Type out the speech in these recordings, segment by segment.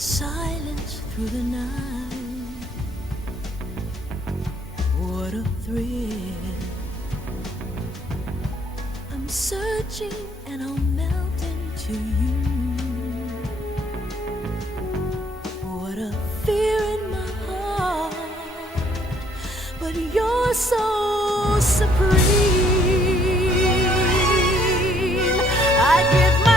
silence through the night. What a thrill. I'm searching and I'll melt into you. What a fear in my heart, but you're so supreme. I give my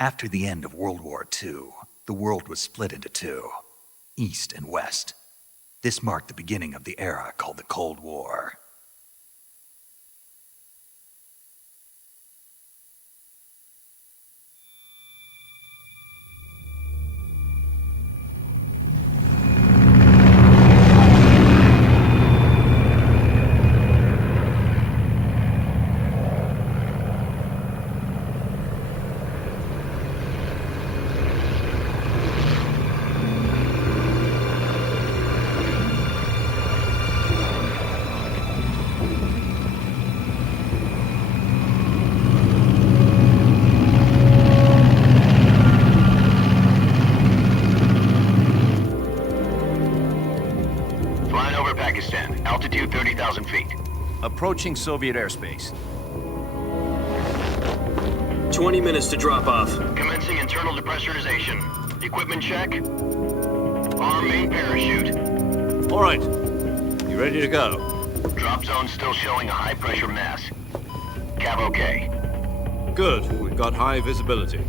After the end of World War II, the world was split into two, East and West. This marked the beginning of the era called the Cold War. Altitude 30,000 feet. Approaching Soviet airspace. 20 minutes to drop off. Commencing internal depressurization. Equipment check. Arm main parachute. All right. You ready to go? Drop zone still showing a high pressure mass. Cav okay. Good. We've got high visibility.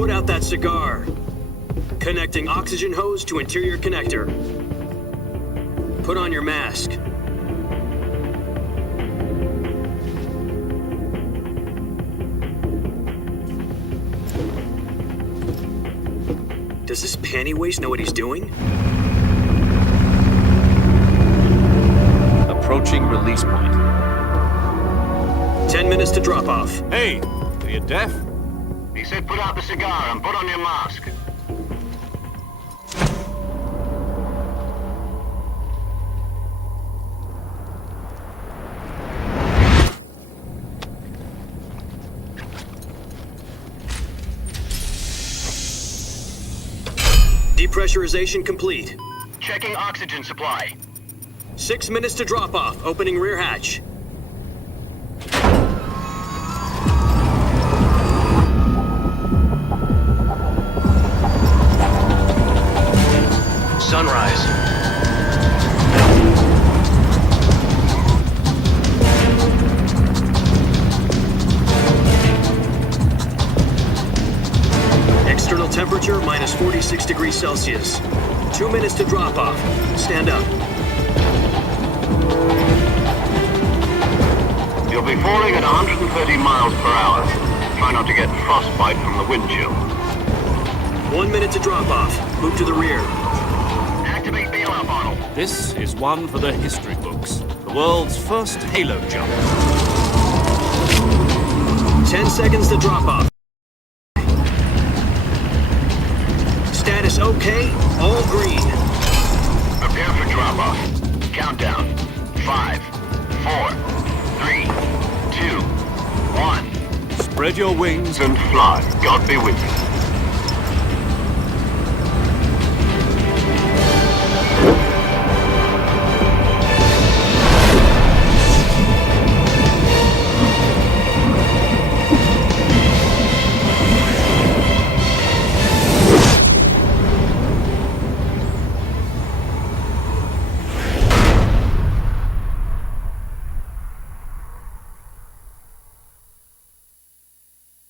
Put out that cigar. Connecting oxygen hose to interior connector. Put on your mask. Does this panty waste know what he's doing? Approaching release point. 10 minutes to drop off. Hey, are you deaf? He said put out the cigar and put on your mask. Depressurization complete. Checking oxygen supply. 6 minutes to drop off. Opening rear hatch. Sunrise. External temperature minus 46 degrees Celsius. 2 minutes to drop off. Stand up. You'll be falling at 130 miles per hour. Try not to get frostbite from the wind chill. 1 minute to drop off. Move to the rear. Activate bailout bottle. This is one for the history books. The world's first Halo jump. 10 seconds to drop off. Status okay, all green. Prepare for drop off. Countdown. 5, 4, 3, 2, 1. Spread your wings And fly. God be with you.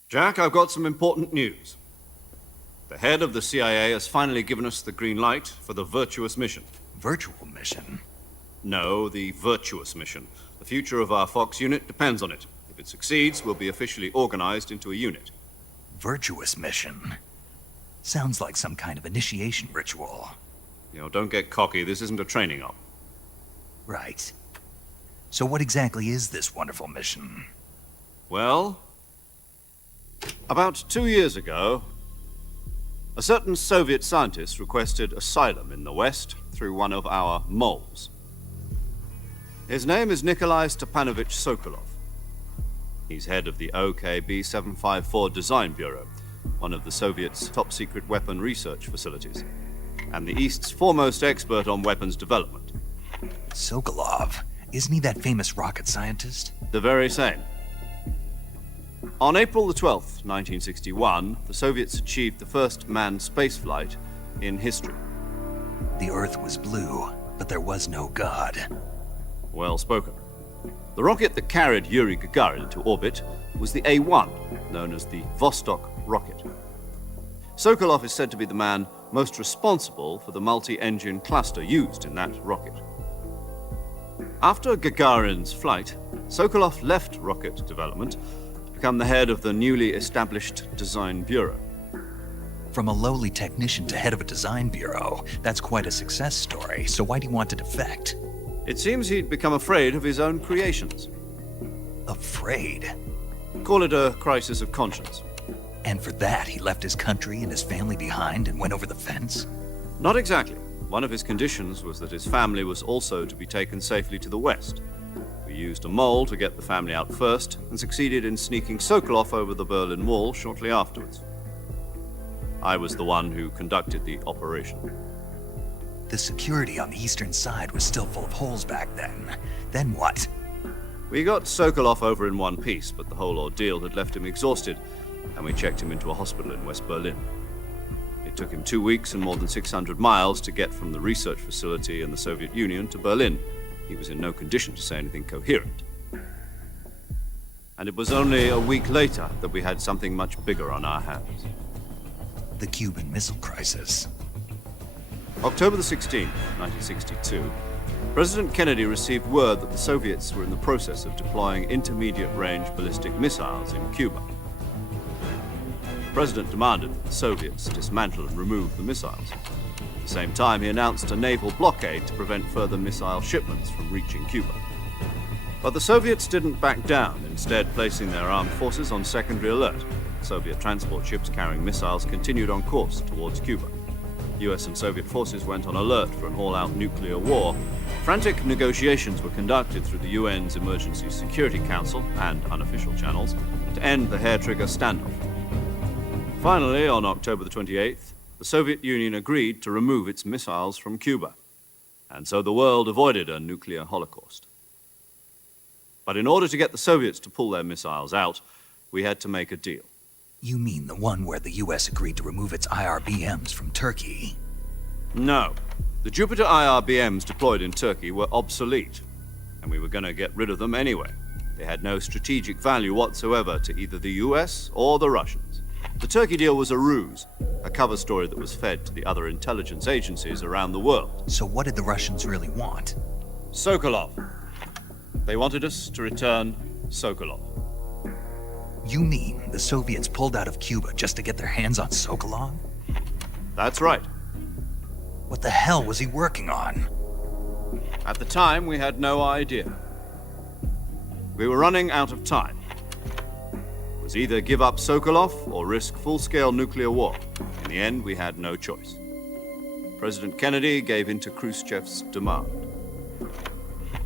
Jack, I've got some important news. The head of the CIA has finally given us the green light for the virtuous mission. Virtual mission? No, the virtuous mission. The future of our Fox unit depends on it. If it succeeds, we'll be officially organized into a unit. Virtuous mission? Sounds like some kind of initiation ritual. You know, don't get cocky. This isn't a training op. Right. So what exactly is this wonderful mission? Well, about 2 years ago, a certain Soviet scientist requested asylum in the West through one of our moles. His name is Nikolai Stepanovich Sokolov. He's head of the OKB 754 Design Bureau, one of the Soviets' top-secret weapon research facilities, and the East's foremost expert on weapons development. Sokolov? Isn't he that famous rocket scientist? The very same. On April the 12th, 1961, the Soviets achieved the first manned spaceflight in history. The Earth was blue, but there was no God. Well spoken. The rocket that carried Yuri Gagarin to orbit was the A-1, known as the Vostok rocket. Sokolov is said to be the man most responsible for the multi-engine cluster used in that rocket. After Gagarin's flight, Sokolov left rocket development to become the head of the newly established Design Bureau. From a lowly technician to head of a design bureau, that's quite a success story, so why'd he want to defect? It seems he'd become afraid of his own creations. Afraid? Call it a crisis of conscience. And for that, he left his country and his family behind and went over the fence? Not exactly. One of his conditions was that his family was also to be taken safely to the West. We used a mole to get the family out first and succeeded in sneaking Sokolov over the Berlin Wall shortly afterwards. I was the one who conducted the operation. The security on the eastern side was still full of holes back then. Then what? We got Sokolov over in one piece, but the whole ordeal had left him exhausted, and we checked him into a hospital in West Berlin. It took him 2 weeks and more than 600 miles to get from the research facility in the Soviet Union to Berlin. He was in no condition to say anything coherent. And it was only a week later that we had something much bigger on our hands. The Cuban Missile Crisis. October the 16th, 1962, President Kennedy received word that the Soviets were in the process of deploying intermediate-range ballistic missiles in Cuba. The President demanded that the Soviets dismantle and remove the missiles. At the same time, he announced a naval blockade to prevent further missile shipments from reaching Cuba. But the Soviets didn't back down, instead placing their armed forces on secondary alert. Soviet transport ships carrying missiles continued on course towards Cuba. US and Soviet forces went on alert for an all-out nuclear war. Frantic negotiations were conducted through the UN's Emergency Security Council and unofficial channels to end the hair-trigger standoff. Finally, on October the 28th, the Soviet Union agreed to remove its missiles from Cuba, and so the world avoided a nuclear holocaust. But in order to get the Soviets to pull their missiles out, we had to make a deal. You mean the one where the US agreed to remove its IRBMs from Turkey? No. The Jupiter IRBMs deployed in Turkey were obsolete, and we were going to get rid of them anyway. They had no strategic value whatsoever to either the US or the Russians. The Turkey deal was a ruse, a cover story that was fed to the other intelligence agencies around the world. So what did the Russians really want? Sokolov. They wanted us to return Sokolov. You mean the Soviets pulled out of Cuba just to get their hands on Sokolov? That's right. What the hell was he working on? At the time, we had no idea. We were running out of time. It was either give up Sokolov or risk full-scale nuclear war. In the end, we had no choice. President Kennedy gave in to Khrushchev's demand.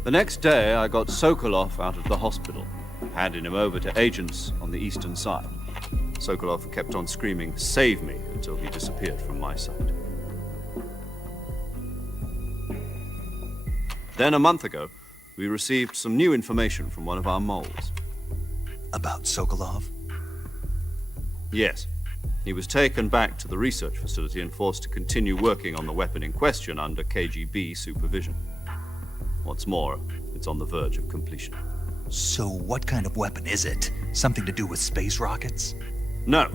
The next day, I got Sokolov out of the hospital, handed him over to agents on the eastern side. Sokolov kept on screaming, "Save me," until he disappeared from my sight. Then, a month ago, we received some new information from one of our moles. About Sokolov? Yes. He was taken back to the research facility and forced to continue working on the weapon in question under KGB supervision. What's more, it's on the verge of completion. So what kind of weapon is it? Something to do with space rockets? No,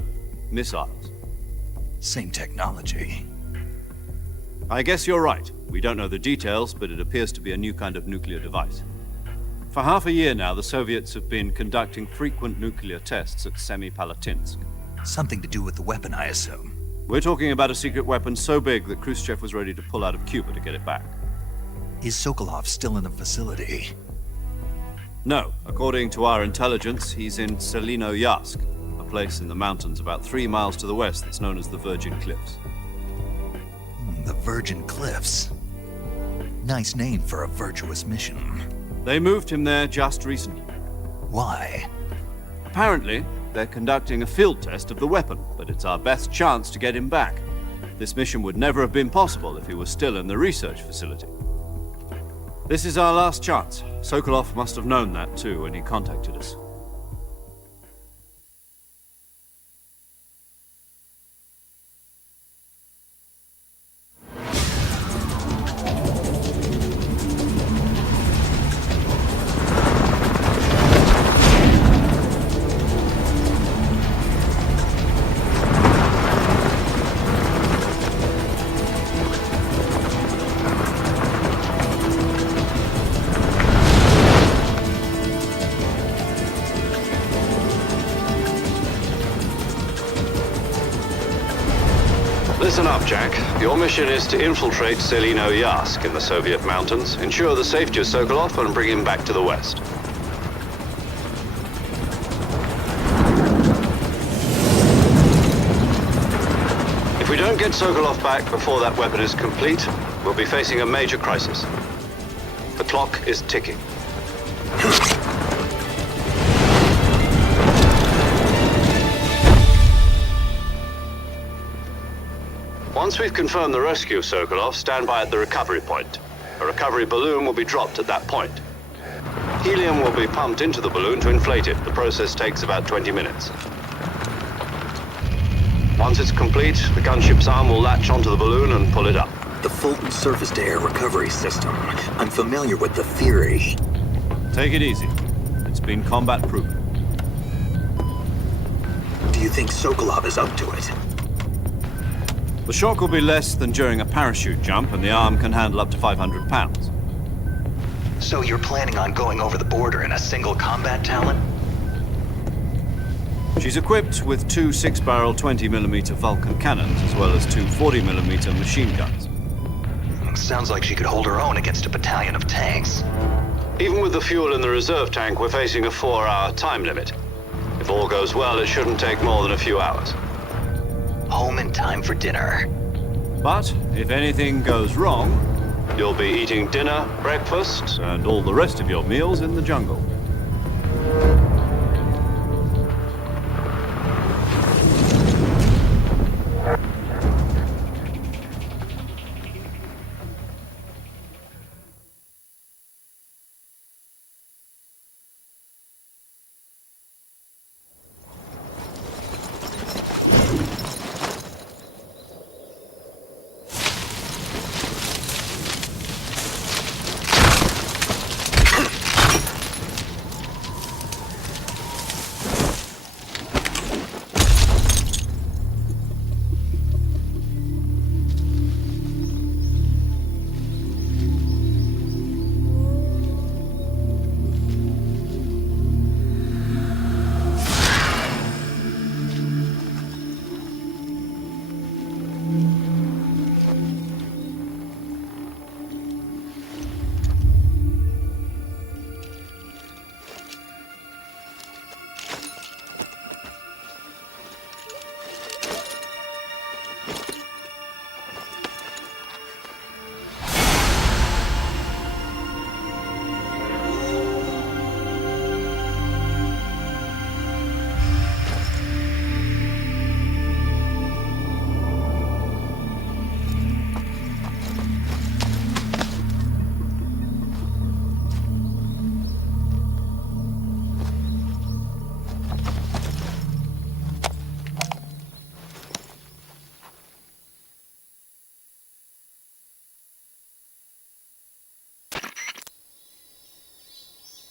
missiles. Same technology. I guess you're right. We don't know the details, but it appears to be a new kind of nuclear device. For half a year now, the Soviets have been conducting frequent nuclear tests at Semipalatinsk. Something to do with the weapon, I assume. We're talking about a secret weapon so big that Khrushchev was ready to pull out of Cuba to get it back. Is Sokolov still in the facility? No. According to our intelligence, he's in Selino-Yarsk, a place in the mountains about 3 miles to the west that's known as the Virgin Cliffs. The Virgin Cliffs. Nice name for a virtuous mission. They moved him there just recently. Why? Apparently, they're conducting a field test of the weapon, but it's our best chance to get him back. This mission would never have been possible if he was still in the research facility. This is our last chance. Sokolov must have known that too when he contacted us. Listen up, Jack. Your mission is to infiltrate Selino-Yarsk in the Soviet mountains, ensure the safety of Sokolov, and bring him back to the West. If we don't get Sokolov back before that weapon is complete, we'll be facing a major crisis. The clock is ticking. Once we've confirmed the rescue of Sokolov, stand by at the recovery point. A recovery balloon will be dropped at that point. Helium will be pumped into the balloon to inflate it. The process takes about 20 minutes. Once it's complete, the gunship's arm will latch onto the balloon and pull it up. The Fulton surface-to-air recovery system. I'm familiar with the theory. Take it easy. It's been combat-proven. Do you think Sokolov is up to it? The shock will be less than during a parachute jump, and the arm can handle up to 500 pounds. So you're planning on going over the border in a single combat talent? She's equipped with 2 6-barrel 20mm Vulcan cannons, as well as 2 40mm machine guns. Sounds like she could hold her own against a battalion of tanks. Even with the fuel in the reserve tank, we're facing a 4-hour time limit. If all goes well, it shouldn't take more than a few hours. Home in time for dinner. But if anything goes wrong, You'll be eating dinner, breakfast, and all the rest of your meals in the jungle.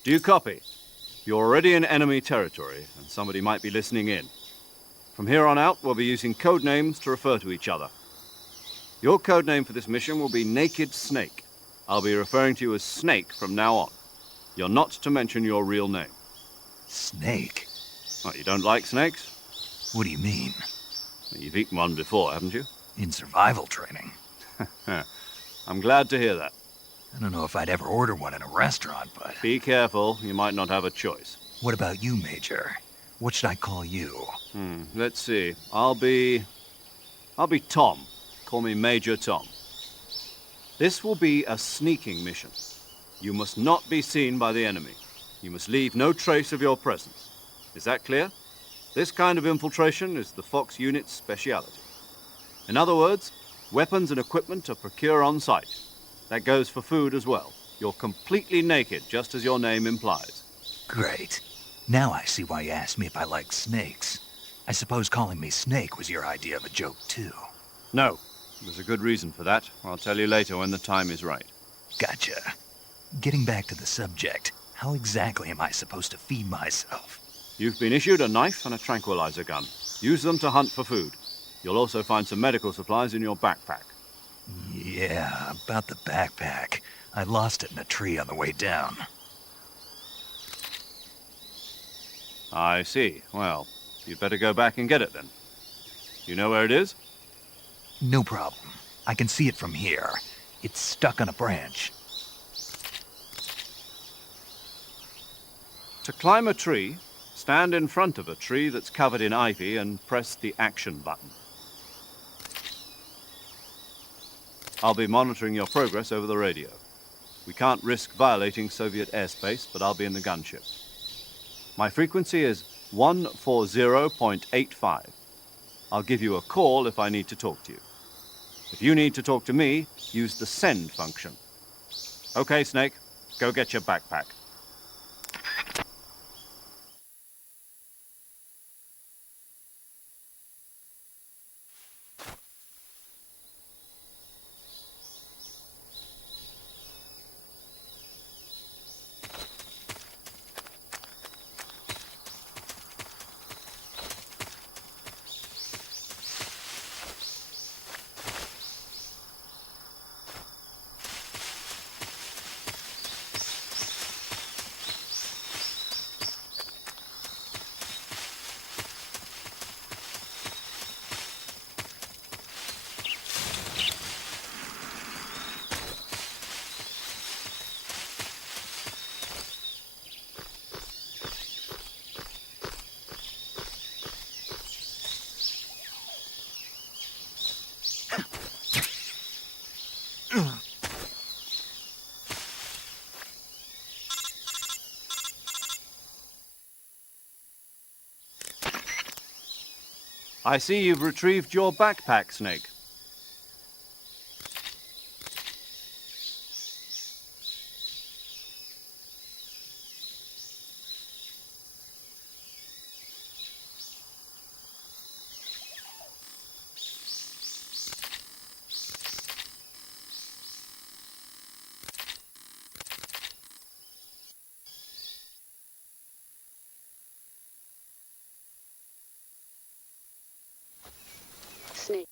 Do you copy? You're already in enemy territory, and somebody might be listening in. From here on out, we'll be using code names to refer to each other. Your code name for this mission will be Naked Snake. I'll be referring to you as Snake from now on. You're not to mention your real name. Snake? What, you don't like snakes? What do you mean? You've eaten one before, haven't you? In survival training? I'm glad to hear that. I don't know if I'd ever order one in a restaurant, but... Be careful, you might not have a choice. What about you, Major? What should I call you? Let's see. I'll be Tom. Call me Major Tom. This will be a sneaking mission. You must not be seen by the enemy. You must leave no trace of your presence. Is that clear? This kind of infiltration is the Fox unit's speciality. In other words, weapons and equipment are procured on site. That goes for food as well. You're completely naked, just as your name implies. Great. Now I see why you asked me if I like snakes. I suppose calling me Snake was your idea of a joke, too. No, there's a good reason for that. I'll tell you later when the time is right. Gotcha. Getting back to the subject, how exactly am I supposed to feed myself? You've been issued a knife and a tranquilizer gun. Use them to hunt for food. You'll also find some medical supplies in your backpack. Yeah, about the backpack. I lost it in a tree on the way down. I see. Well, you'd better go back and get it then. You know where it is? No problem. I can see it from here. It's stuck on a branch. To climb a tree, stand in front of a tree that's covered in ivy and press the action button. I'll be monitoring your progress over the radio. We can't risk violating Soviet airspace, but I'll be in the gunship. My frequency is 140.85. I'll give you a call if I need to talk to you. If you need to talk to me, use the send function. Okay, Snake, go get your backpack. I see you've retrieved your backpack, Snake. Snake.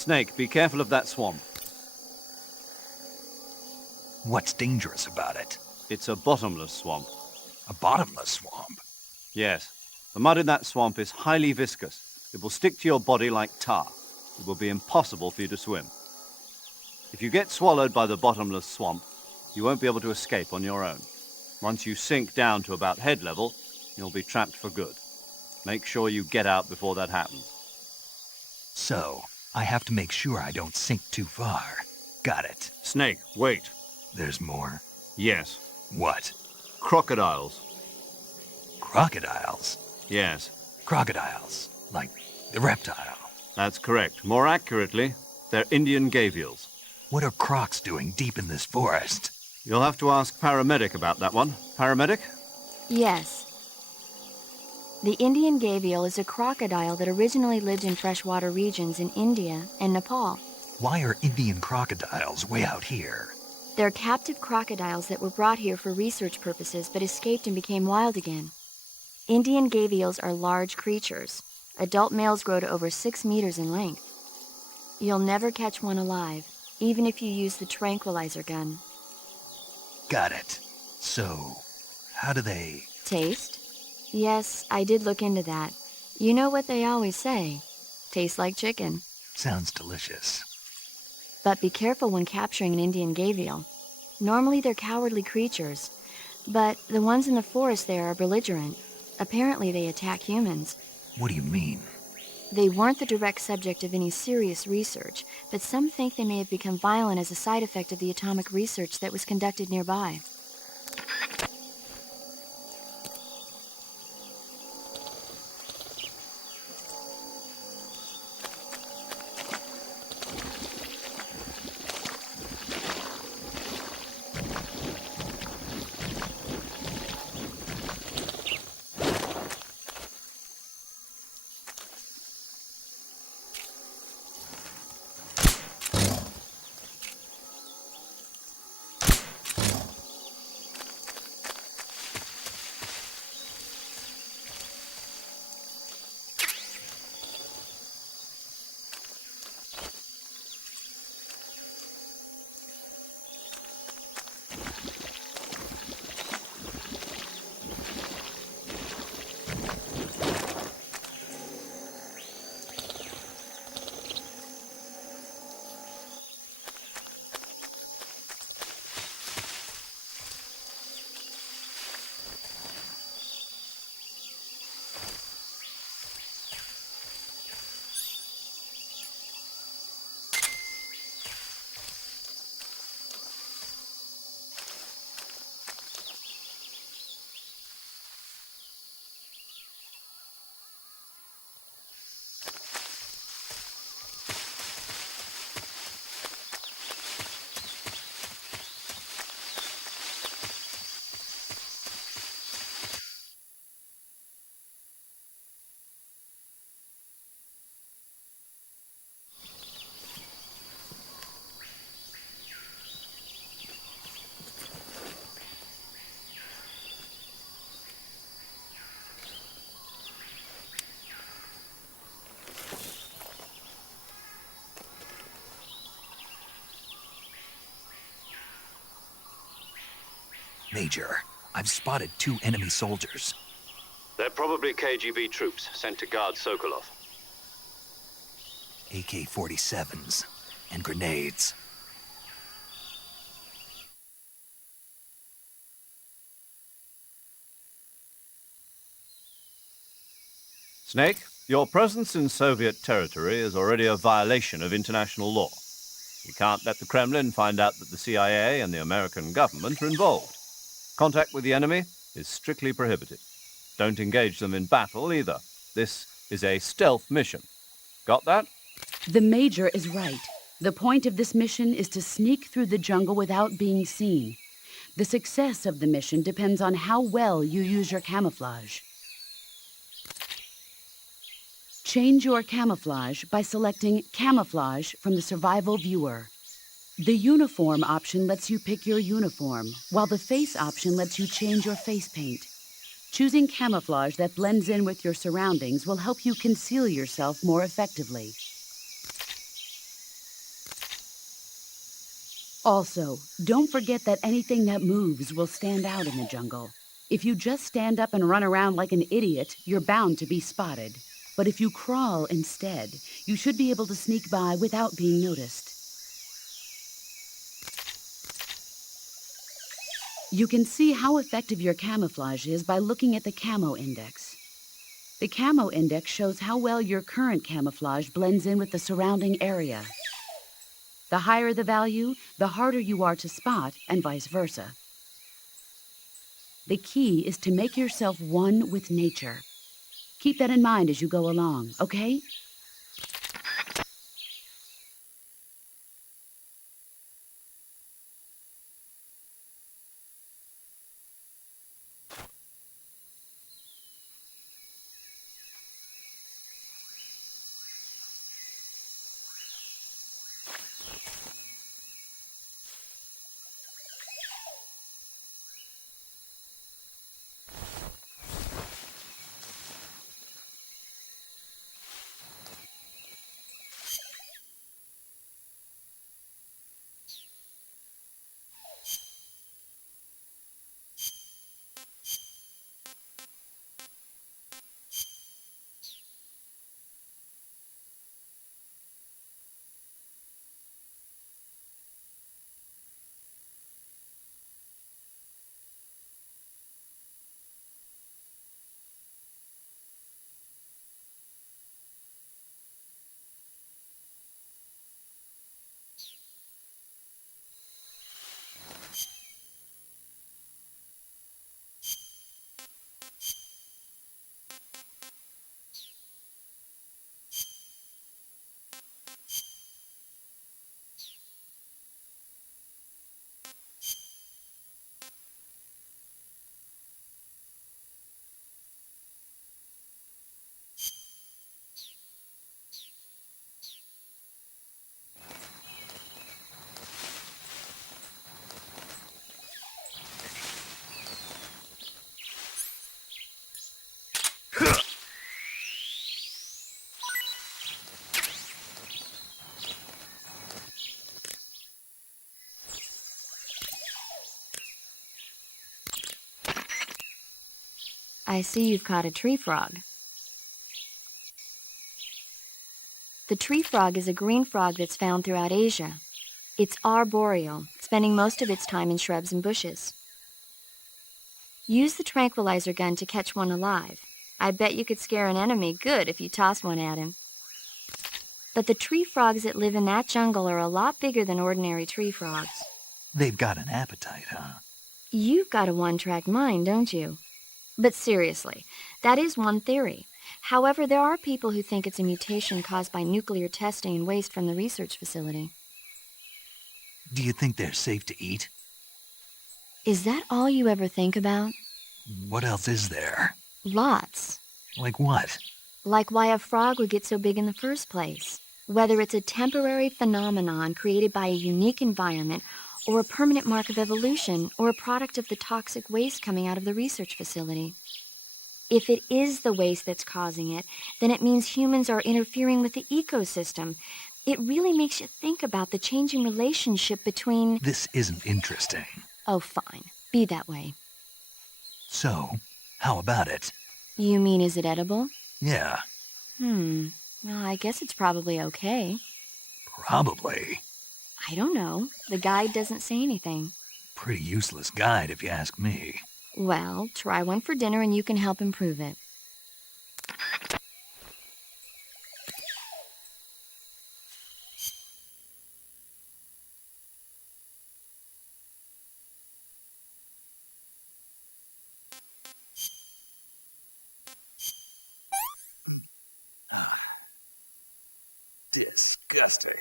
Snake, be careful of that swamp. What's dangerous about it? It's a bottomless swamp. A bottomless swamp? Yes. The mud in that swamp is highly viscous. It will stick to your body like tar. It will be impossible for you to swim. If you get swallowed by the bottomless swamp, you won't be able to escape on your own. Once you sink down to about head level, you'll be trapped for good. Make sure you get out before that happens. So, I have to make sure I don't sink too far. Got it. Snake, wait. There's more? Yes. What? Crocodiles. Crocodiles? Yes. Crocodiles. Like the reptile. That's correct. More accurately, they're Indian gavials. What are crocs doing deep in this forest? You'll have to ask Paramedic about that one. Paramedic? Yes. The Indian gavial is a crocodile that originally lived in freshwater regions in India and Nepal. Why are Indian crocodiles way out here? They're captive crocodiles that were brought here for research purposes but escaped and became wild again. Indian gavials are large creatures. Adult males grow to over 6 meters in length. You'll never catch one alive, even if you use the tranquilizer gun. Got it. So, how do they... Taste? Yes, I did look into that. You know what they always say. Tastes like chicken. Sounds delicious. But be careful when capturing an Indian gavial. Normally they're cowardly creatures, but the ones in the forest there are belligerent. Apparently they attack humans. What do you mean? They weren't the direct subject of any serious research, but some think they may have become violent as a side effect of the atomic research that was conducted nearby. Major, I've spotted 2 enemy soldiers. They're probably KGB troops sent to guard Sokolov. AK-47s and grenades. Snake, your presence in Soviet territory is already a violation of international law. We can't let the Kremlin find out that the CIA and the American government are involved. Contact with the enemy is strictly prohibited. Don't engage them in battle either. This is a stealth mission. Got that? The Major is right. The point of this mission is to sneak through the jungle without being seen. The success of the mission depends on how well you use your camouflage. Change your camouflage by selecting Camouflage from the Survival Viewer. The Uniform option lets you pick your uniform, while the Face option lets you change your face paint. Choosing camouflage that blends in with your surroundings will help you conceal yourself more effectively. Also, don't forget that anything that moves will stand out in the jungle. If you just stand up and run around like an idiot, you're bound to be spotted. But if you crawl instead, you should be able to sneak by without being noticed. You can see how effective your camouflage is by looking at the camo index. The camo index shows how well your current camouflage blends in with the surrounding area. The higher the value, the harder you are to spot, and vice versa. The key is to make yourself one with nature. Keep that in mind as you go along, okay? I see you've caught a tree frog. The tree frog is a green frog that's found throughout Asia. It's arboreal, spending most of its time in shrubs and bushes. Use the tranquilizer gun to catch one alive. I bet you could scare an enemy good if you toss one at him. But the tree frogs that live in that jungle are a lot bigger than ordinary tree frogs. They've got an appetite, huh? You've got a one-track mind, don't you? But seriously, that is one theory. However, there are people who think it's a mutation caused by nuclear testing and waste from the research facility. Do you think they're safe to eat? Is that all you ever think about? What else is there? Lots. Like what? Like why a frog would get so big in the first place. Whether it's a temporary phenomenon created by a unique environment, or a permanent mark of evolution, or a product of the toxic waste coming out of the research facility. If it is the waste that's causing it, then it means humans are interfering with the ecosystem. It really makes you think about the changing relationship between... This isn't interesting. Oh, fine. Be that way. So, how about it? You mean, is it edible? Yeah. Well, I guess it's probably okay. Probably. I don't know. The guide doesn't say anything. Pretty useless guide, if you ask me. Well, try one for dinner and you can help improve it. Disgusting.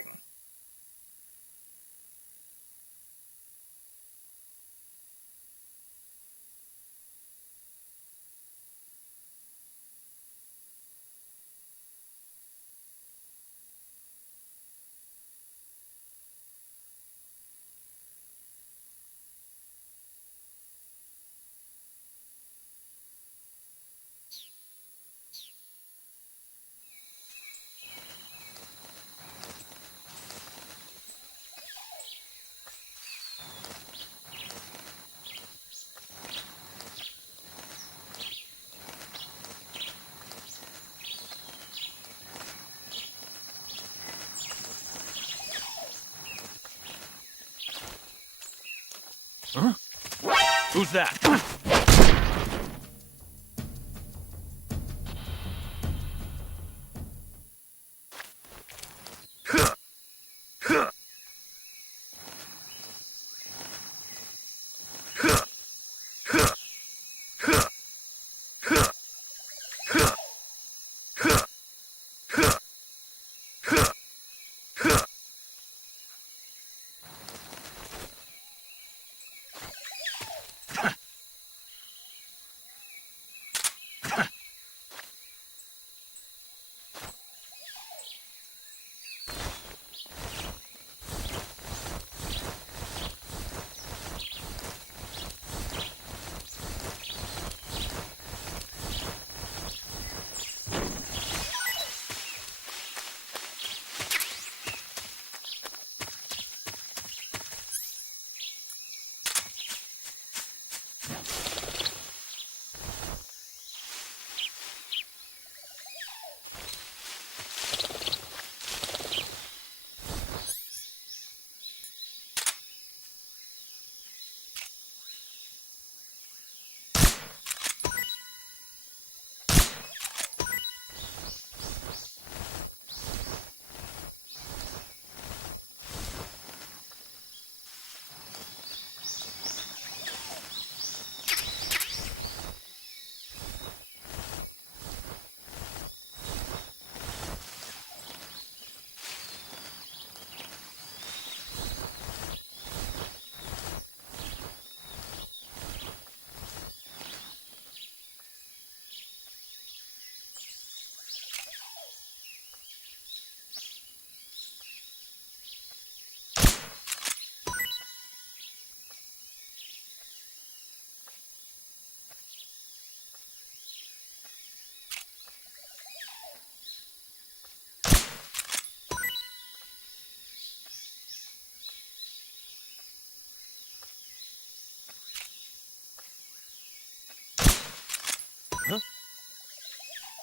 Who's that?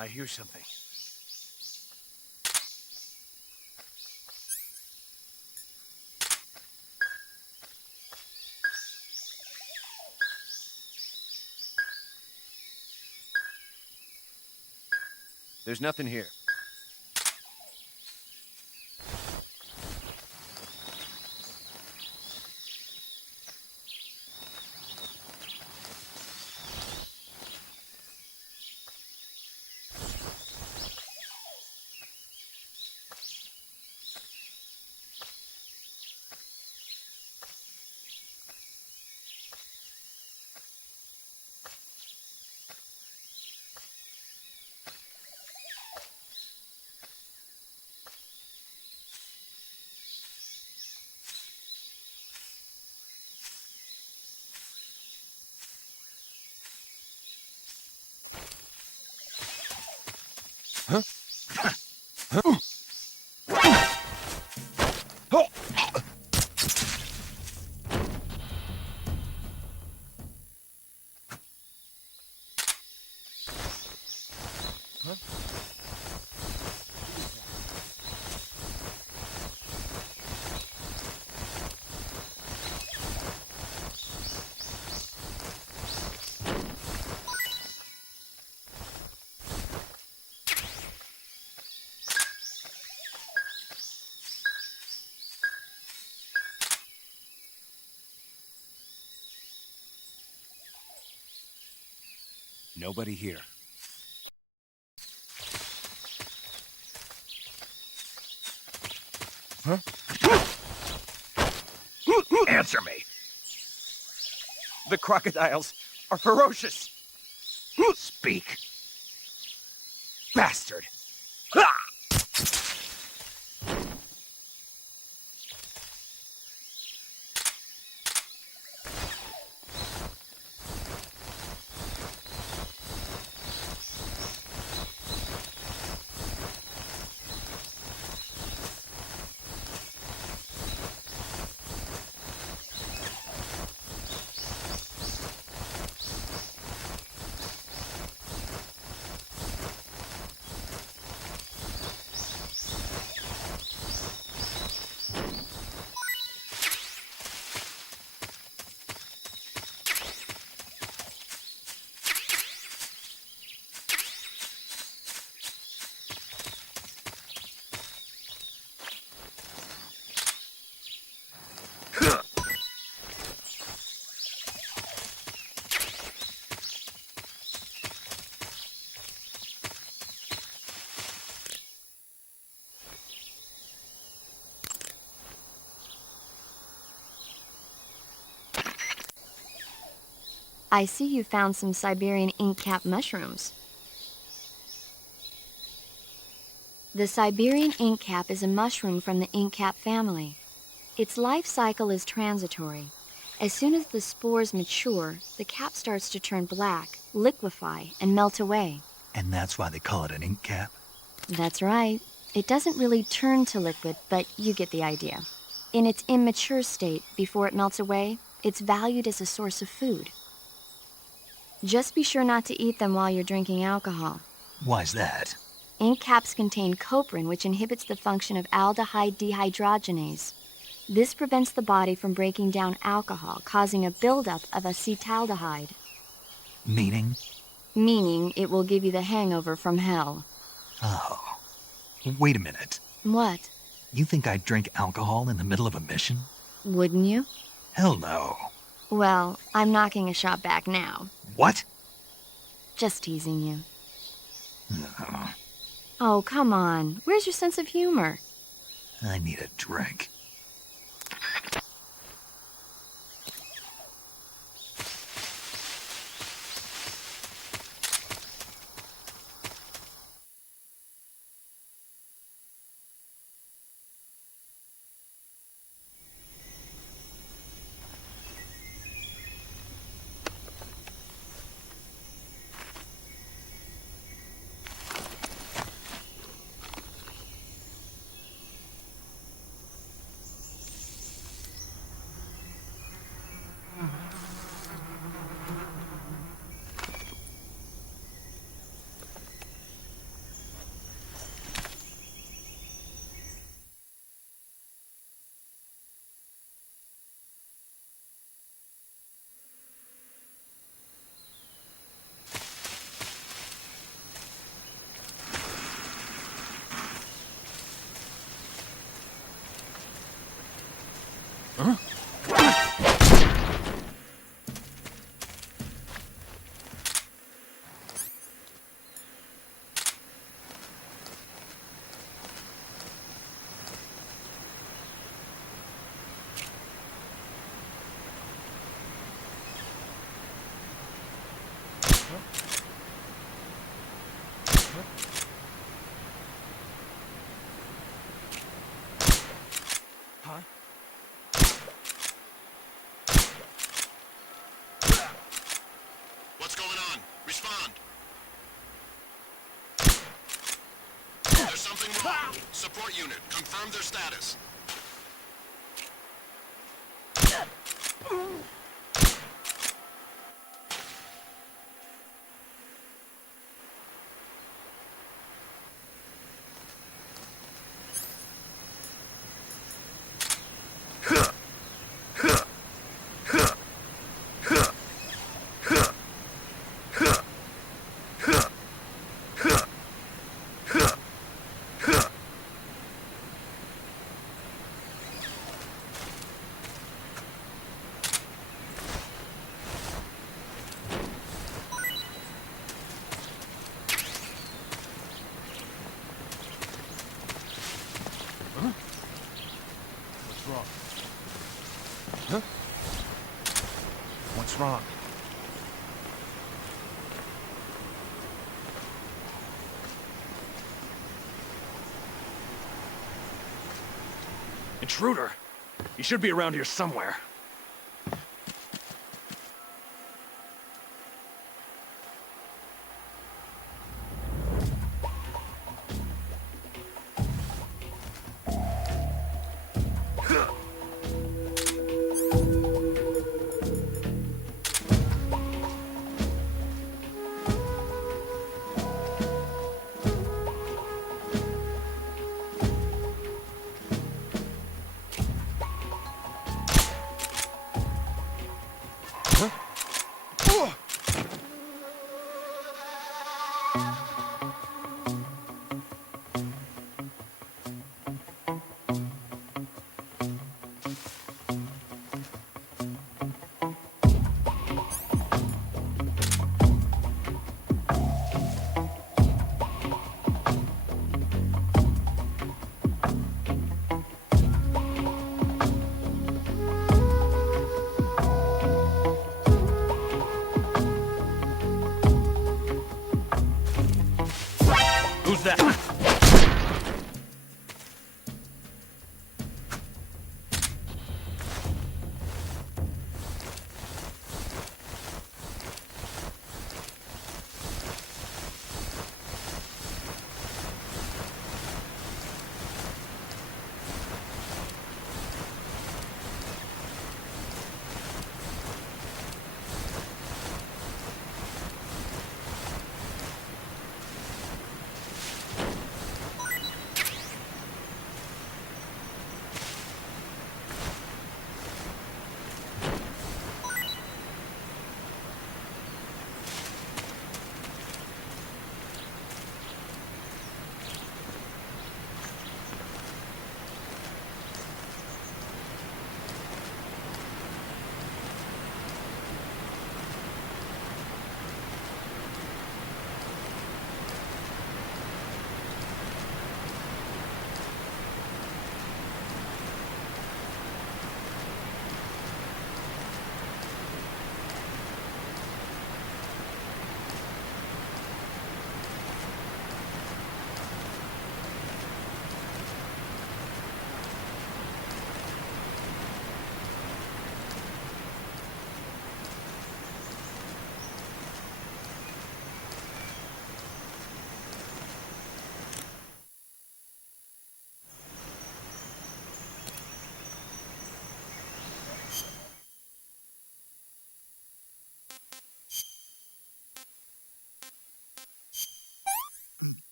I hear something. There's nothing here. Huh? Nobody here. Huh? Answer me! The crocodiles are ferocious! Speak! Bastard! Ah! I see you found some Siberian ink cap mushrooms. The Siberian ink cap is a mushroom from the ink cap family. Its life cycle is transitory. As soon as the spores mature, the cap starts to turn black, liquefy, and melt away. And that's why they call it an ink cap? That's right. It doesn't really turn to liquid, but you get the idea. In its immature state, before it melts away, it's valued as a source of food. Just be sure not to eat them while you're drinking alcohol. Why's that? Ink caps contain coprin, which inhibits the function of aldehyde dehydrogenase. This prevents the body from breaking down alcohol, causing a buildup of acetaldehyde. Meaning? Meaning it will give you the hangover from hell. Oh. Wait a minute. What? You think I'd drink alcohol in the middle of a mission? Wouldn't you? Hell no. Well, I'm knocking a shot back now. What? Just teasing you. No. Oh, come on. Where's your sense of humor? I need a drink. What's going on? Respond. There's something wrong. Support unit, confirm their status. What's wrong? Intruder! He should be around here somewhere. was that?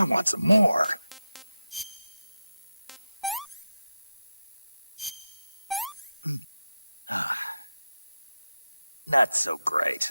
I want some more. That's so great.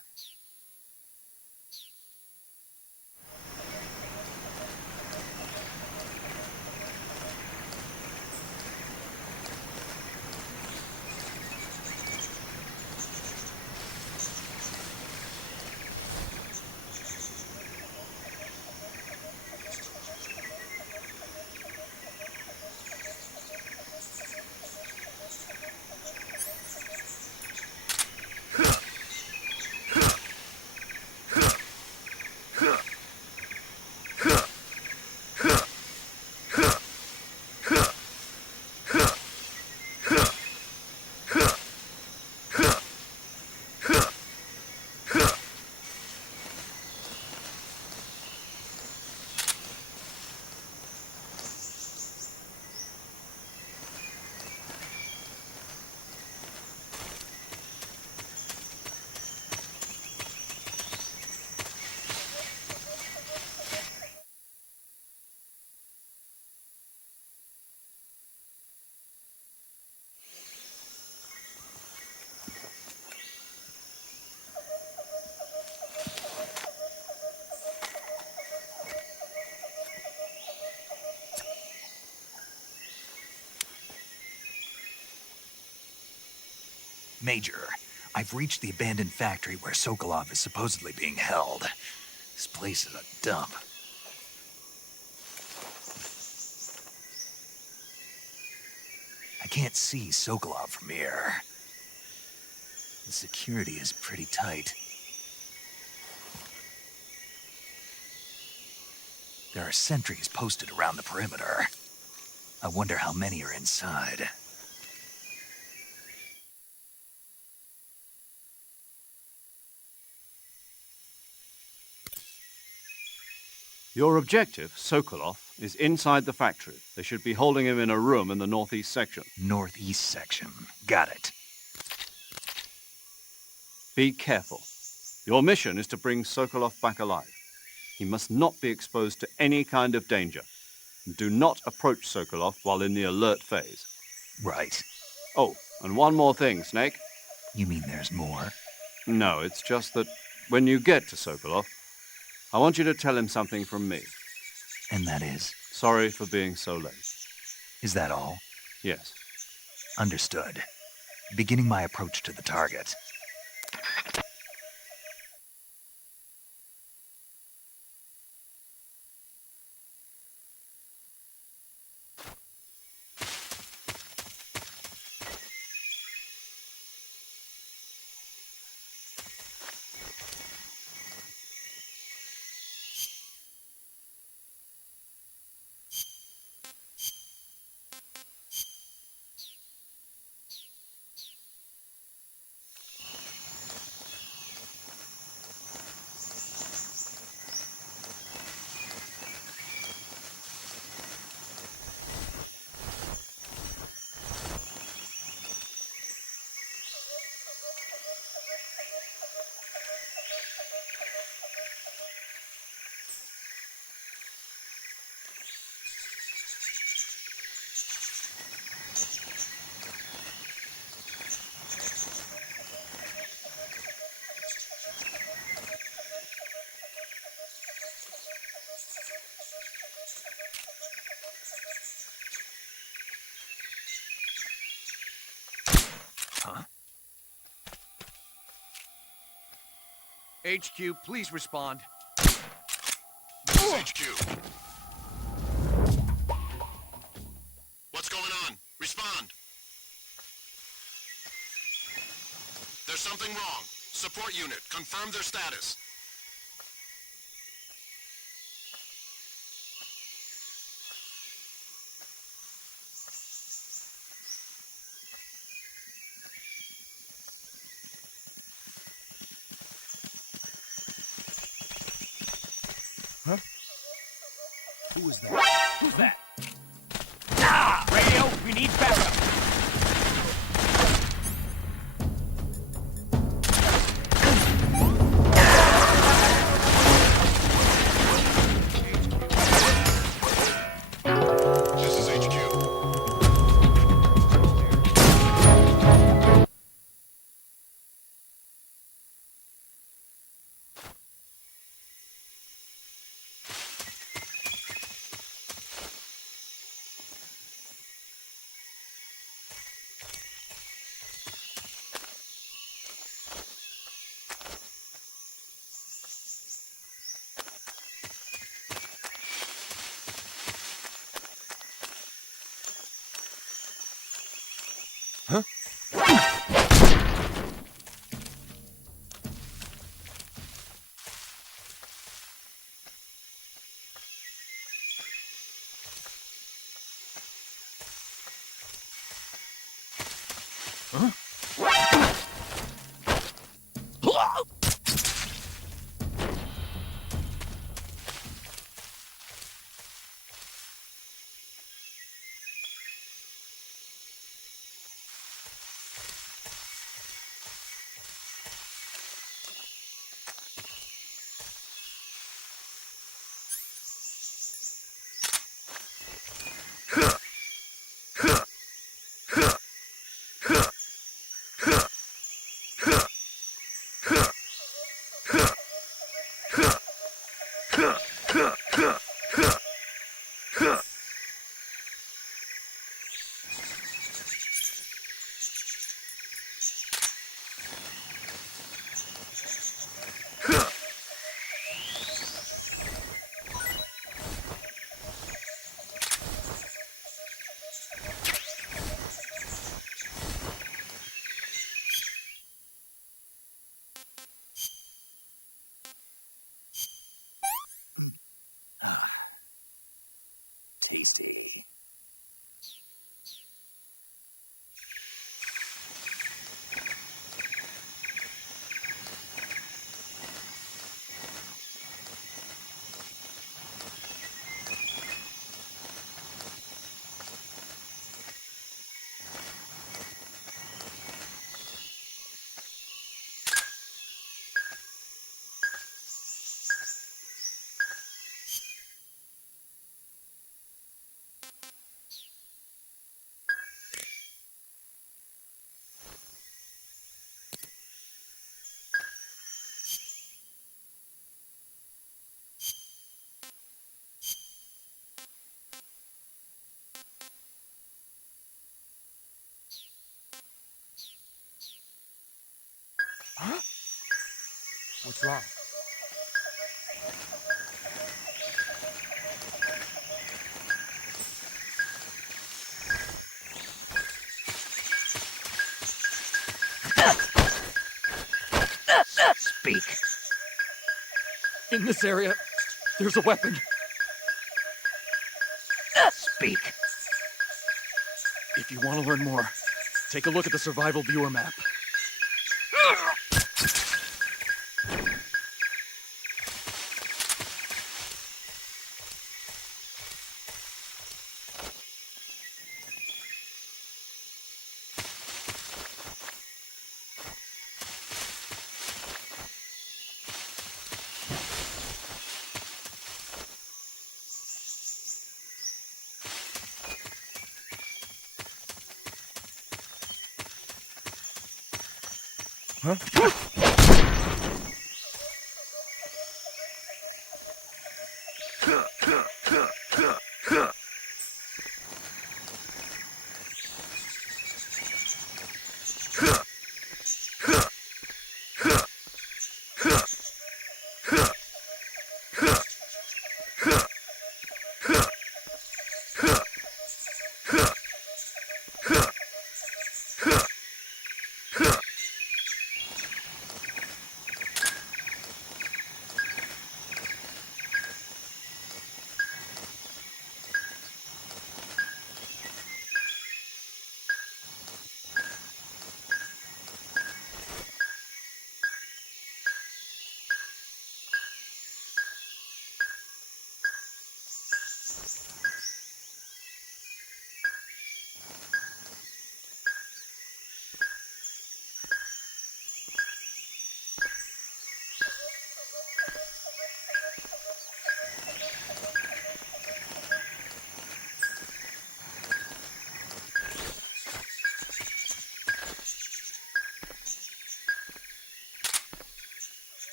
Major, I've reached the abandoned factory where Sokolov is supposedly being held. This place is a dump. I can't see Sokolov from here. The security is pretty tight. There are sentries posted around the perimeter. I wonder how many are inside. Your objective, Sokolov, is inside the factory. They should be holding him in a room in the northeast section. Northeast section. Got it. Be careful. Your mission is to bring Sokolov back alive. He must not be exposed to any kind of danger. Do not approach Sokolov while in the alert phase. Right. Oh, and one more thing, Snake. You mean there's more? No, it's just that when you get to Sokolov, I want you to tell him something from me. And that is? Sorry for being so late. Is that all? Yes. Understood. Beginning my approach to the target. HQ, please respond. This is HQ. What's going on? Respond. There's something wrong. Support unit, confirm their status. Who is that? Who's that? Ah! Radio, we need backup. This is HQ. Tasty. Huh? What's wrong? Speak. In this area, there's a weapon. Speak. If you want to learn more, take a look at the survival viewer map.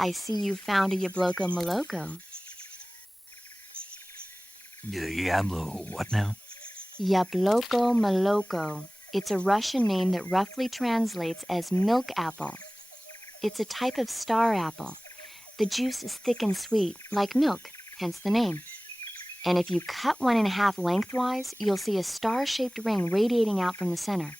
I see you found a Yabloko Maloko. Yablo, what now? Yabloko Maloko. It's a Russian name that roughly translates as milk apple. It's a type of star apple. The juice is thick and sweet, like milk, hence the name. And if you cut one in half lengthwise, you'll see a star-shaped ring radiating out from the center.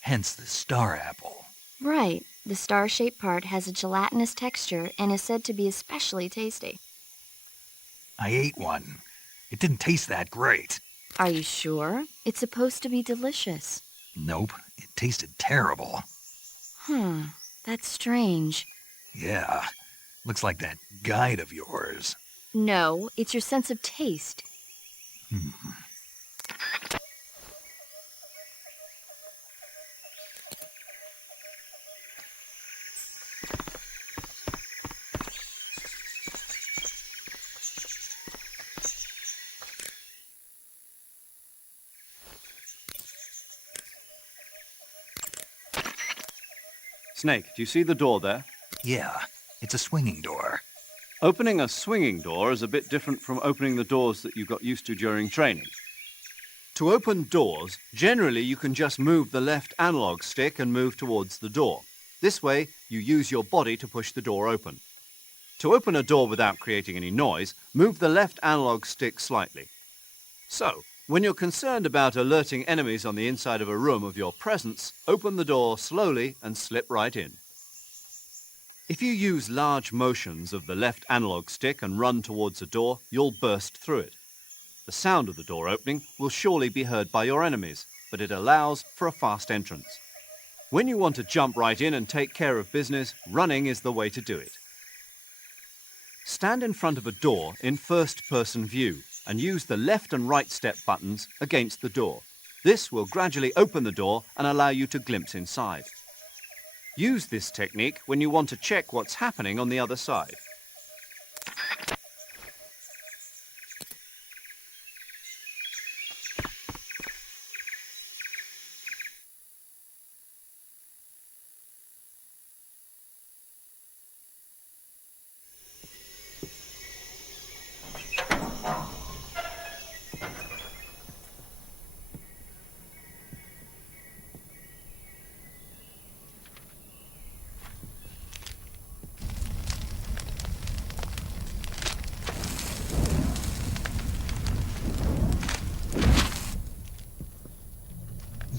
Hence the star apple. Right. The star-shaped part has a gelatinous texture and is said to be especially tasty. I ate one. It didn't taste that great. Are you sure? It's supposed to be delicious. Nope, it tasted terrible. That's strange. Yeah, looks like that guide of yours. No, it's your sense of taste. Snake, do you see the door there? Yeah, it's a swinging door. Opening a swinging door is a bit different from opening the doors that you got used to during training. To open doors, generally you can just move the left analog stick and move towards the door. This way, you use your body to push the door open. To open a door without creating any noise, move the left analog stick slightly. So, when you're concerned about alerting enemies on the inside of a room of your presence, open the door slowly and slip right in. If you use large motions of the left analog stick and run towards a door, you'll burst through it. The sound of the door opening will surely be heard by your enemies, but it allows for a fast entrance. When you want to jump right in and take care of business, running is the way to do it. Stand in front of a door in first-person view and use the left and right step buttons against the door. This will gradually open the door and allow you to glimpse inside. Use this technique when you want to check what's happening on the other side.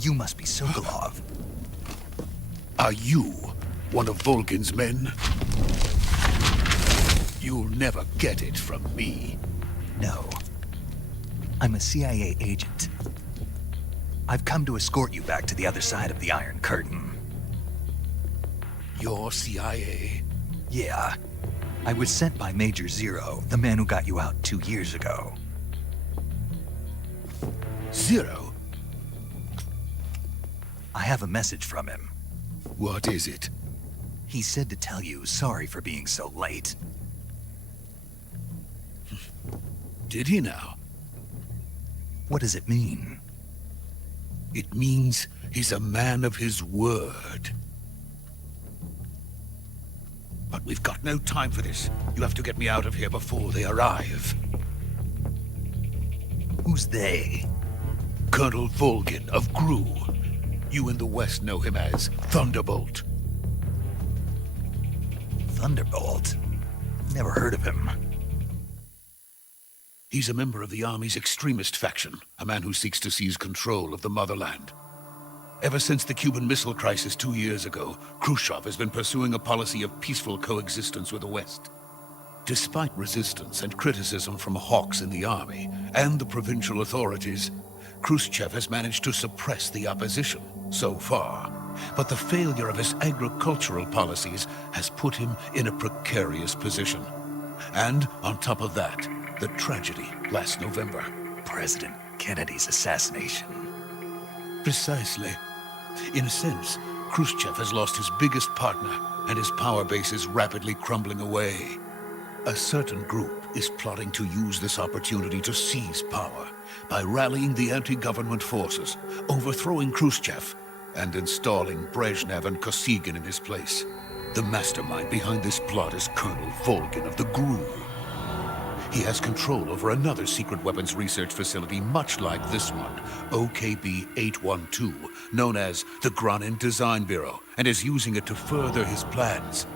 You must be Sokolov. Are you one of Volgin's men? You'll never get it from me. No. I'm a CIA agent. I've come to escort you back to the other side of the Iron Curtain. You're CIA? Yeah. I was sent by Major Zero, the man who got you out 2 years ago. Zero? I have a message from him. What is it? He said to tell you sorry for being so late. Did he now? What does it mean? It means he's a man of his word. But we've got no time for this. You have to get me out of here before they arrive. Who's they? Colonel Volgin of GRU. You in the West know him as Thunderbolt. Thunderbolt? Never heard of him. He's a member of the Army's extremist faction, a man who seeks to seize control of the motherland. Ever since the Cuban Missile Crisis 2 years ago, Khrushchev has been pursuing a policy of peaceful coexistence with the West. Despite resistance and criticism from hawks in the army and the provincial authorities, Khrushchev has managed to suppress the opposition so far. But the failure of his agricultural policies has put him in a precarious position. And on top of that, the tragedy last November. President Kennedy's assassination. Precisely. In a sense, Khrushchev has lost his biggest partner, and his power base is rapidly crumbling away. A certain group is plotting to use this opportunity to seize power by rallying the anti-government forces, overthrowing Khrushchev, and installing Brezhnev and Kosygin in his place. The mastermind behind this plot is Colonel Volgin of the GRU. He has control over another secret weapons research facility much like this one, OKB-812, known as the Granin Design Bureau, and is using it to further his plans.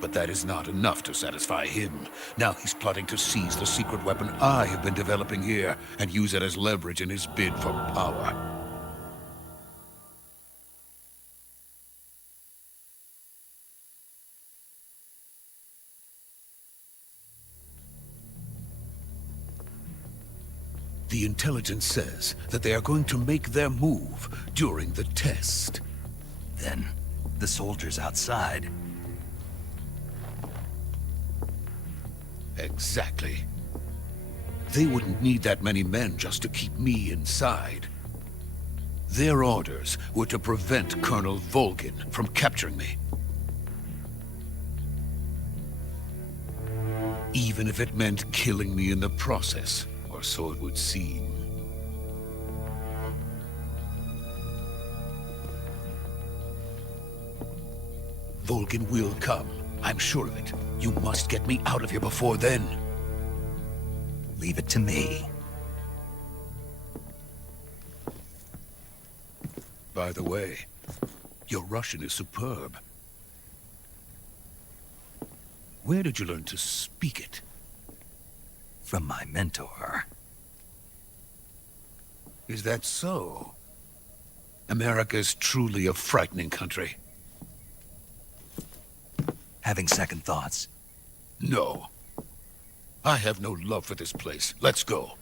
But that is not enough to satisfy him. Now he's plotting to seize the secret weapon I have been developing here and use it as leverage in his bid for power. The intelligence says that they are going to make their move during the test. Then, the soldiers outside. Exactly. They wouldn't need that many men just to keep me inside. Their orders were to prevent Colonel Volgin from capturing me. Even if it meant killing me in the process. Or so it would seem. Volgin will come. I'm sure of it. You must get me out of here before then. Leave it to me. By the way, your Russian is superb. Where did you learn to speak it? From my mentor. Is that so? America is truly a frightening country. Having second thoughts? No. I have no love for this place. Let's go.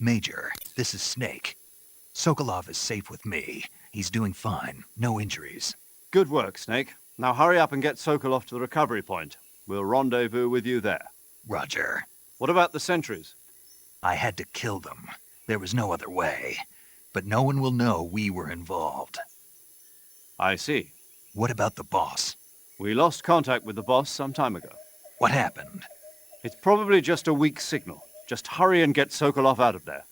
Major, this is Snake. Sokolov is safe with me. He's doing fine. No injuries. Good work, Snake. Now hurry up and get Sokolov to the recovery point. We'll rendezvous with you there. Roger. What about the sentries? I had to kill them. There was no other way. But no one will know we were involved. I see. What about the boss? We lost contact with the boss some time ago. What happened? It's probably just a weak signal. Just hurry and get Sokolov out of there.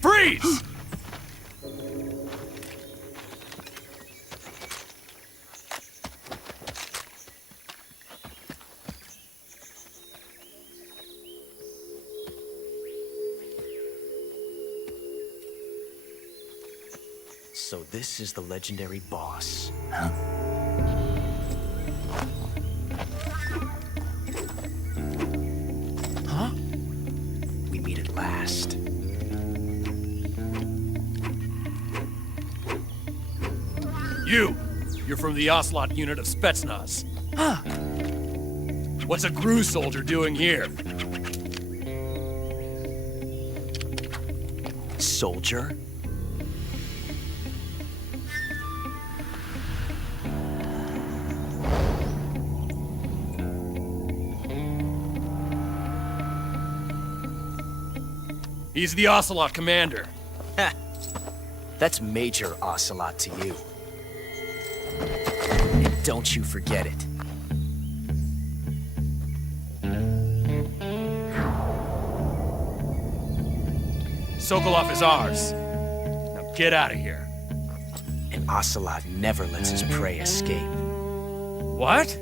Freeze! So this is the legendary boss. Huh? Huh? We meet at last. You're from the Ocelot unit of Spetsnaz. Huh. What's a GRU soldier doing here? Soldier? He's the Ocelot commander. Ha! That's Major Ocelot to you. And don't you forget it. Sokolov is ours. Now get out of here. And Ocelot never lets his prey escape. What?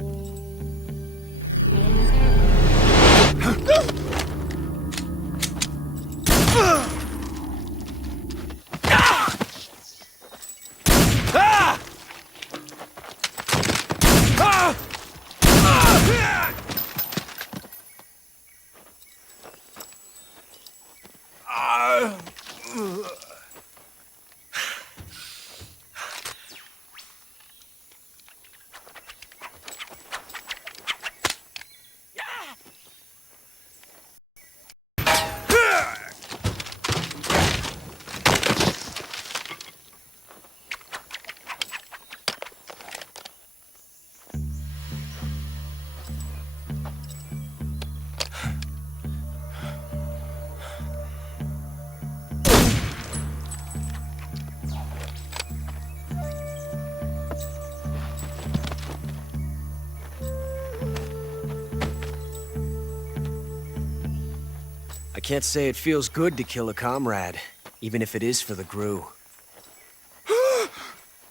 I can't say it feels good to kill a comrade, even if it is for the GRU.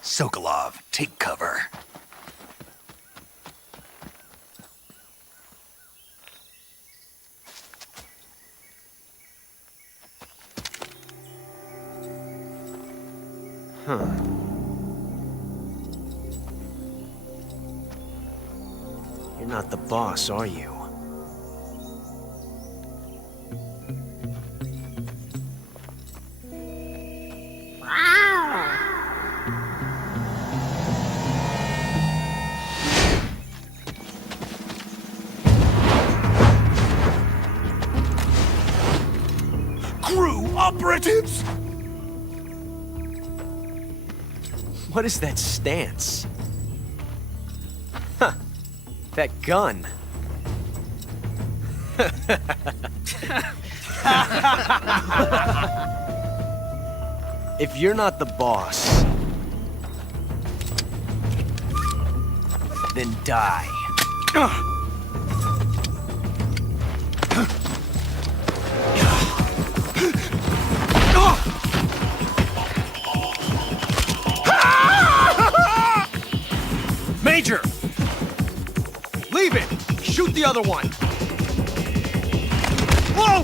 Sokolov, take cover. Huh. You're not the boss, are you? GRU operatives! What is that stance? Huh. That gun. If you're not the boss, then die. Major! Leave it! Shoot the other one! Whoa!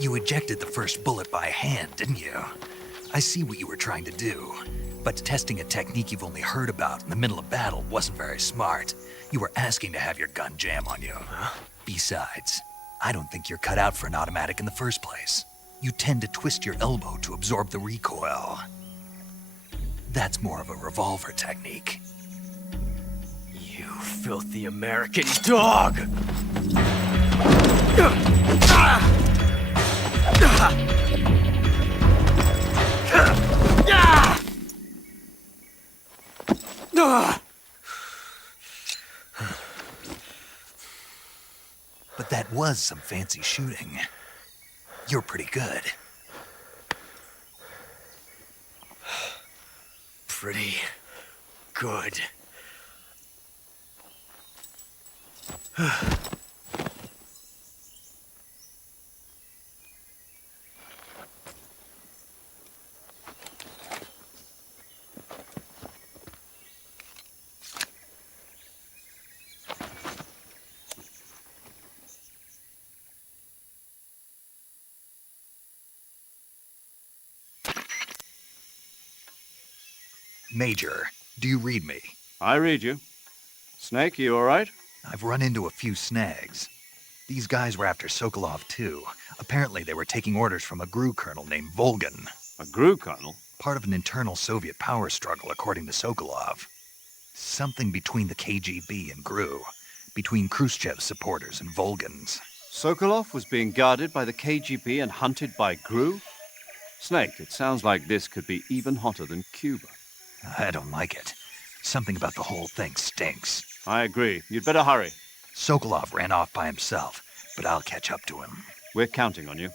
You ejected the first bullet by hand, didn't you? I see what you were trying to do. But testing a technique you've only heard about in the middle of battle wasn't very smart. You were asking to have your gun jam on you. Huh? Besides, I don't think you're cut out for an automatic in the first place. You tend to twist your elbow to absorb the recoil. That's more of a revolver technique. You filthy American dog! But that was some fancy shooting. You're pretty good. Pretty good. Major, do you read me? I read you. Snake, you all right? I've run into a few snags. These guys were after Sokolov, too. Apparently they were taking orders from a GRU colonel named Volgan. A GRU colonel? Part of an internal Soviet power struggle, according to Sokolov. Something between the KGB and GRU. Between Khrushchev's supporters and Volgan's. Sokolov was being guarded by the KGB and hunted by GRU? Snake, it sounds like this could be even hotter than Cuba. I don't like it. Something about the whole thing stinks. I agree. You'd better hurry. Sokolov ran off by himself, but I'll catch up to him. We're counting on you.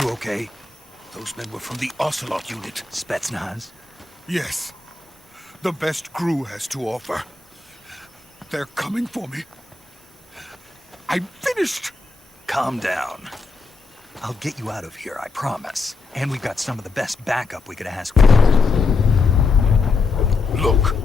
You okay? Those men were from the Ocelot unit. Spetsnaz? Yes. The best GRU has to offer. They're coming for me. I'm finished! Calm down. I'll get you out of here, I promise. And we've got some of the best backup we could ask for. Look.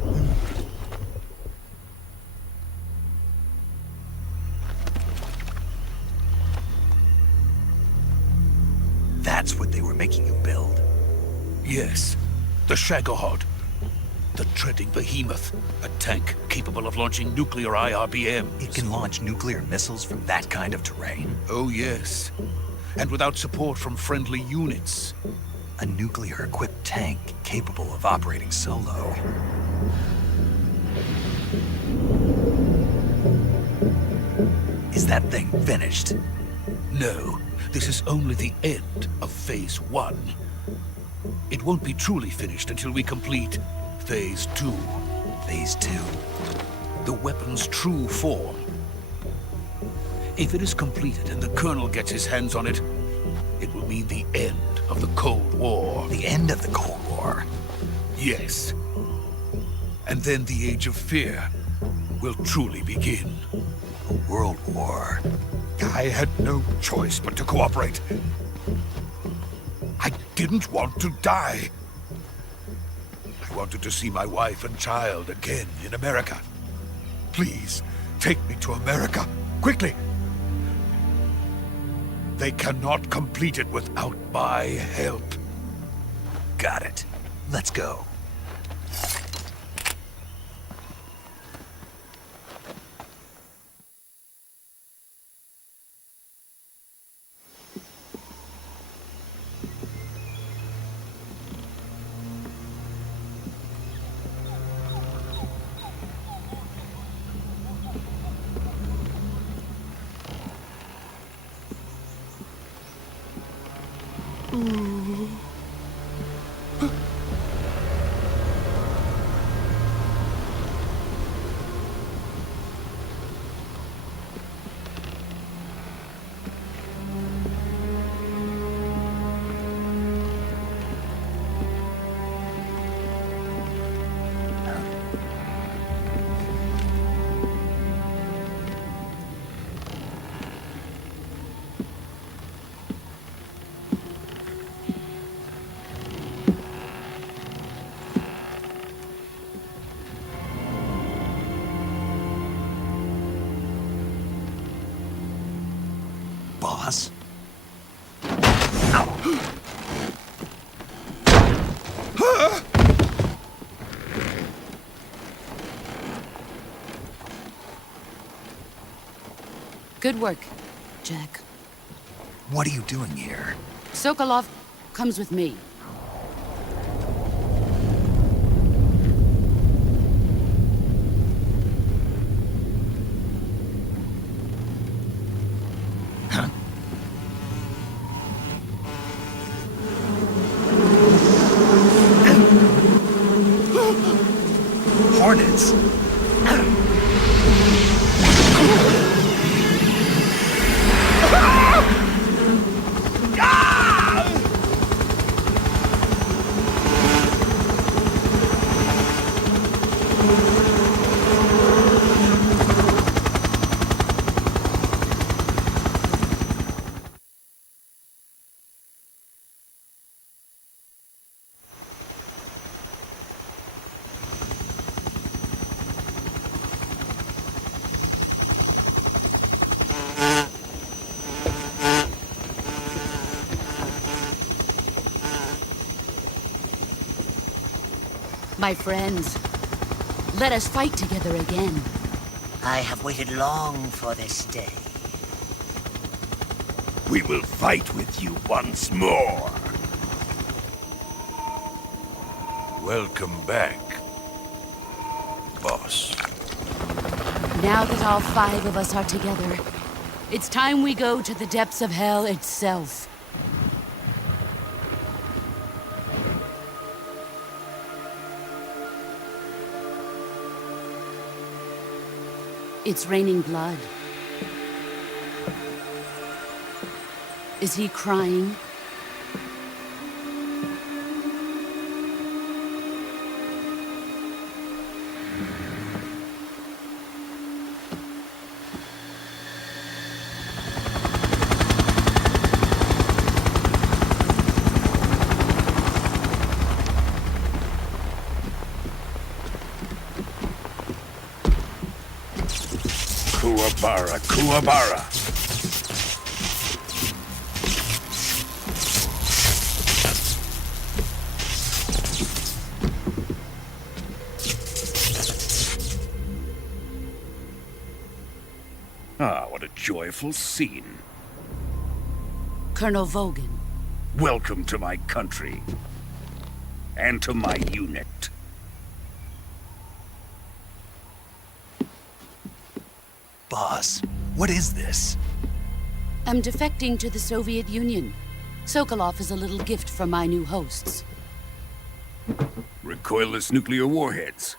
That's what they were making you build? Yes. The Shagohod. The treading behemoth. A tank capable of launching nuclear IRBMs. It can launch nuclear missiles from that kind of terrain? Oh, yes. And without support from friendly units. A nuclear-equipped tank capable of operating solo. Is that thing finished? No. This is only the end of Phase 1. It won't be truly finished until we complete Phase 2. Phase 2? The weapon's true form. If it is completed and the Colonel gets his hands on it, it will mean the end of the Cold War. The end of the Cold War? Yes. And then the Age of Fear will truly begin. A world war. I had no choice but to cooperate. I didn't want to die. I wanted to see my wife and child again in America. Please, take me to America, quickly. They cannot complete it without my help. Got it. Let's go. Boss? Good work, Jack. What are you doing here? Sokolov comes with me. Hornets? My friends, let us fight together again. I have waited long for this day. We will fight with you once more. Welcome back, boss. Now that all 5 of us are together, it's time we go to the depths of hell itself. It's raining blood. Is he crying? Kuwabara, Kuwabara. Ah, what a joyful scene. Colonel Vogan. Welcome to my country. And to my unit. Boss, what is this? I'm defecting to the Soviet Union. Sokolov is a little gift from my new hosts. Recoilless nuclear warheads.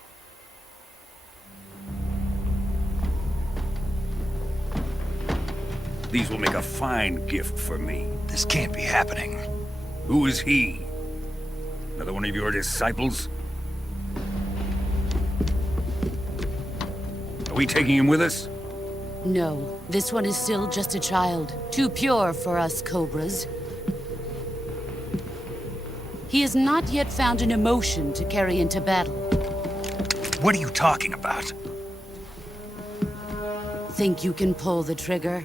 These will make a fine gift for me. This can't be happening. Who is he? Another one of your disciples? Are we taking him with us? No, this one is still just a child. Too pure for us Cobras. He has not yet found an emotion to carry into battle. What are you talking about? Think you can pull the trigger?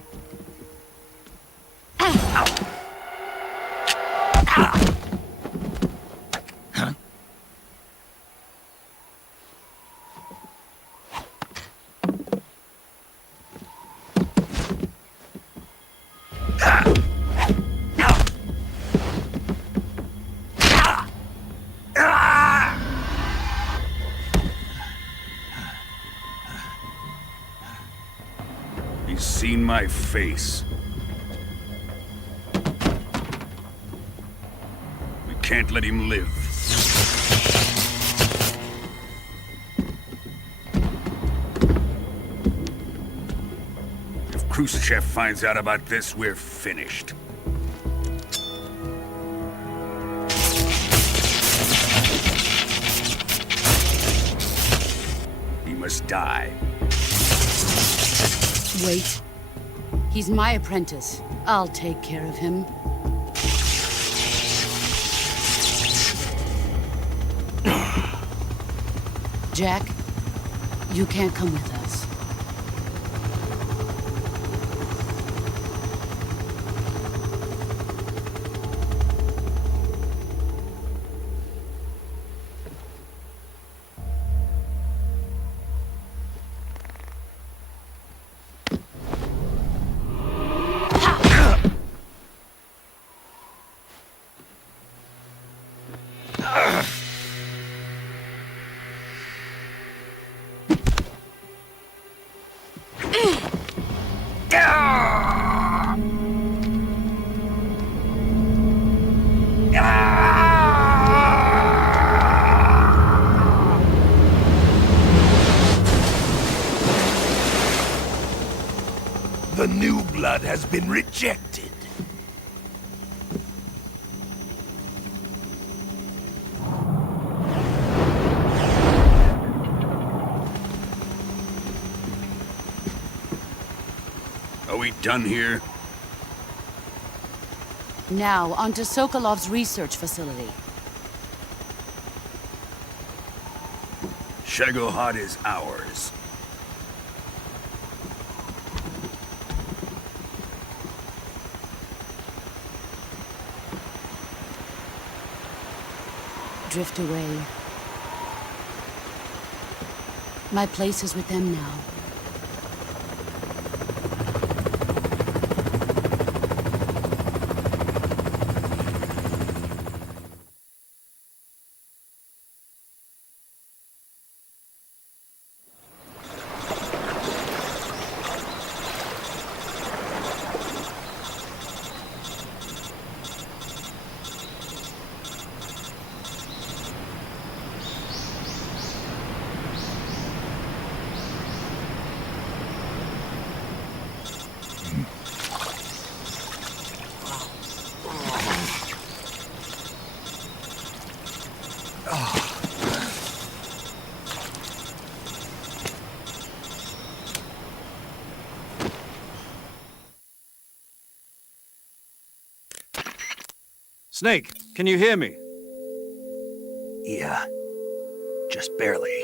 He's seen my face. can't let him live. If Khrushchev finds out about this, we're finished. He must die. Wait. He's my apprentice. I'll take care of him. Jack, you can't come with us. The new blood has been rejected. Are we done here? Now, onto Sokolov's research facility. Shagohod is ours. Drift away. My place is with them now. Snake, can you hear me? Yeah. Just barely.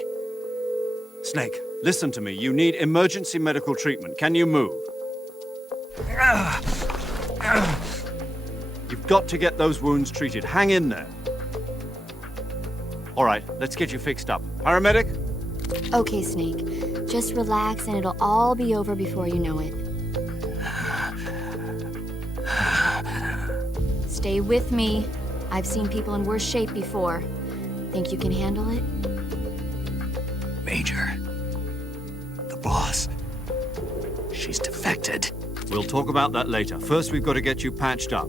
Snake, listen to me. You need emergency medical treatment. Can you move? You've got to get those wounds treated. Hang in there. All right, let's get you fixed up. Paramedic? Okay, Snake. Just relax and it'll all be over before you know it. Stay with me. I've seen people in worse shape before. Think you can handle it? Major. The boss. She's defected. We'll talk about that later. First, we've got to get you patched up.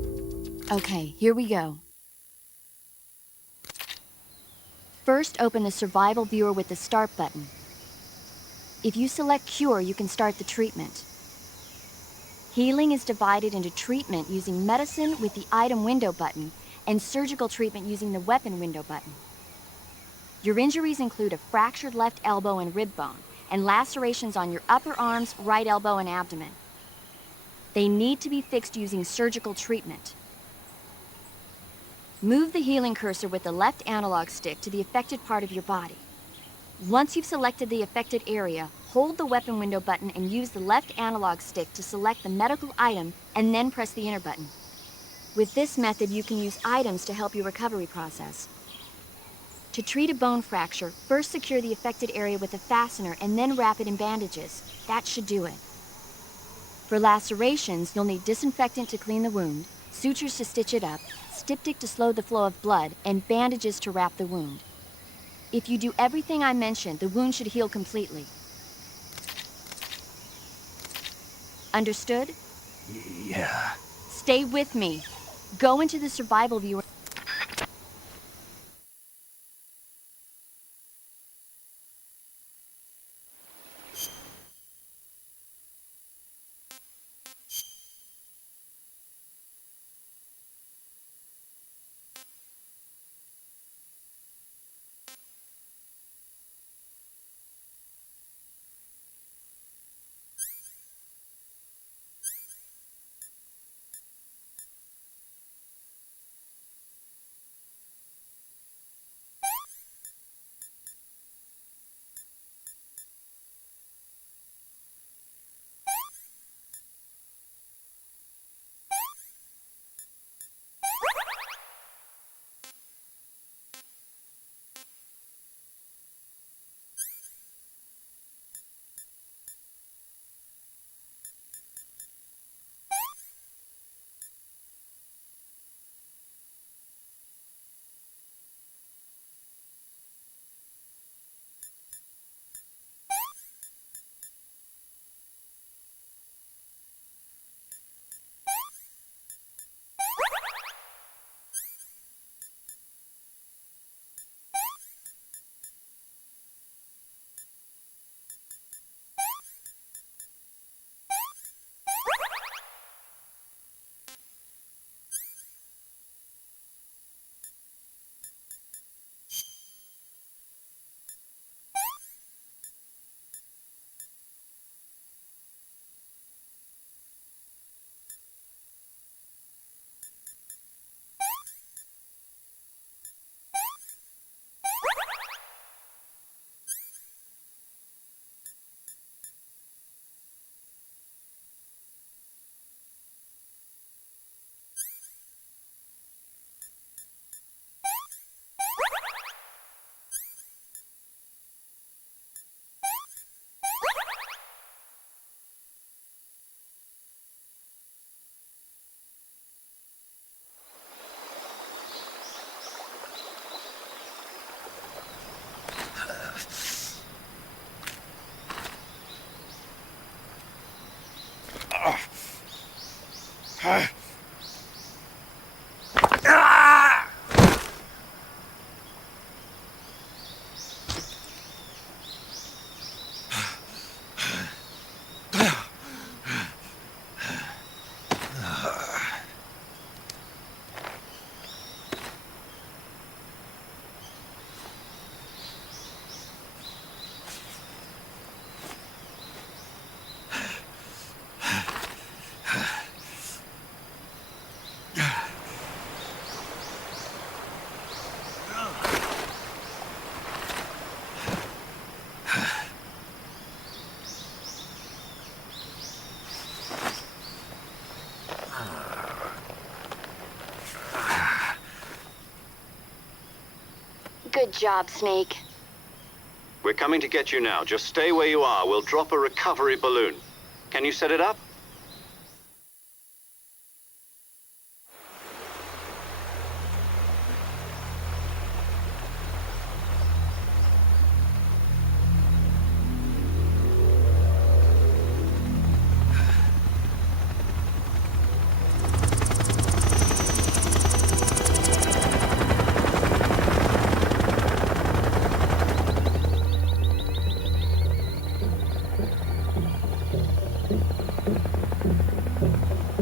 Okay, here we go. First, open the survival viewer with the start button. If you select cure, you can start the treatment. Healing is divided into treatment using medicine with the item window button and surgical treatment using the weapon window button. Your injuries include a fractured left elbow and rib bone and lacerations on your upper arms, right elbow, and abdomen. They need to be fixed using surgical treatment. Move the healing cursor with the left analog stick to the affected part of your body. Once you've selected the affected area, hold the weapon window button and use the left analog stick to select the medical item and then press the enter button. With this method, you can use items to help your recovery process. To treat a bone fracture, first secure the affected area with a fastener and then wrap it in bandages. That should do it. For lacerations, you'll need disinfectant to clean the wound, sutures to stitch it up, styptic to slow the flow of blood, and bandages to wrap the wound. If you do everything I mentioned, the wound should heal completely. Understood? Yeah. Stay with me. Go into the survival viewer. Good job, Snake. We're coming to get you now. Just stay where you are. We'll drop a recovery balloon. Can you set it up?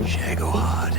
Shagohod.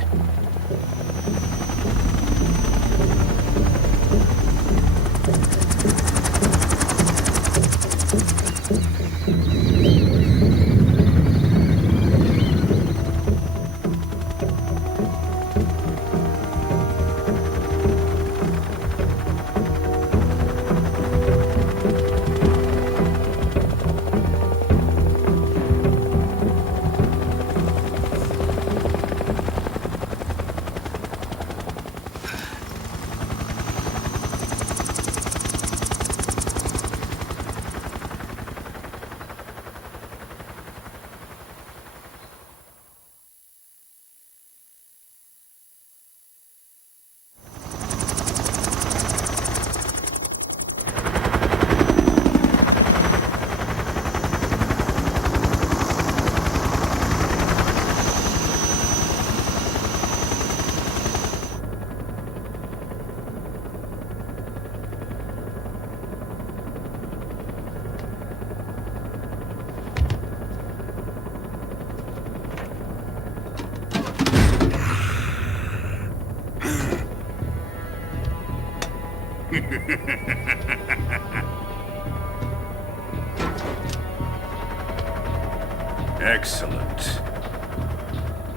Excellent.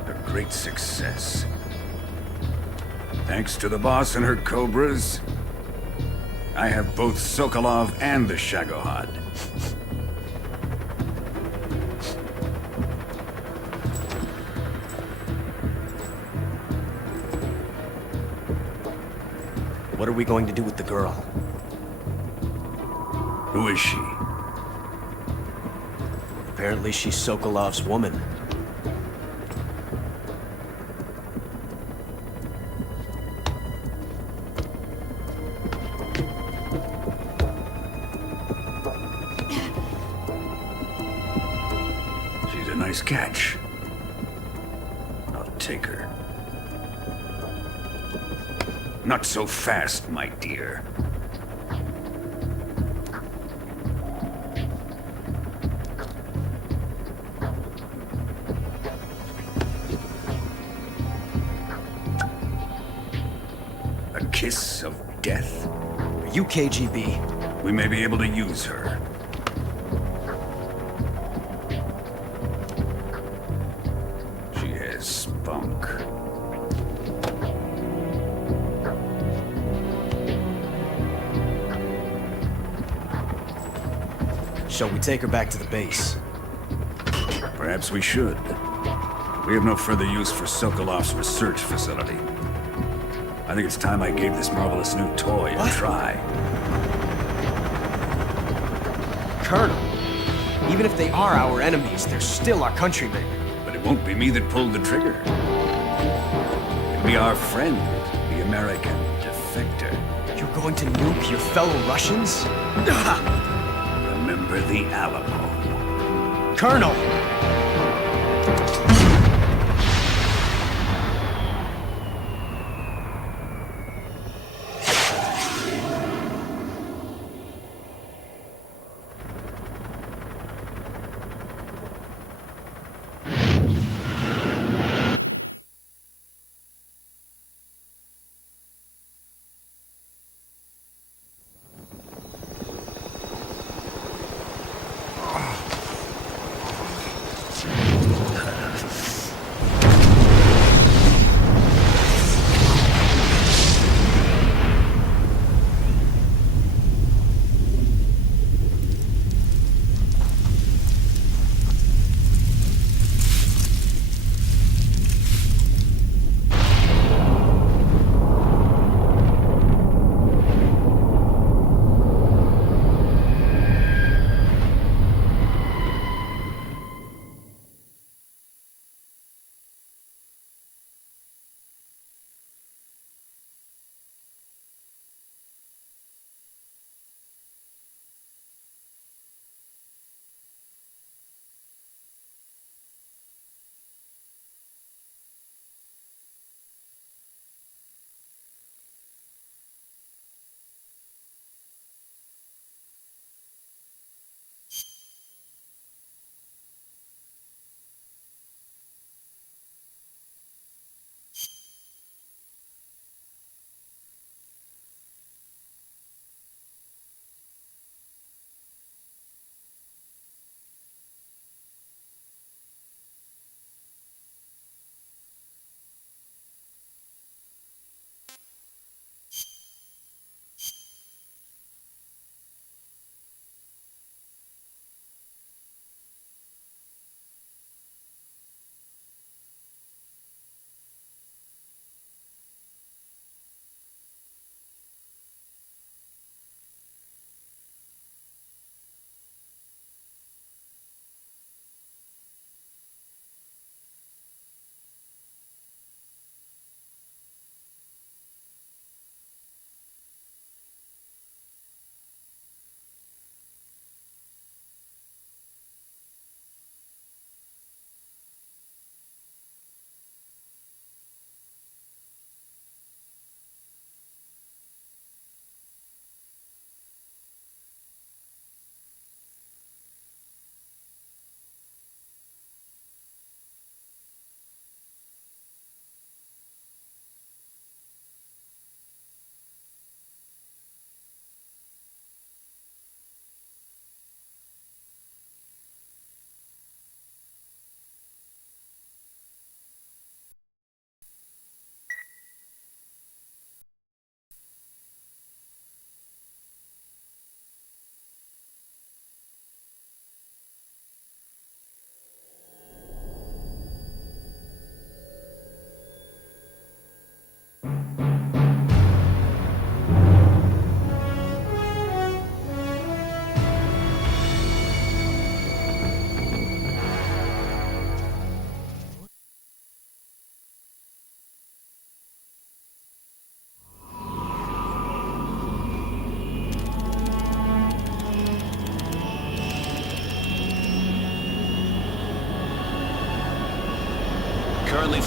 A great success. Thanks to the boss and her cobras, I have both Sokolov and the Shagohod. What are we going to do with the girl? Who is she? Apparently she's Sokolov's woman. She's a nice catch. I'll take her. Not so fast, my dear. A kiss of death? Are you KGB? We may be able to use her. She has spunk. Shall we take her back to the base? Perhaps we should. We have no further use for Sokolov's research facility. I think it's time I gave this marvelous new toy a try. Colonel, even if they are our enemies, they're still our countrymen. But it won't be me that pulled the trigger. It'll be our friend, the American defector. You're going to nuke your fellow Russians? Remember the Alamo. Colonel!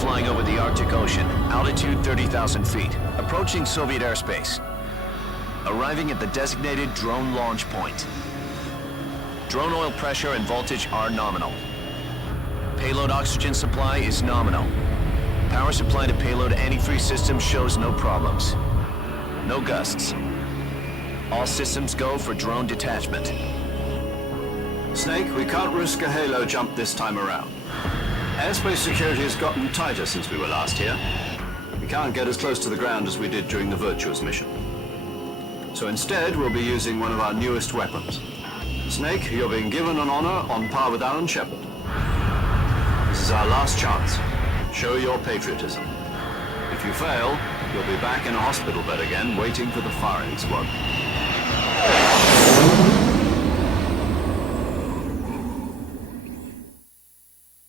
flying over the Arctic Ocean, altitude 30,000 feet, approaching Soviet airspace. Arriving at the designated drone launch point. Drone oil pressure and voltage are nominal. Payload oxygen supply is nominal. Power supply to payload antifreeze system shows no problems. No gusts. All systems go for drone detachment. Snake, we can't risk a halo jump this time around. Airspace security has gotten tighter since we were last here. We can't get as close to the ground as we did during the Virtuous mission. So instead, we'll be using one of our newest weapons. Snake, you're being given an honor on par with Alan Shepard. This is our last chance. Show your patriotism. If you fail, you'll be back in a hospital bed again, waiting for the firing squad.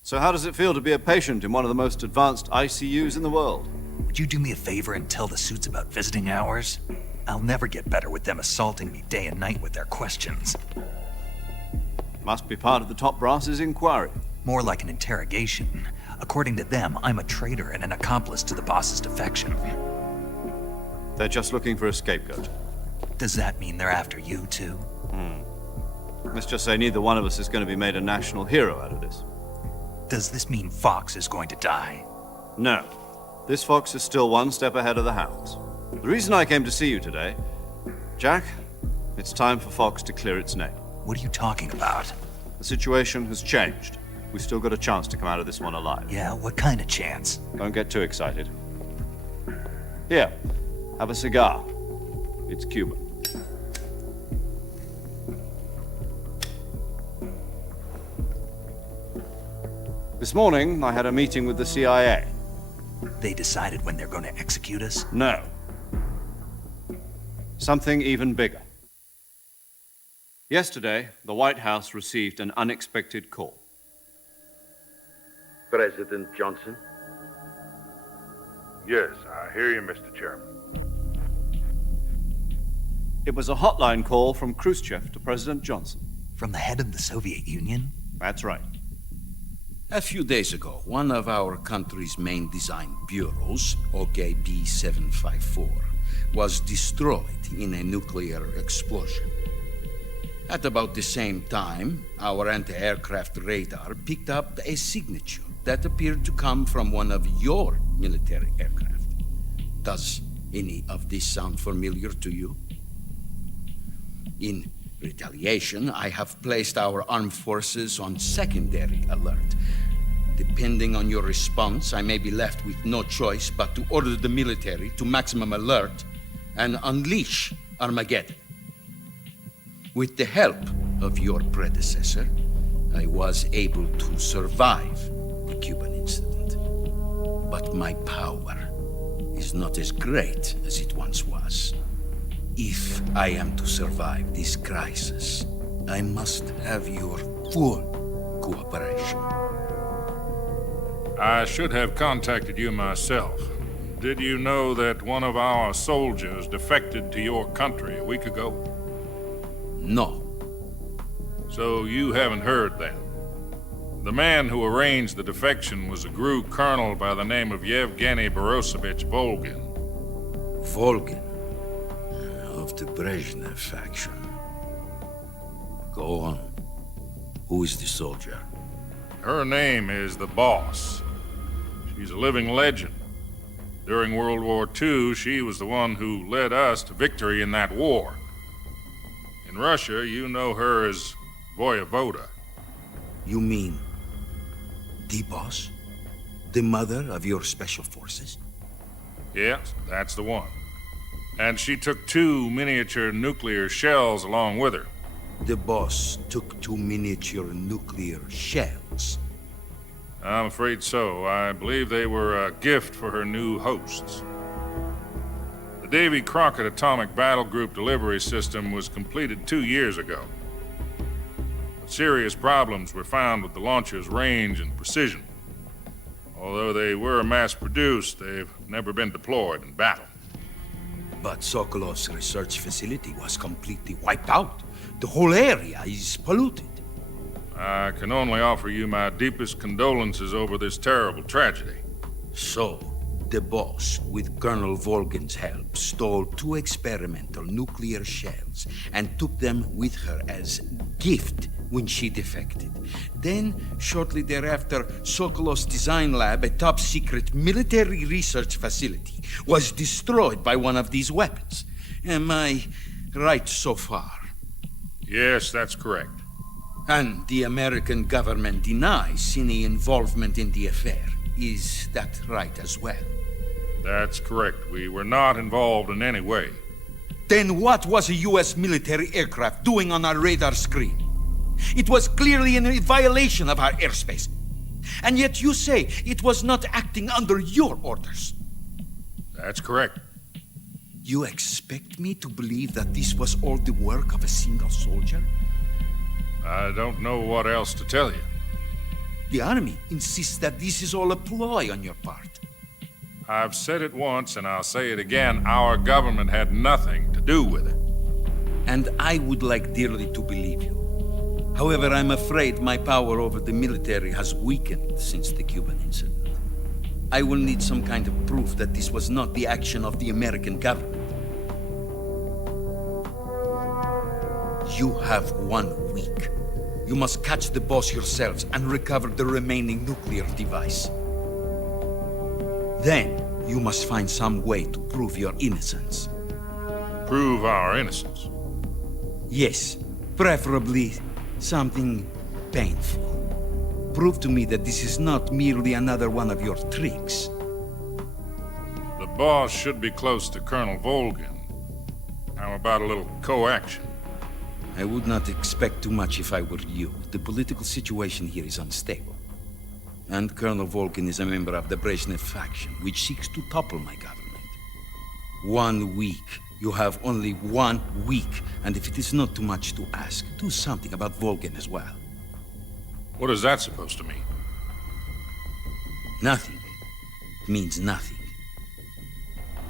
So how does it feel to be a patient in one of the most advanced ICUs in the world? Would you do me a favor and tell the suits about visiting hours? I'll never get better with them assaulting me day and night with their questions. Must be part of the top brass's inquiry. More like an interrogation. According to them, I'm a traitor and an accomplice to the boss's defection. They're just looking for a scapegoat. Does that mean they're after you, too? Let's just say neither one of us is going to be made a national hero out of this. Does this mean Fox is going to die? No. This fox is still one step ahead of the hounds. The reason I came to see you today, Jack, it's time for Fox to clear its name. What are you talking about? The situation has changed. We've still got a chance to come out of this one alive. Yeah, what kind of chance? Don't get too excited. Here, have a cigar. It's Cuban. This morning, I had a meeting with the CIA. They decided when they're going to execute us? No. Something even bigger. Yesterday, the White House received an unexpected call. President Johnson? Yes, I hear you, Mr. Chairman. It was a hotline call from Khrushchev to President Johnson. From the head of the Soviet Union? That's right. A few days ago, one of our country's main design bureaus, OKB 754, was destroyed in a nuclear explosion. At about the same time, our anti-aircraft radar picked up a signature that appeared to come from one of your military aircraft. Does any of this sound familiar to you? In retaliation, I have placed our armed forces on secondary alert. Depending on your response, I may be left with no choice but to order the military to maximum alert and unleash Armageddon. With the help of your predecessor, I was able to survive the Cuban incident. But my power is not as great as it once was. If I am to survive this crisis, I must have your full cooperation. I should have contacted you myself. Did you know that one of our soldiers defected to your country a week ago? No. So you haven't heard that. The man who arranged the defection was a GRU colonel by the name of Yevgeny Borosovich Volgin. Volgin? Of the Brezhnev faction. Go on. Who is the soldier? Her name is the Boss. She's a living legend. During World War II, she was the one who led us to victory in that war. In Russia, you know her as Voyevoda. You mean the Boss? The mother of your special forces? Yes, that's the one. And she took 2 miniature nuclear shells along with her. The Boss took 2 miniature nuclear shells? I'm afraid so. I believe they were a gift for her new hosts. The Davy Crockett Atomic Battle Group delivery system was completed 2 years ago. But serious problems were found with the launcher's range and precision. Although they were mass-produced, they've never been deployed in battle. But Sokolov's research facility was completely wiped out. The whole area is polluted. I can only offer you my deepest condolences over this terrible tragedy. So, the boss, with Colonel Volgan's help, stole 2 experimental nuclear shells and took them with her as gift when she defected. Then, shortly thereafter, Sokolov's design lab, a top-secret military research facility, was destroyed by one of these weapons. Am I right so far? Yes, that's correct. And the American government denies any involvement in the affair. Is that right as well? That's correct. We were not involved in any way. Then what was a U.S. military aircraft doing on our radar screen? It was clearly in violation of our airspace. And yet you say it was not acting under your orders. That's correct. You expect me to believe that this was all the work of a single soldier? I don't know what else to tell you. The Army insists that this is all a ploy on your part. I've said it once and I'll say it again. Our government had nothing to do with it. And I would like dearly to believe you. However, I'm afraid my power over the military has weakened since the Cuban incident. I will need some kind of proof that this was not the action of the American government. You have 1 week. You must catch the boss yourselves and recover the remaining nuclear device. Then, you must find some way to prove your innocence. Prove our innocence? Yes, preferably something painful. Prove to me that this is not merely another one of your tricks. The boss should be close to Colonel Volgan. How about a little co-action? I would not expect too much if I were you. The political situation here is unstable. And Colonel Volgan is a member of the Brezhnev faction, which seeks to topple my government. 1 week. You have only 1 week, and if it is not too much to ask, do something about Volgan as well. What is that supposed to mean? Nothing. It means nothing.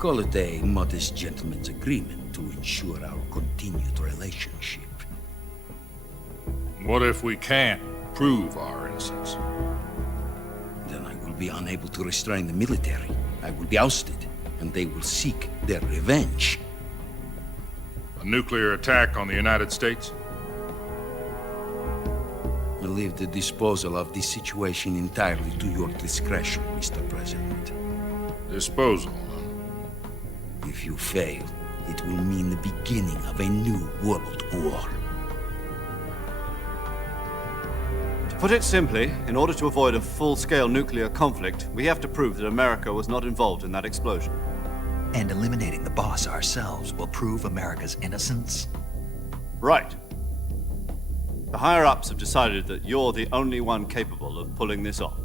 Call it a modest gentleman's agreement to ensure our continued relationship. What if we can't prove our innocence? Then I will be unable to restrain the military. I will be ousted, and they will seek their revenge. A nuclear attack on the United States? I leave the disposal of this situation entirely to your discretion, Mr. President. Disposal? If you fail, it will mean the beginning of a new world war. To put it simply, in order to avoid a full-scale nuclear conflict, we have to prove that America was not involved in that explosion. And eliminating the boss ourselves will prove America's innocence? Right. The higher-ups have decided that you're the only one capable of pulling this off.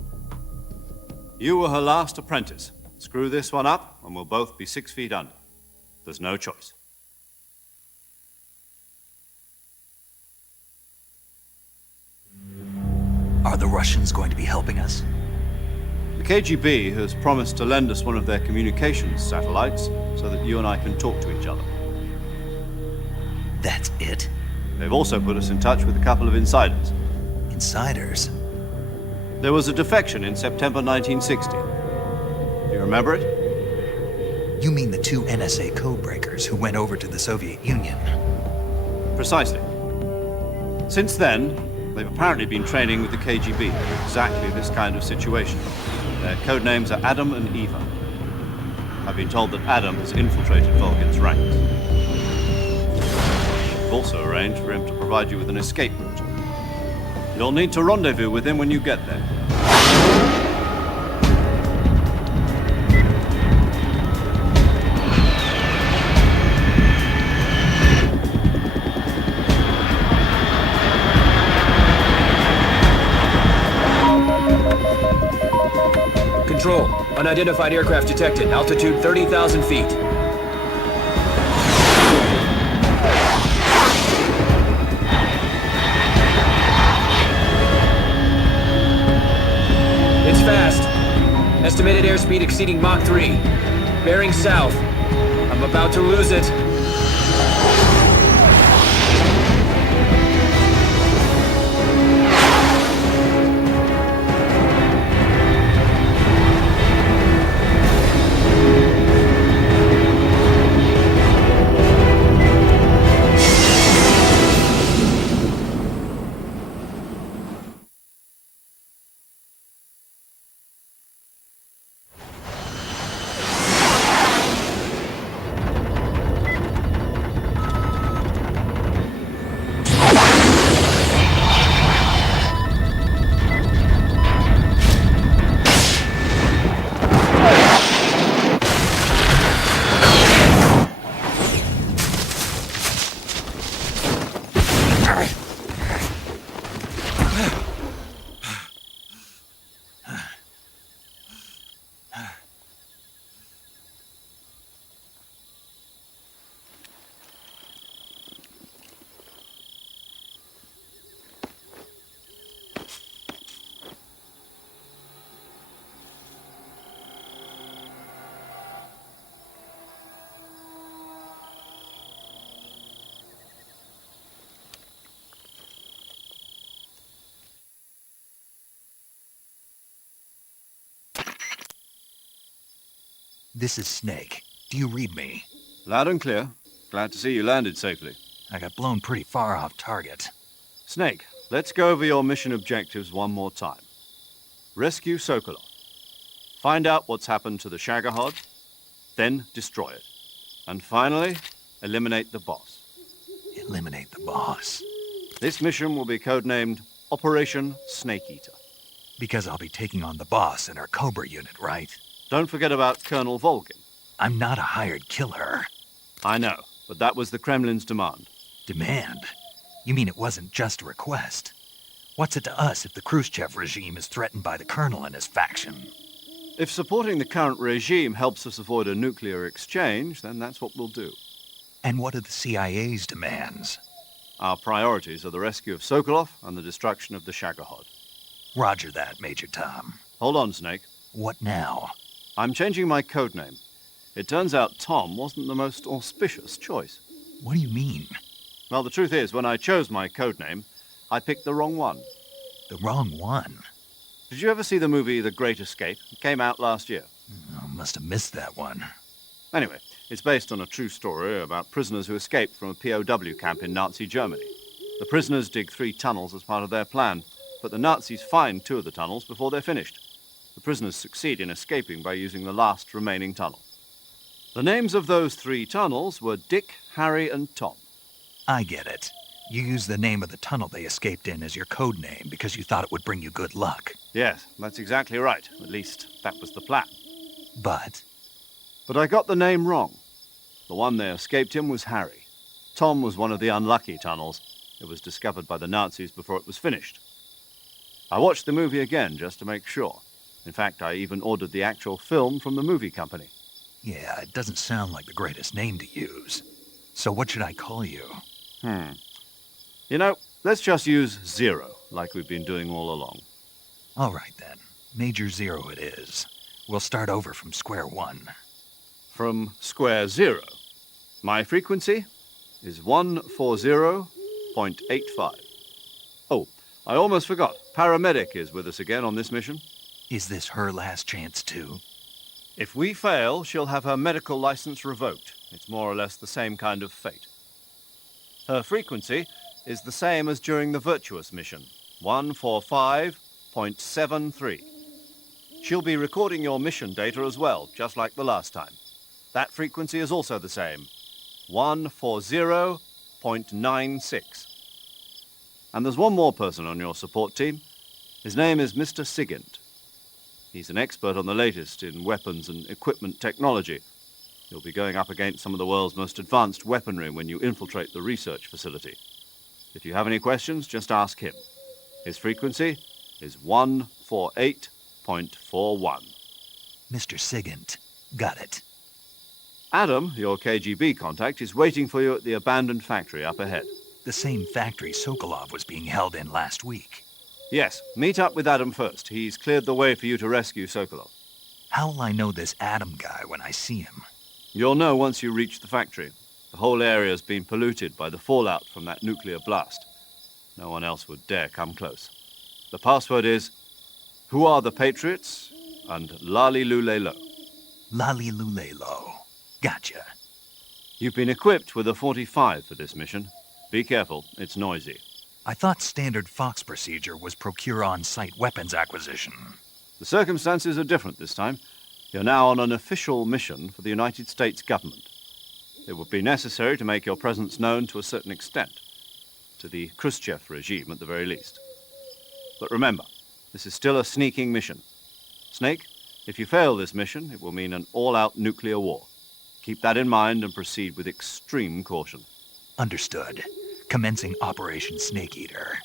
You were her last apprentice. Screw this one up, and we'll both be 6 feet under. There's no choice. Are the Russians going to be helping us? The KGB has promised to lend us one of their communications satellites so that you and I can talk to each other. That's it? They've also put us in touch with a couple of insiders. Insiders? There was a defection in September 1960. Do you remember it? You mean the 2 NSA codebreakers who went over to the Soviet Union? Precisely. Since then, they've apparently been training with the KGB for exactly this kind of situation. Their code names are Adam and Eva. I've been told that Adam has infiltrated Volgan's ranks. We've also arranged for him to provide you with an escape route. You'll need to rendezvous with him when you get there. Control. Unidentified aircraft detected. Altitude 30,000 feet. It's fast. Estimated airspeed exceeding Mach 3. Bearing south. I'm about to lose it. This is Snake. Do you read me? Loud and clear. Glad to see you landed safely. I got blown pretty far off target. Snake, let's go over your mission objectives one more time. Rescue Sokolov. Find out what's happened to the Shagohod, then destroy it. And finally, eliminate the boss. Eliminate the boss. This mission will be codenamed Operation Snake Eater. Because I'll be taking on the boss in our Cobra unit, right? Don't forget about Colonel Volgin. I'm not a hired killer. I know, but that was the Kremlin's demand. Demand? You mean it wasn't just a request? What's it to us if the Khrushchev regime is threatened by the Colonel and his faction? If supporting the current regime helps us avoid a nuclear exchange, then that's what we'll do. And what are the CIA's demands? Our priorities are the rescue of Sokolov and the destruction of the Shagohod. Roger that, Major Tom. Hold on, Snake. What now? I'm changing my codename. It turns out Tom wasn't the most auspicious choice. What do you mean? Well, the truth is, when I chose my codename, I picked the wrong one. The wrong one? Did you ever see the movie The Great Escape? It came out last year. Oh, must have missed that one. Anyway, it's based on a true story about prisoners who escaped from a POW camp in Nazi Germany. The prisoners dig 3 tunnels as part of their plan, but the Nazis find 2 of the tunnels before they're finished. The prisoners succeed in escaping by using the last remaining tunnel. The names of those 3 tunnels were Dick, Harry, and Tom. I get it. You used the name of the tunnel they escaped in as your code name because you thought it would bring you good luck. Yes, that's exactly right. At least, that was the plan. But I got the name wrong. The one they escaped in was Harry. Tom was one of the unlucky tunnels. It was discovered by the Nazis before it was finished. I watched the movie again just to make sure. In fact, I even ordered the actual film from the movie company. yeah, it doesn't sound like the greatest name to use. So what should I call you? You know, let's just use Zero, like we've been doing all along. All right, then. Major Zero it is. We'll start over from square one. From square 0. My frequency is 140.85. Oh, I almost forgot. Paramedic is with us again on this mission. Is this her last chance, too? If we fail, she'll have her medical license revoked. It's more or less the same kind of fate. Her frequency is the same as during the Virtuous mission, 145.73. She'll be recording your mission data as well, just like the last time. That frequency is also the same, 140.96. And there's one more person on your support team. His name is Mr. Sigint. He's an expert on the latest in weapons and equipment technology. You'll be going up against some of the world's most advanced weaponry when you infiltrate the research facility. If you have any questions, just ask him. His frequency is 148.41. Mr. Sigint. Got it. Adam, your KGB contact, is waiting for you at the abandoned factory up ahead. The same factory Sokolov was being held in last week. Yes, meet up with Adam first. He's cleared the way for you to rescue Sokolov. How will I know this Adam guy when I see him? You'll know once you reach the factory. The whole area's been polluted by the fallout from that nuclear blast. No one else would dare come close. The password is, "Who are the Patriots?" and Lali Lule Lo. Lali Lule Lo. Gotcha. You've been equipped with a 45 for this mission. Be careful, it's noisy. I thought standard Fox procedure was procure on-site weapons acquisition. The circumstances are different this time. You're now on an official mission for the United States government. It would be necessary to make your presence known to a certain extent, to the Khrushchev regime at the very least. But remember, this is still a sneaking mission. Snake, if you fail this mission, it will mean an all-out nuclear war. Keep that in mind and proceed with extreme caution. Understood. Commencing Operation Snake Eater.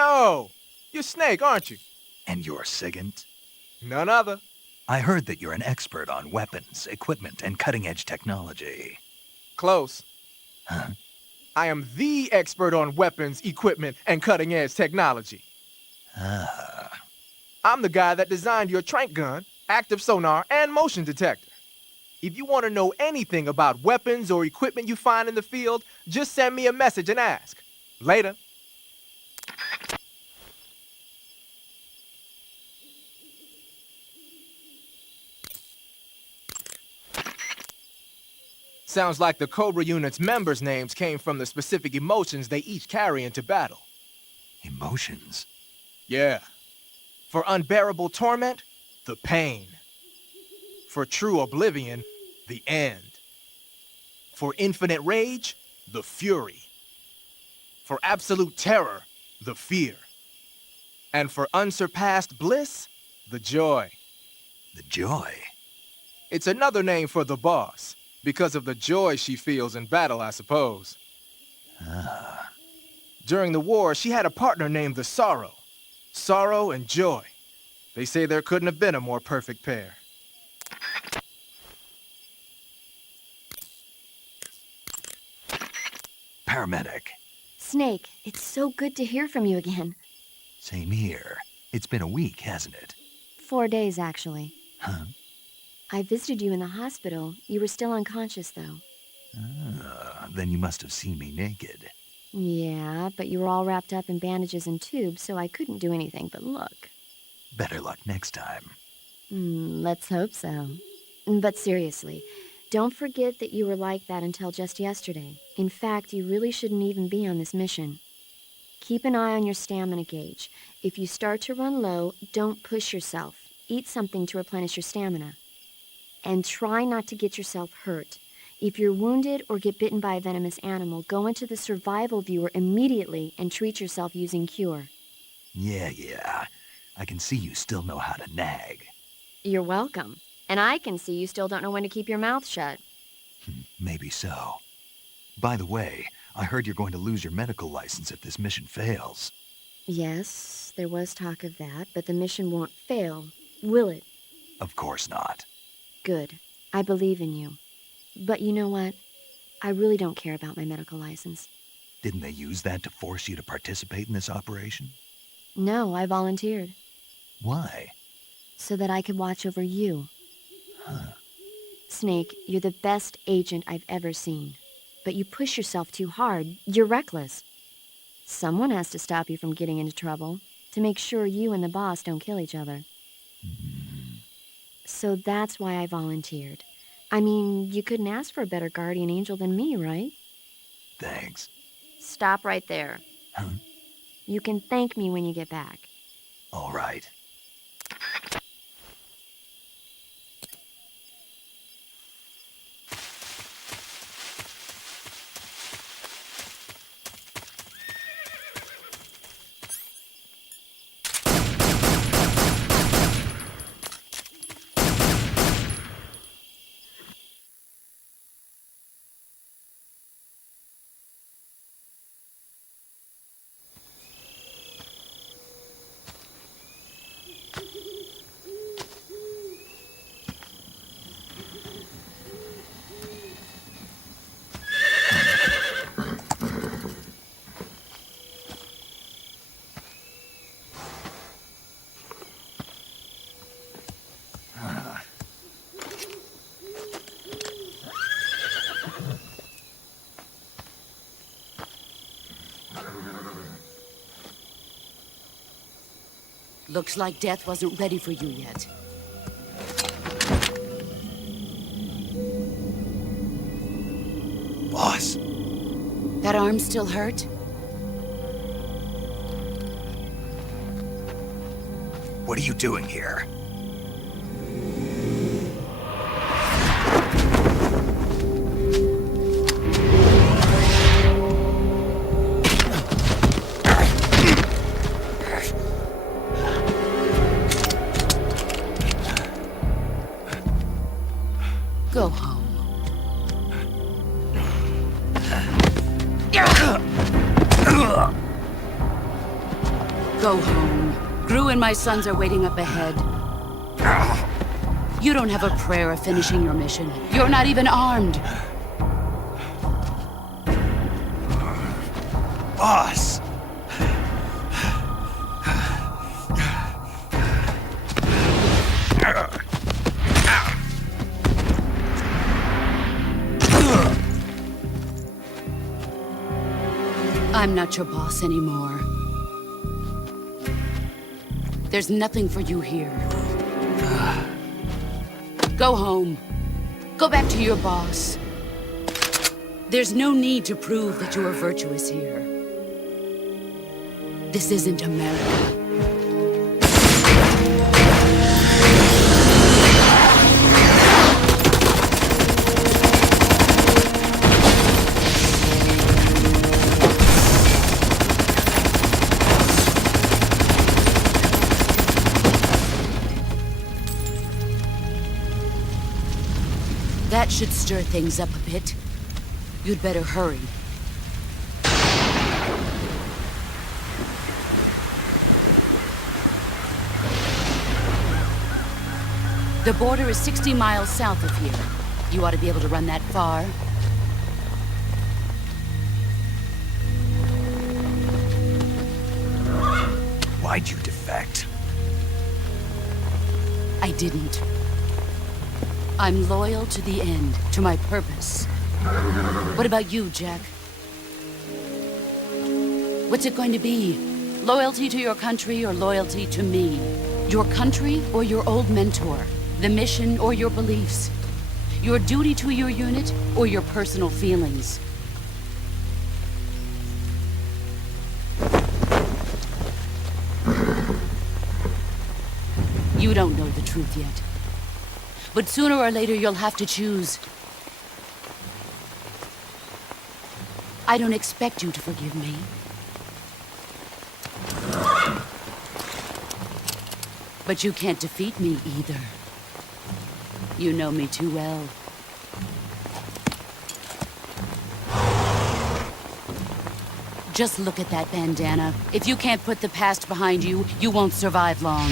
Yo! You're Snake, aren't you? And you're Sigint? None other. I heard that you're an expert on weapons, equipment, and cutting-edge technology. Close. Huh? I am the expert on weapons, equipment, and cutting-edge technology. Ah. I'm the guy that designed your trank gun, active sonar, and motion detector. If you want to know anything about weapons or equipment you find in the field, just send me a message and ask. Later. Sounds like the Cobra Unit's members' names came from the specific emotions they each carry into battle. Emotions? Yeah. For unbearable torment, the pain. For true oblivion, the end. For infinite rage, the fury. For absolute terror, the fear. And for unsurpassed bliss, the joy. The joy? It's another name for the boss, because of the joy she feels in battle, I suppose. Ah. During the war, she had a partner named the Sorrow. Sorrow and joy. They say there couldn't have been a more perfect pair. Paramedic. Snake, it's so good to hear from you again. Same here. It's been a week, hasn't it? 4 days, actually. Huh? I visited you in the hospital. You were still unconscious, though. Then you must have seen me naked. Yeah, but you were all wrapped up in bandages and tubes, so I couldn't do anything but look. Better luck next time. Let's hope so. But seriously, don't forget that you were like that until just yesterday. In fact, you really shouldn't even be on this mission. Keep an eye on your stamina gauge. If you start to run low, don't push yourself. Eat something to replenish your stamina. And try not to get yourself hurt. If you're wounded or get bitten by a venomous animal, go into the survival viewer immediately and treat yourself using Cure. Yeah. I can see you still know how to nag. You're welcome. And I can see you still don't know when to keep your mouth shut. Maybe so. By the way, I heard you're going to lose your medical license if this mission fails. Yes, there was talk of that, but the mission won't fail, will it? Of course not. Good. I believe in you. But you know what? I really don't care about my medical license. Didn't they use that to force you to participate in this operation? No, I volunteered. Why? So that I could watch over you. Huh. Snake, you're the best agent I've ever seen. But you push yourself too hard. You're reckless. Someone has to stop you from getting into trouble, to make sure you and the boss don't kill each other. So that's why I volunteered. I mean, you couldn't ask for a better guardian angel than me, right? Thanks. Stop right there. Huh? You can thank me when you get back. All right. Looks like death wasn't ready for you yet. Boss. That arm still hurt? What are you doing here? Go home. Go home. Gru and my sons are waiting up ahead. You don't have a prayer of finishing your mission. You're not even armed. Boss! I'm not your boss anymore. There's nothing for you here. Go home. Go back to your boss. There's no need to prove that you are virtuous here. This isn't America. That should stir things up a bit. You'd better hurry. The border is 60 miles south of here. You ought to be able to run that far. Why'd you defect? I didn't. I'm loyal to the end, to my purpose. What about you, Jack? What's it going to be? Loyalty to your country or loyalty to me? Your country or your old mentor? The mission or your beliefs? Your duty to your unit or your personal feelings? You don't know the truth yet. But sooner or later, you'll have to choose. I don't expect you to forgive me. But you can't defeat me either. You know me too well. Just look at that bandana. If you can't put the past behind you, you won't survive long.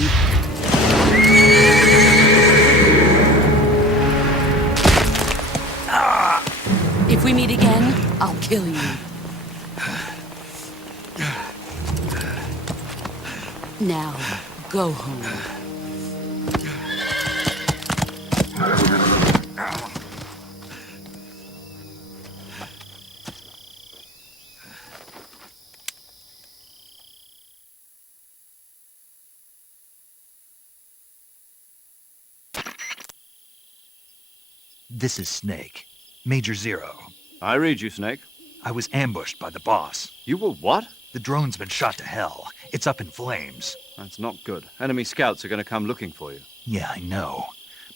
If we meet again, I'll kill you. Now, go home. This is Snake. Major Zero. I read you, Snake. I was ambushed by the boss. You were what? The drone's been shot to hell. It's up in flames. That's not good. Enemy scouts are going to come looking for you. Yeah, I know.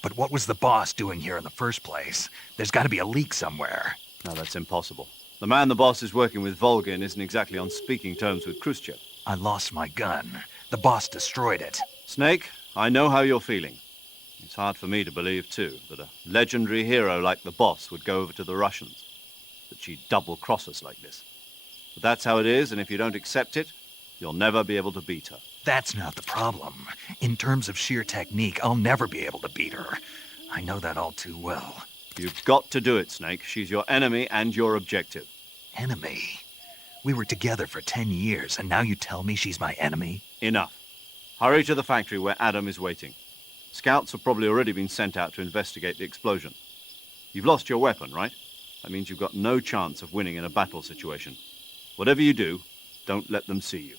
But what was the boss doing here in the first place? There's got to be a leak somewhere. No, that's impossible. The man the boss is working with, Volgin, isn't exactly on speaking terms with Khrushchev. I lost my gun. The boss destroyed it. Snake, I know how you're feeling. It's hard for me to believe, too, that a legendary hero like the boss would go over to the Russians. That she'd double-cross us like this. But that's how it is, and if you don't accept it, you'll never be able to beat her. That's not the problem. In terms of sheer technique, I'll never be able to beat her. I know that all too well. You've got to do it, Snake. She's your enemy and your objective. Enemy? We were together for 10 years, and now you tell me she's my enemy? Enough. Hurry to the factory where Adam is waiting. Scouts have probably already been sent out to investigate the explosion. You've lost your weapon, right? That means you've got no chance of winning in a battle situation. Whatever you do, don't let them see you.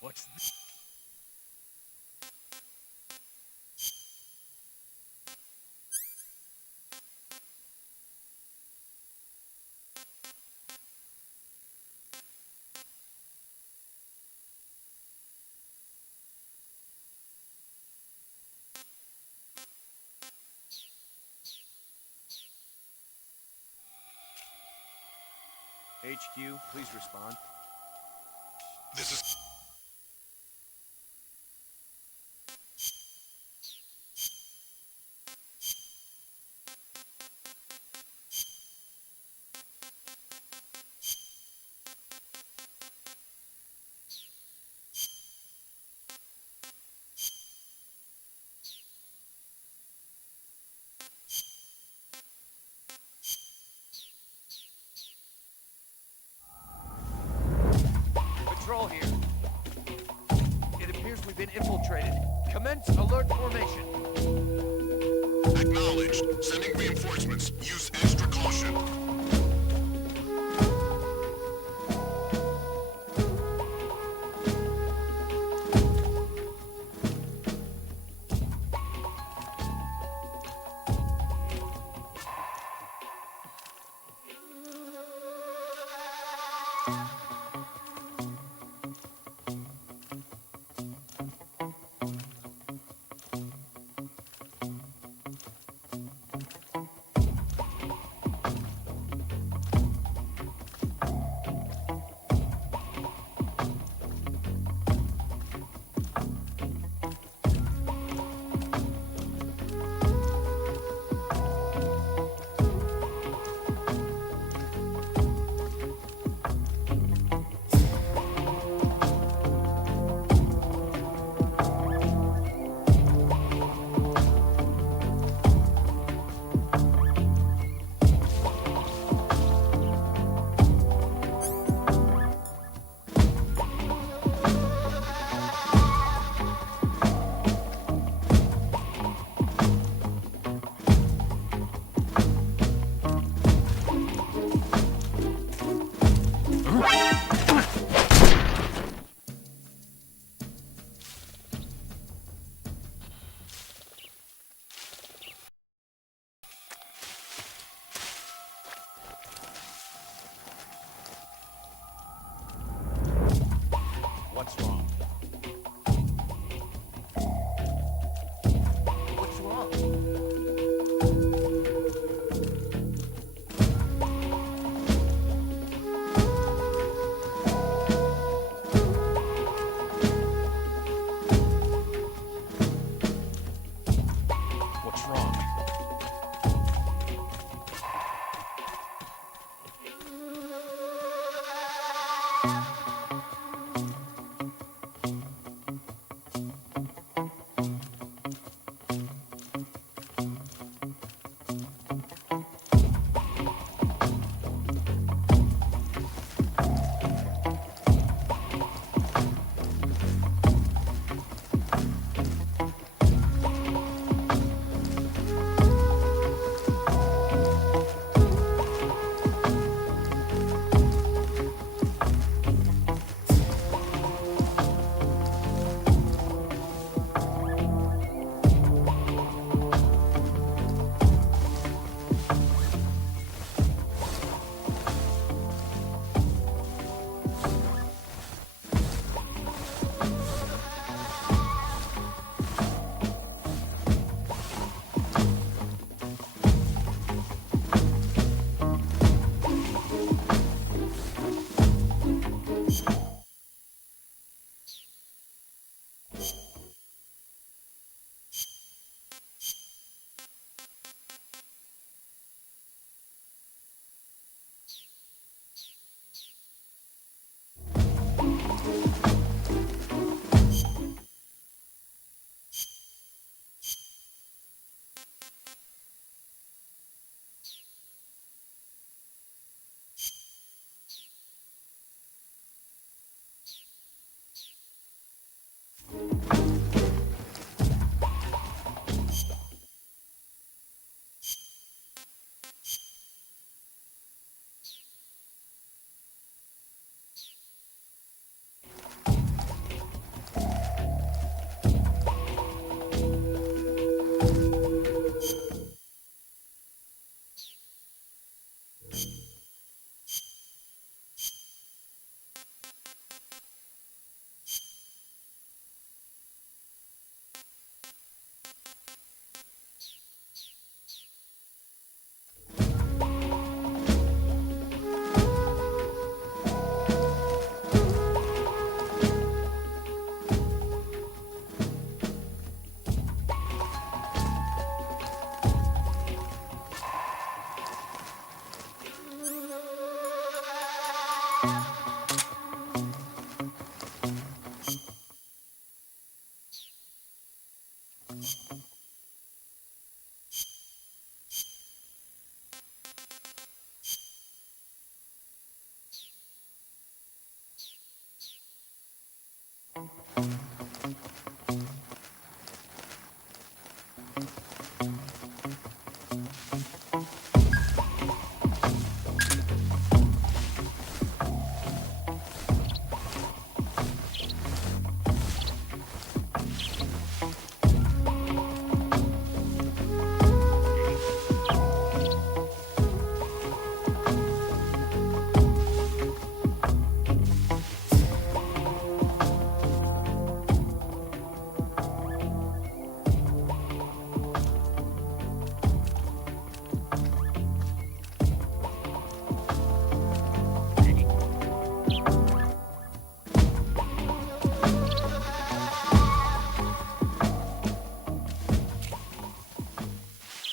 What's this? HQ, please respond. This is... Patrol here. It appears we've been infiltrated. Commence alert formation. Acknowledged. Sending reinforcements. Use extra caution.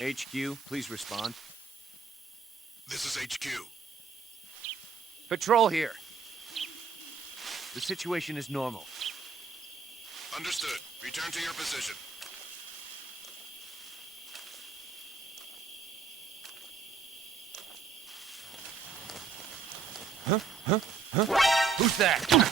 HQ, please respond. This is HQ. Patrol here. The situation is normal. Understood. Return to your position. Who's that?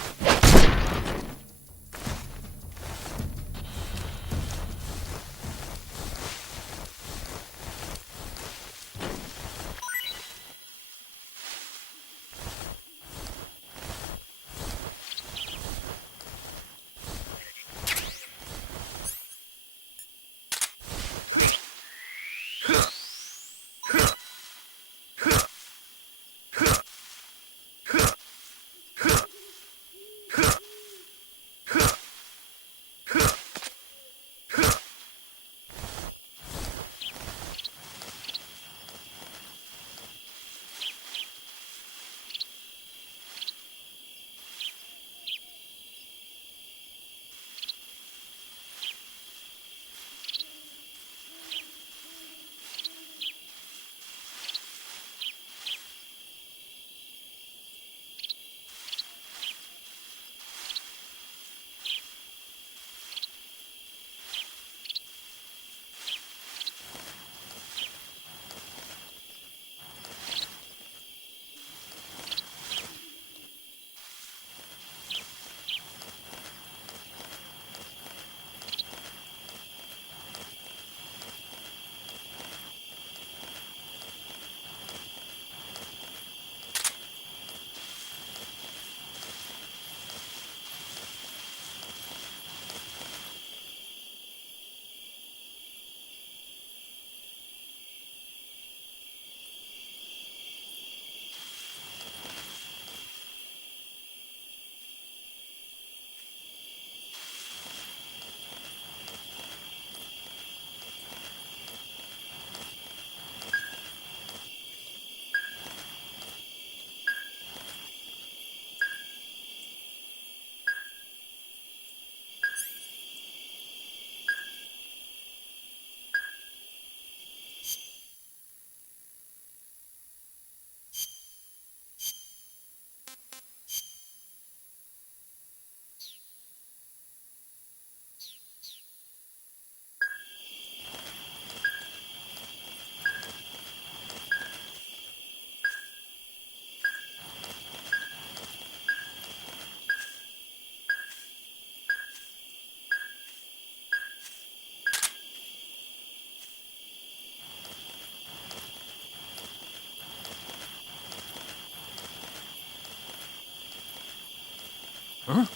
Huh?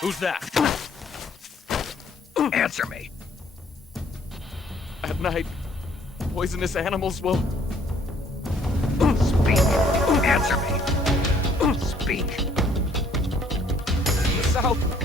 Who's that? Answer me. At night, poisonous animals will... Speak. Answer me. Speak. The south.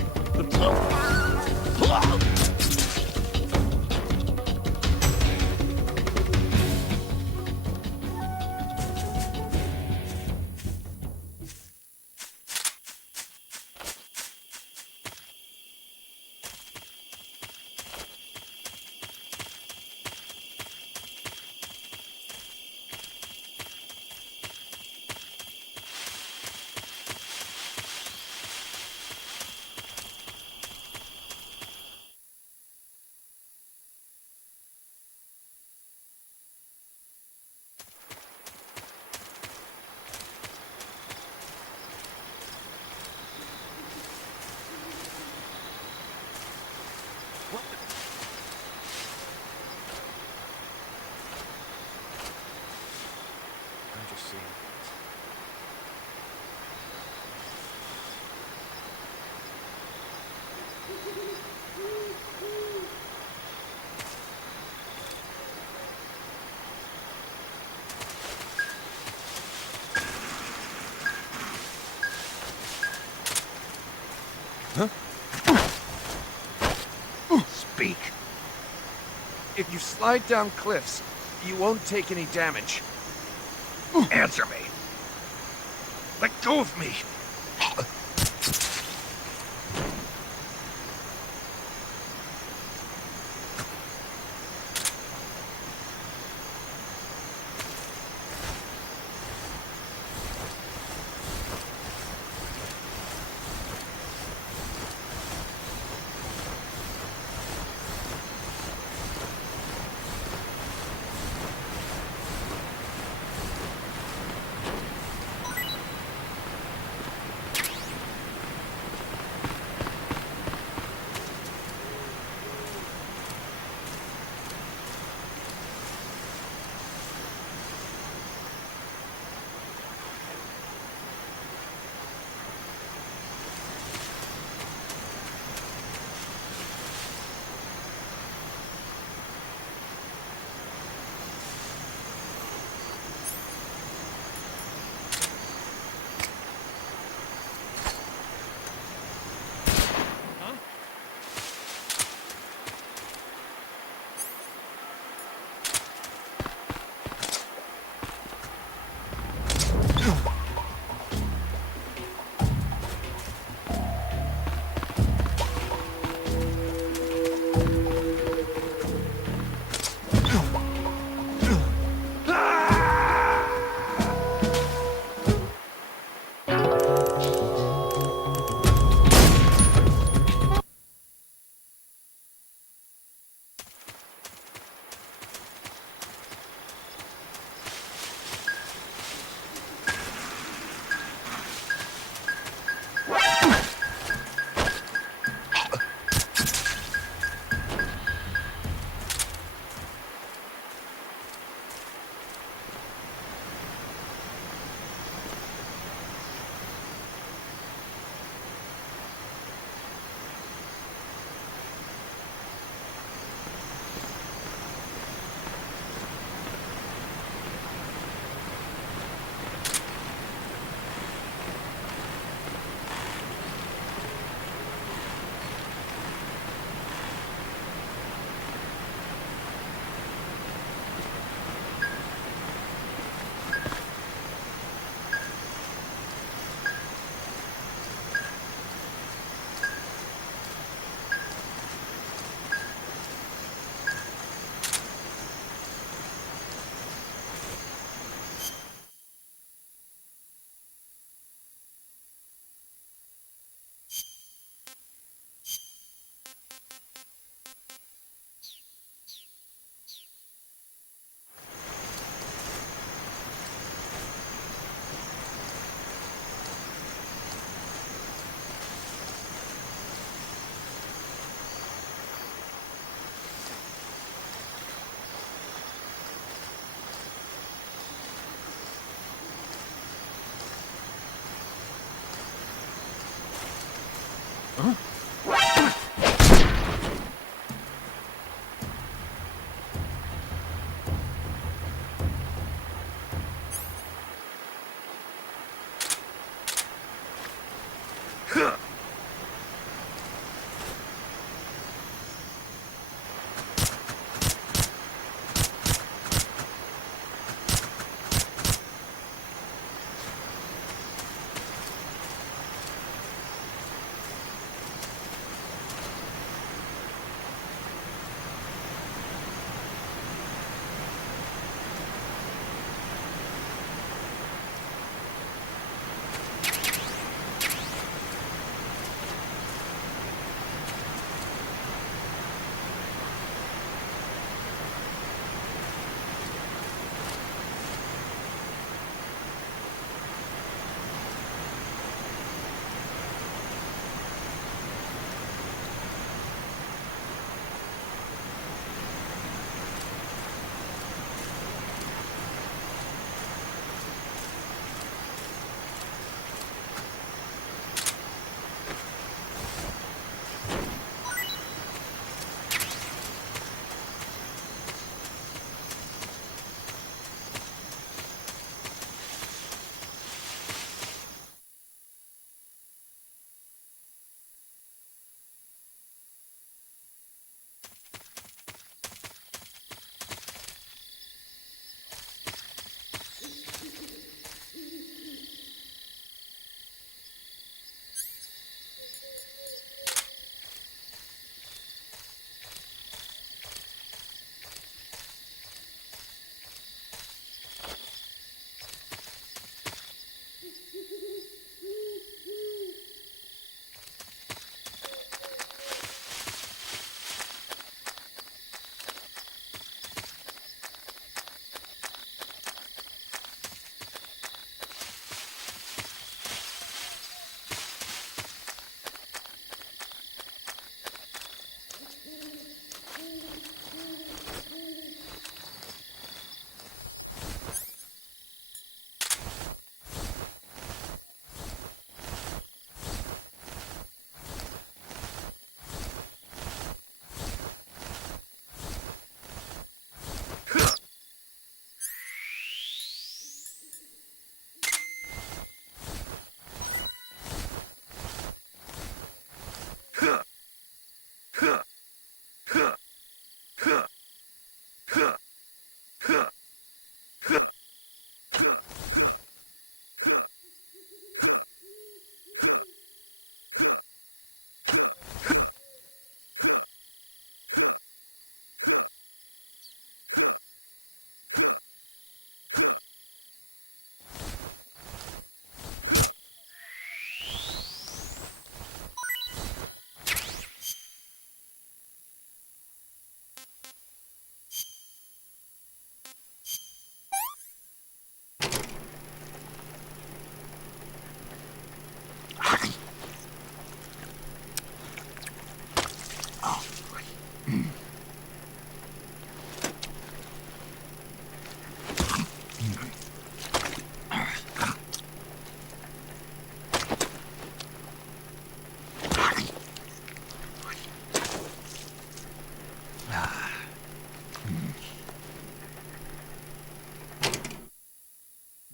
speak. If you slide down cliffs, you won't take any damage. Answer me. Let go of me.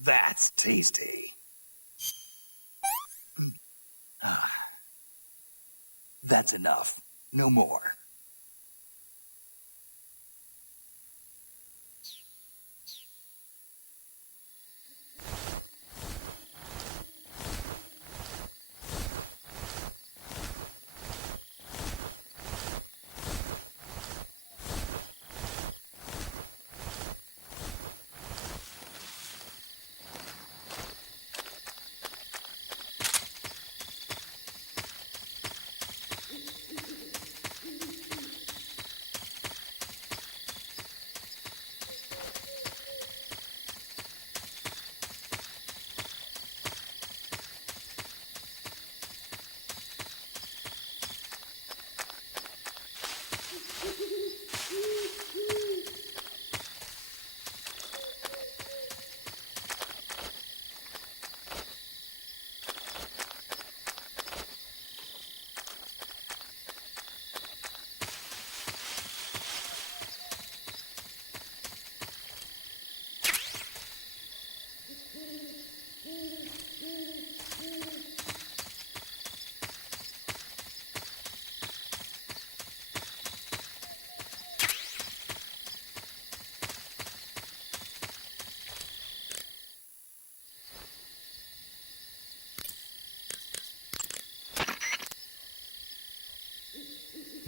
That's tasty. That's enough. No more.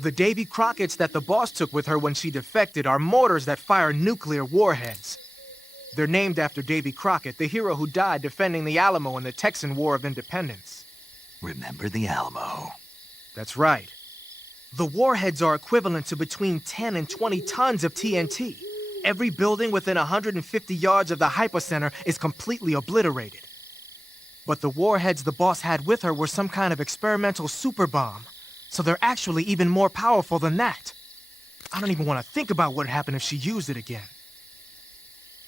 The Davy Crockett's that the boss took with her when she defected are mortars that fire nuclear warheads. They're named after Davy Crockett, the hero who died defending the Alamo in the Texan War of Independence. Remember the Alamo. That's right. The warheads are equivalent to between 10 and 20 tons of TNT. Every building within 150 yards of the hypocenter is completely obliterated. But the warheads the boss had with her were some kind of experimental super bomb. So they're actually even more powerful than that. I don't even want to think about what happened if she used it again.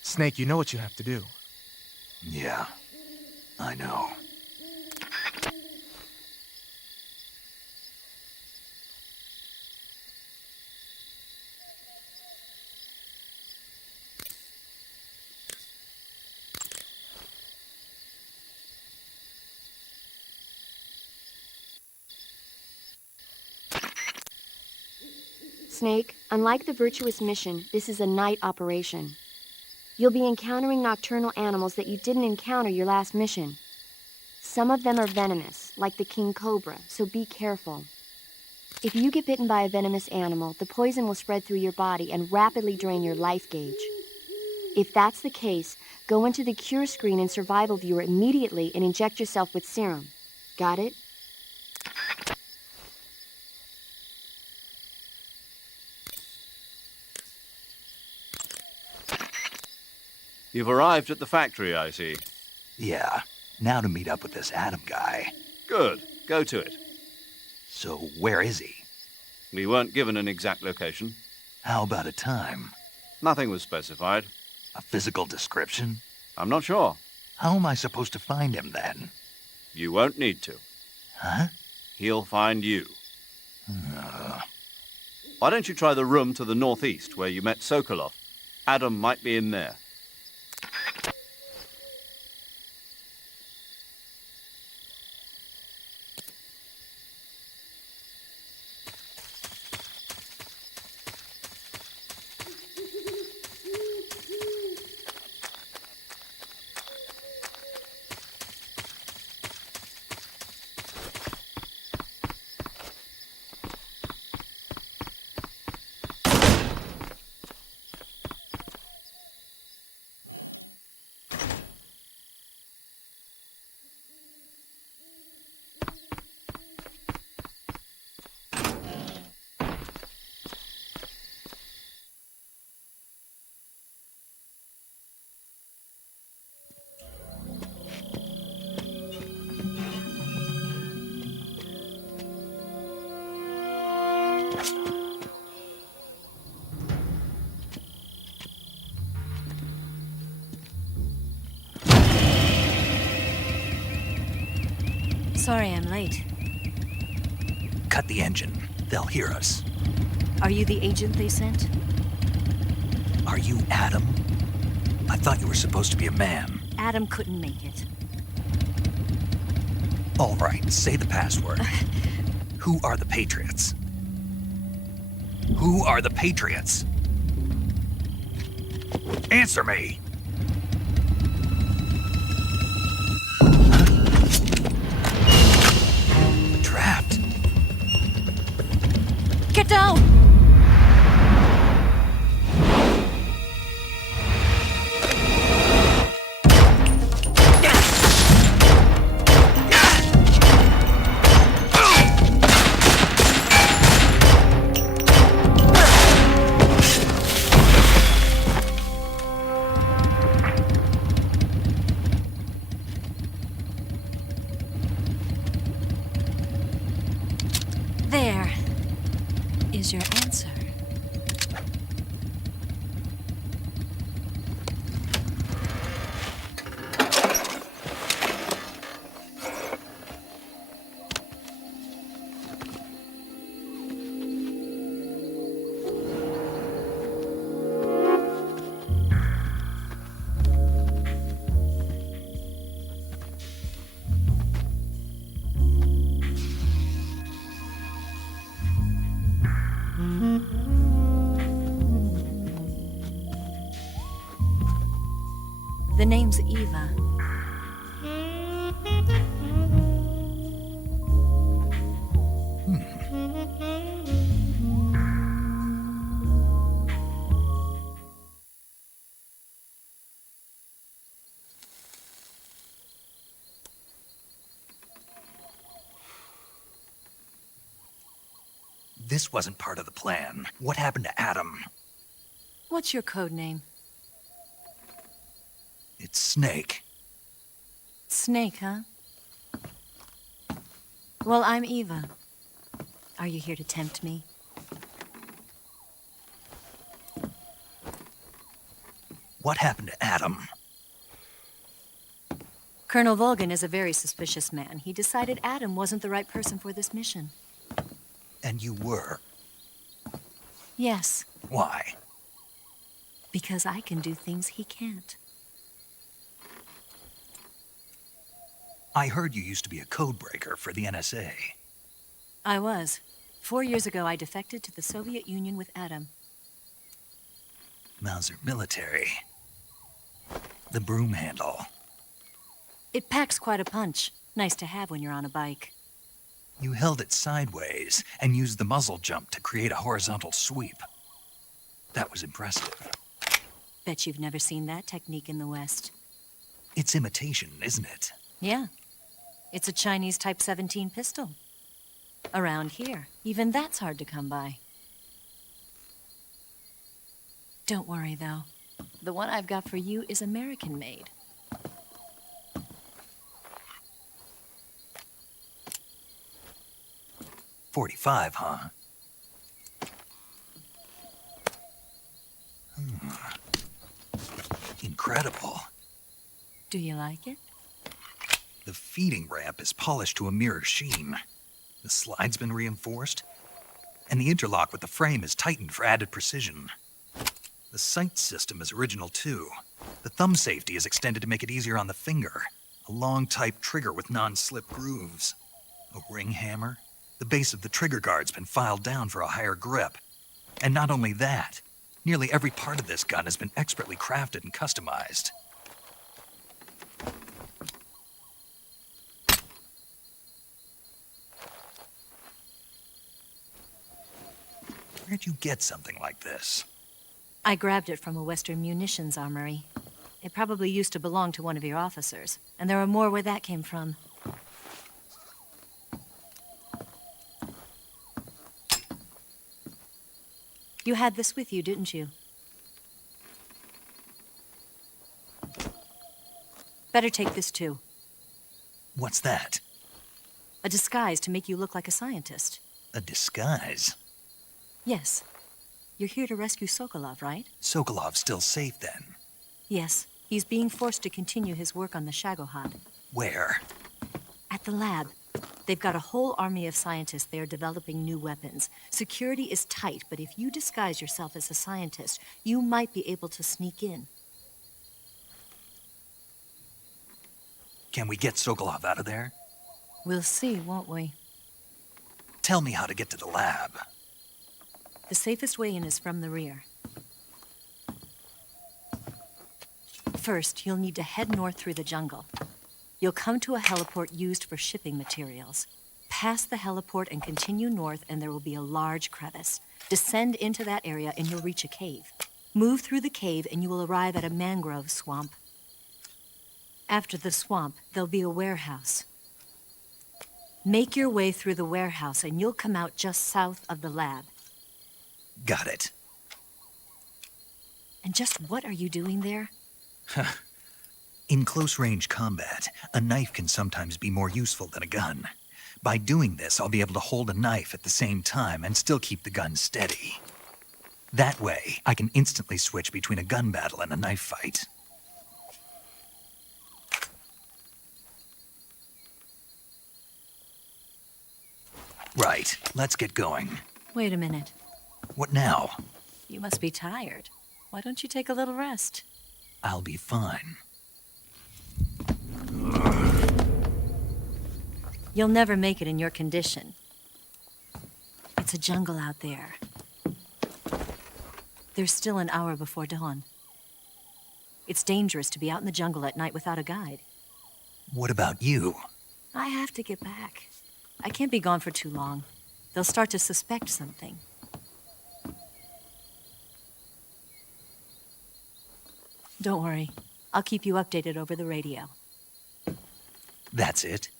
Snake, you know what you have to do. Yeah, I know. Snake, unlike the Virtuous mission, this is a night operation. You'll be encountering nocturnal animals that you didn't encounter your last mission. Some of them are venomous, like the king cobra, so be careful. If you get bitten by a venomous animal, the poison will spread through your body and rapidly drain your life gauge. If that's the case, go into the cure screen and survival viewer immediately and inject yourself with serum. Got it? You've arrived at the factory, I see. Yeah, now to meet up with this Adam guy. Good. Go to it. So where is he? We weren't given an exact location. How about a time? Nothing was specified. A physical description? I'm not sure. How am I supposed to find him then? You won't need to. Huh? He'll find you. Why don't you try the room to the northeast where you met Sokolov? Adam might be in there. Sorry I'm late. Cut the engine. They'll hear us. Are you the agent they sent? Are you Adam? I thought you were supposed to be a man. Adam couldn't make it. All right, say the password. Who are the Patriots? Who are the Patriots? Answer me! Trapped. Get down! There is your answer. The name's Eva. This wasn't part of the plan. What happened to Adam? What's your code name? It's Snake. Snake, huh? Well, I'm Eva. Are you here to tempt me? What happened to Adam? Colonel Volgan is a very suspicious man. He decided Adam wasn't the right person for this mission. And you were? Yes, Why? because I can do things he can't. I heard you used to be a codebreaker for the NSA. I was. 4 years ago, I defected to the Soviet Union with Adam. Mauser military. The broom handle. It packs quite a punch. Nice to have when you're on a bike. You held it sideways and used the muzzle jump to create a horizontal sweep. That was impressive. Bet you've never seen that technique in the West. It's imitation, isn't it? Yeah. It's a Chinese Type 17 pistol. Around here, even that's hard to come by. Don't worry, though. The one I've got for you is American-made. .45, huh? Incredible. Do you like it? The feeding ramp is polished to a mirror sheen. The slide's been reinforced, and the interlock with the frame is tightened for added precision. The sight system is original too. The thumb safety is extended to make it easier on the finger. A long type trigger with non-slip grooves. A ring hammer. The base of the trigger guard's been filed down for a higher grip. And not only that, nearly every part of this gun has been expertly crafted and customized. Where'd you get something like this? I grabbed it from a Western munitions armory. It probably used to belong to one of your officers, and there are more where that came from. You had this with you, didn't you? Better take this too. What's that? A disguise to make you look like a scientist. A disguise? Yes. You're here to rescue Sokolov, right? Sokolov's still safe then? Yes. He's being forced to continue his work on the Shagohod. Where? At the lab. They've got a whole army of scientists there developing new weapons. Security is tight, but if you disguise yourself as a scientist, you might be able to sneak in. Can we get Sokolov out of there? We'll see, won't we? Tell me how to get to the lab. The safest way in is from the rear. First, you'll need to head north through the jungle. You'll come to a heliport used for shipping materials. Pass the heliport and continue north, and there will be a large crevice. Descend into that area, and you'll reach a cave. Move through the cave, and you will arrive at a mangrove swamp. After the swamp, there'll be a warehouse. Make your way through the warehouse, and you'll come out just south of the lab. Got it. And just what are you doing there? In close-range combat, a knife can sometimes be more useful than a gun. By doing this, I'll be able to hold a knife at the same time and still keep the gun steady. That way, I can instantly switch between a gun battle and a knife fight. Right, let's get going. Wait a minute. What now? You must be tired. Why don't you take a little rest? I'll be fine. You'll never make it in your condition. It's a jungle out there. There's still an hour before dawn. It's dangerous to be out in the jungle at night without a guide. What about you? I have to get back. I can't be gone for too long. They'll start to suspect something. Don't worry. I'll keep you updated over the radio. That's it?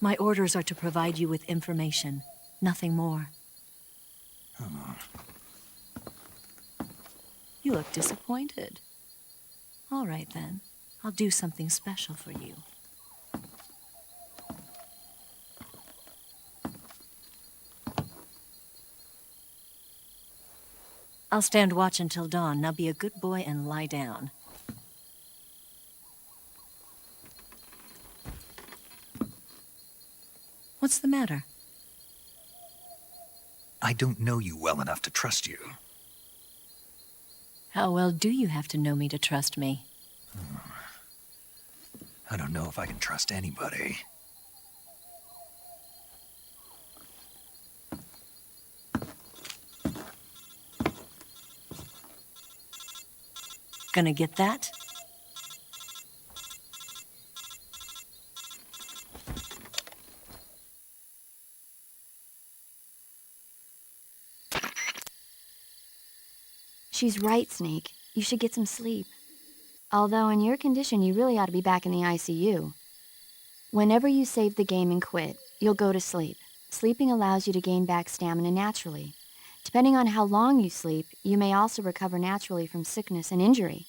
My orders are to provide you with information, nothing more. Oh. You look disappointed. All right, then. I'll do something special for you. I'll stand watch until dawn. Now be a good boy and lie down. What's the matter? I don't know you well enough to trust you. How well do you have to know me to trust me? I don't know if I can trust anybody. Gonna get that? She's right, Snake. You should get some sleep. Although in your condition, you really ought to be back in the ICU. Whenever you save the game and quit, you'll go to sleep. Sleeping allows you to gain back stamina naturally. Depending on how long you sleep, you may also recover naturally from sickness and injury.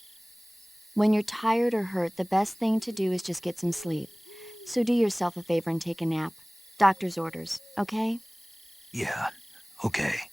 When you're tired or hurt, the best thing to do is just get some sleep. So do yourself a favor and take a nap. Doctor's orders, okay? Yeah, okay.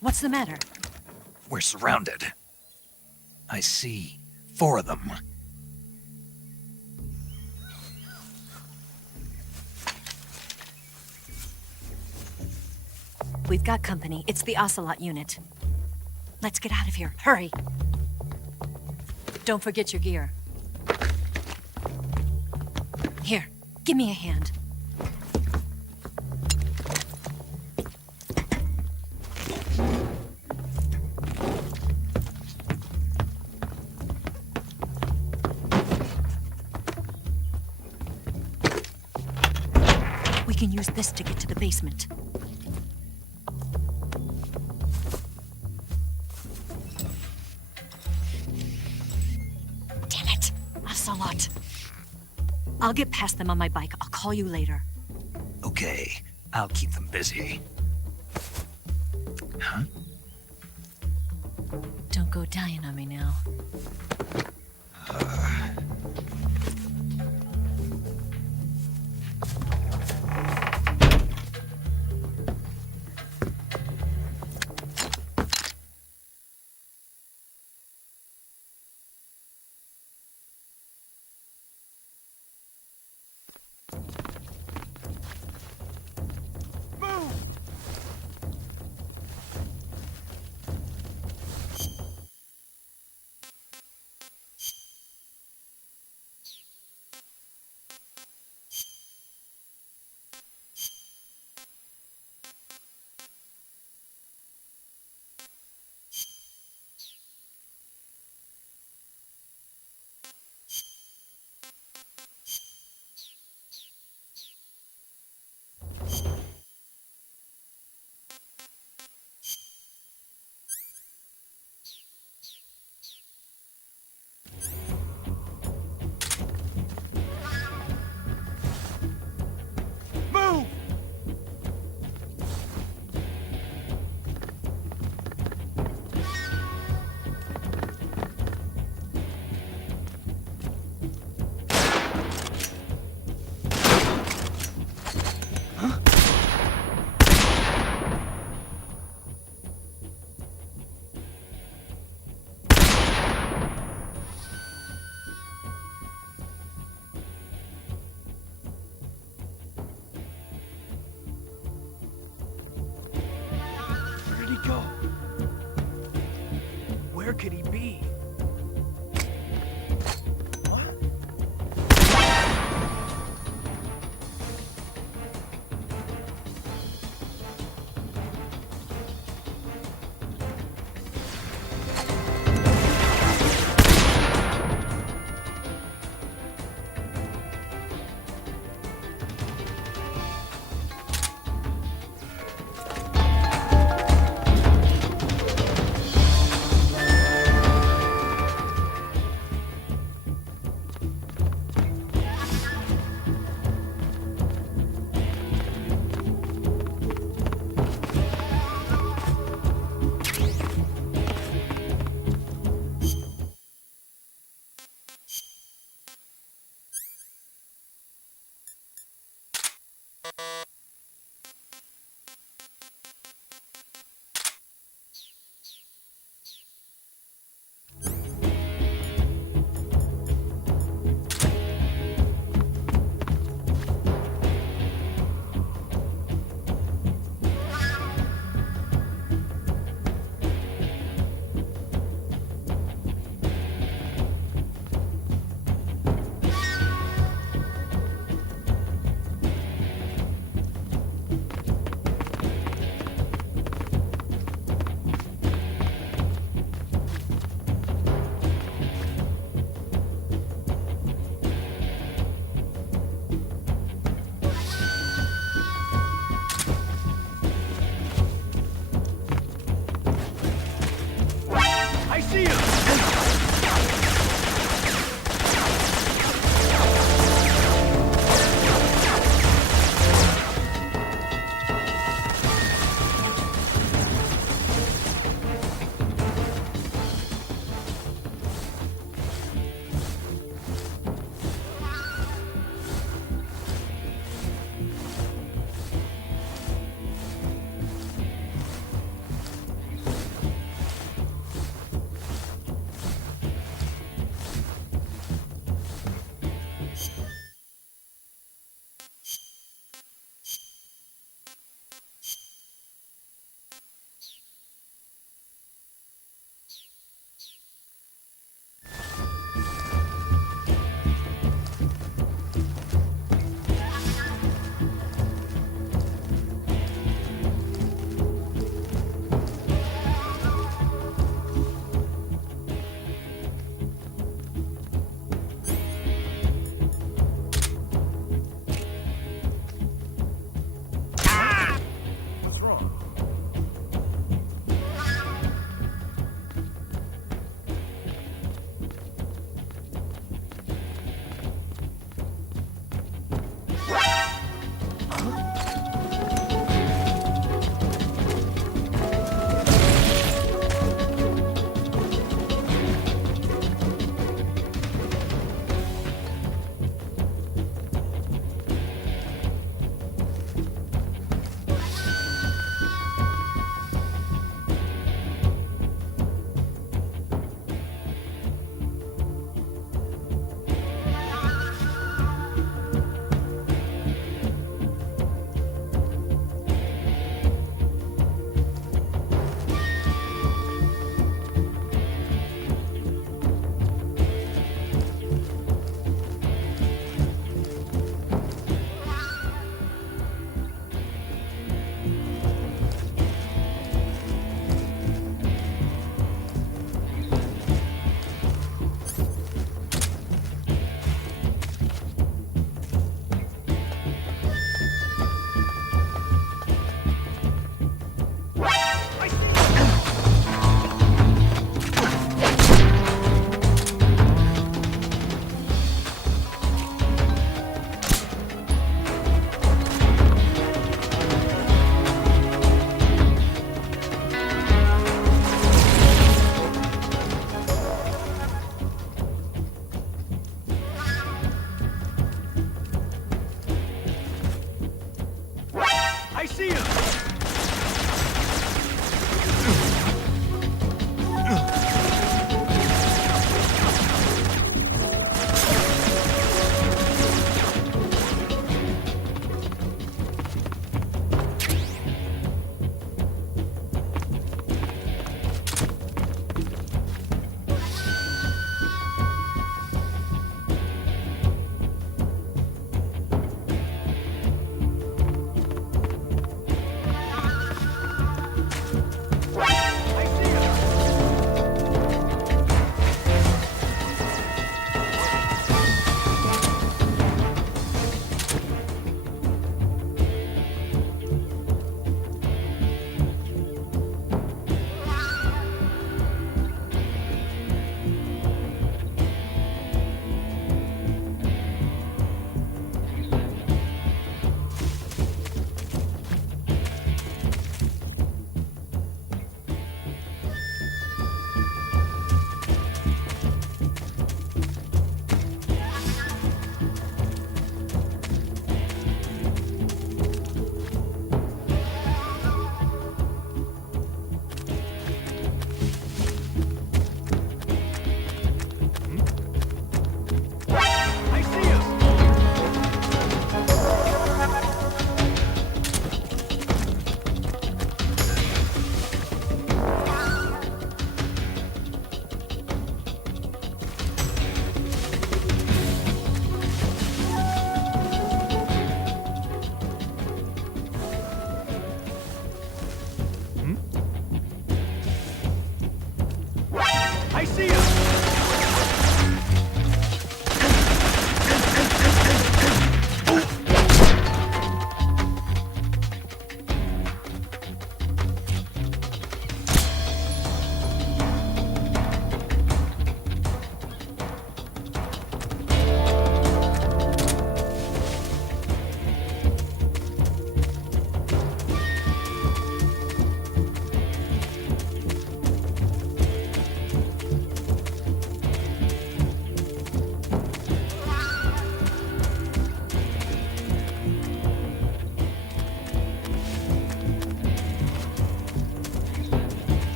What's the matter? We're surrounded. I see 4 of them. We've got company. It's the Ocelot unit. Let's get out of here. Hurry! Don't forget your gear. Here, give me a hand. We can use this to get to the basement. I'll get past them on my bike. I'll call you later. Okay, I'll keep them busy. Huh? Don't go dying on me now. Where could he be?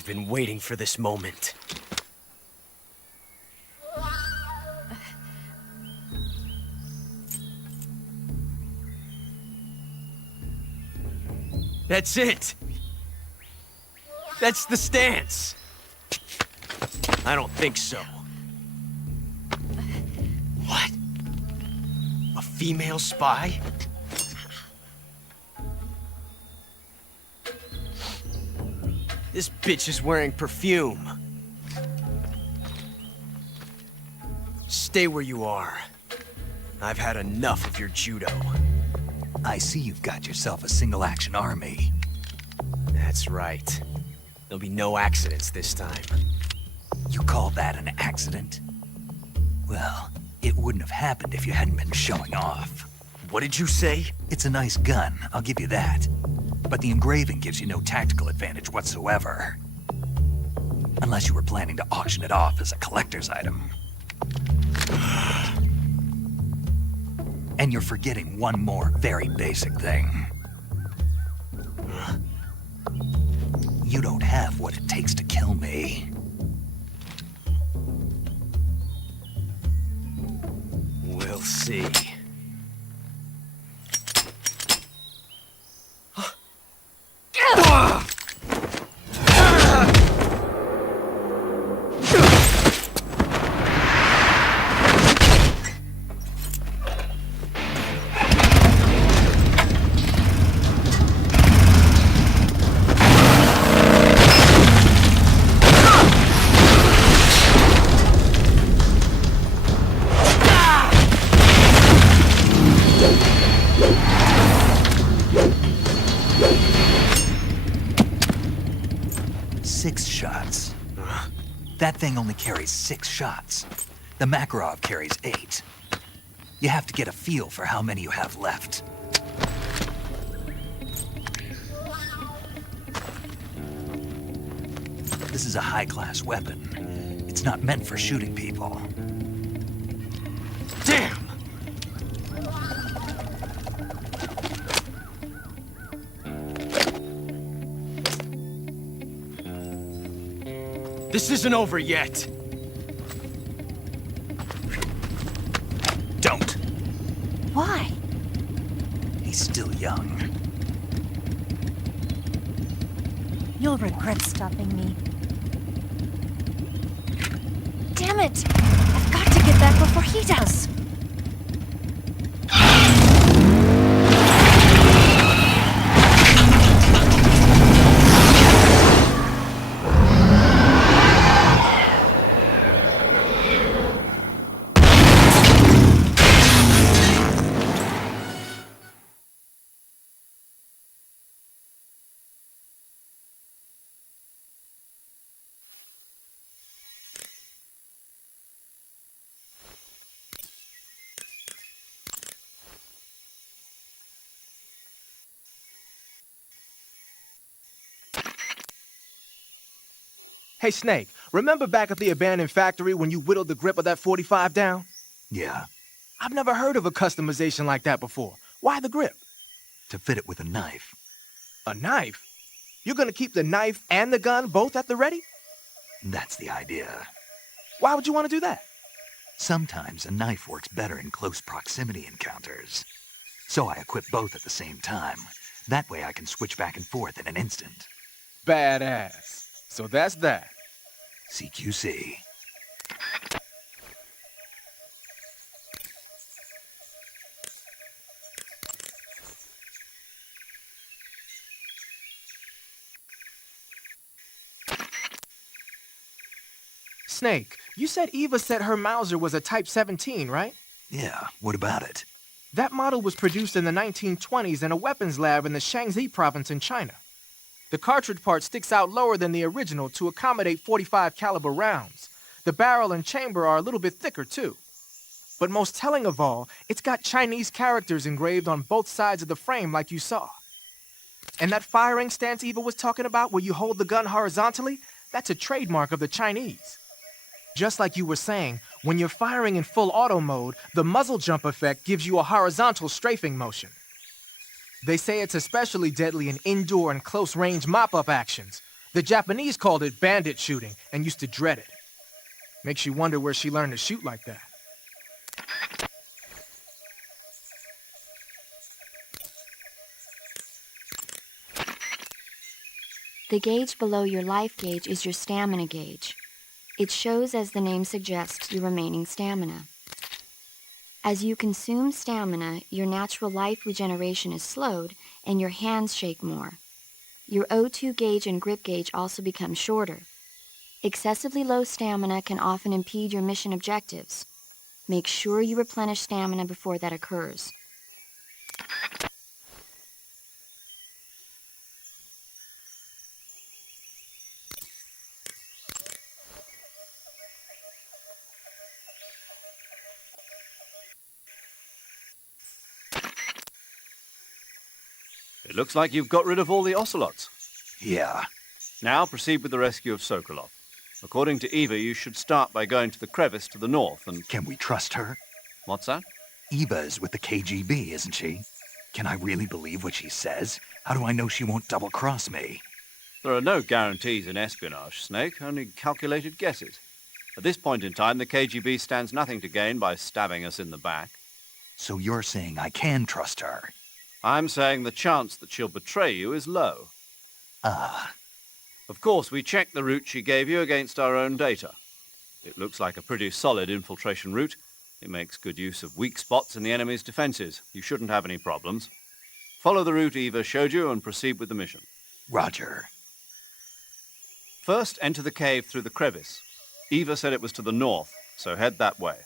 I've been waiting for this moment. That's it! That's the stance! I don't think so. What? A female spy? This bitch is wearing perfume. Stay where you are. I've had enough of your judo. I see you've got yourself a single-action army. That's right. There'll be no accidents this time. You call that an accident? Well, it wouldn't have happened if you hadn't been showing off. What did you say? It's a nice gun, I'll give you that. But the engraving gives you no tactical advantage whatsoever. Unless you were planning to auction it off as a collector's item. And you're forgetting one more very basic thing. You don't have what it takes to kill me. We'll see. That thing only carries 6 shots. The Makarov carries 8. You have to get a feel for how many you have left. This is a high-class weapon. It's not meant for shooting people. Damn! This isn't over yet. Don't. Why? He's still young. You'll regret stopping me. Damn it! I've got to get back before he does. Hey, Snake, remember back at the abandoned factory when you whittled the grip of that 45 down? Yeah. I've never heard of a customization like that before. Why the grip? To fit it with a knife. A knife? You're gonna keep the knife and the gun both at the ready? That's the idea. Why would you want to do that? Sometimes a knife works better in close proximity encounters. So I equip both at the same time. That way I can switch back and forth in an instant. Badass. So that's that. CQC. Snake, you said Eva said her Mauser was a Type 17, right? Yeah, what about it? That model was produced in the 1920s in a weapons lab in the Shaanxi province in China. The cartridge part sticks out lower than the original to accommodate 45 caliber rounds. The barrel and chamber are a little bit thicker too. But most telling of all, it's got Chinese characters engraved on both sides of the frame like you saw. And that firing stance Eva was talking about where you hold the gun horizontally, that's a trademark of the Chinese. Just like you were saying, when you're firing in full auto mode, the muzzle jump effect gives you a horizontal strafing motion. They say it's especially deadly in indoor and close-range mop-up actions, The Japanese called it bandit shooting and used to dread it. Makes you wonder where she learned to shoot like that. The gauge below your life gauge is your stamina gauge. It shows, as the name suggests, your remaining stamina. As you consume stamina, your natural life regeneration is slowed and your hands shake more. Your O2 gauge and grip gauge also become shorter. Excessively low stamina can often impede your mission objectives. Make sure you replenish stamina before that occurs. It looks like you've got rid of all the ocelots. Yeah. Now proceed with the rescue of Sokolov. According to Eva, you should start by going to the crevice to the north and... Can we trust her? What's that? Eva is with the KGB, isn't she? Can I really believe what she says? How do I know she won't double-cross me? There are no guarantees in espionage, Snake, only calculated guesses. At this point in time, the KGB stands nothing to gain by stabbing us in the back. So you're saying I can trust her? I'm saying the chance that she'll betray you is low. Ah. Of course, we checked the route she gave you against our own data. It looks like a pretty solid infiltration route. It makes good use of weak spots in the enemy's defenses. You shouldn't have any problems. Follow the route Eva showed you and proceed with the mission. Roger. First, enter the cave through the crevice. Eva said it was to the north, so head that way.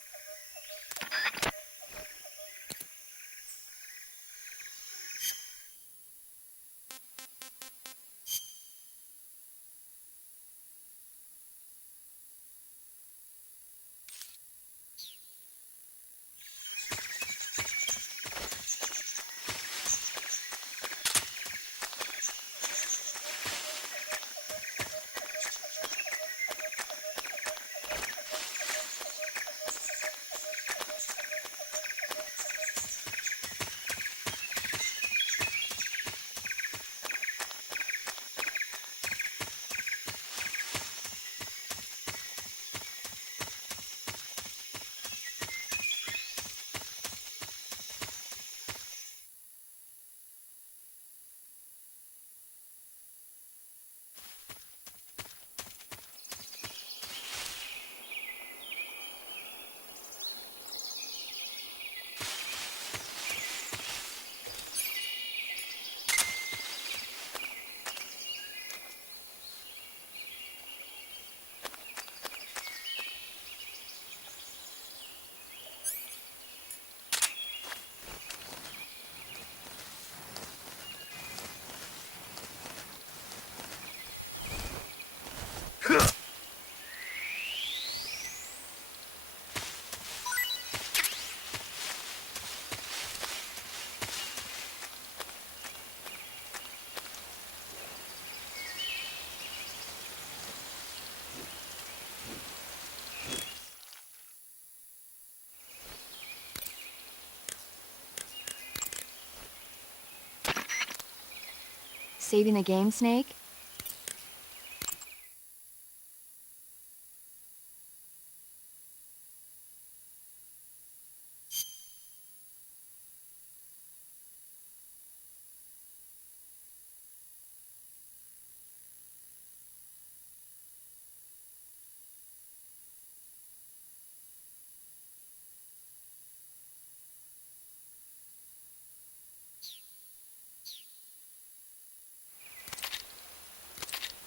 Saving the game, Snake?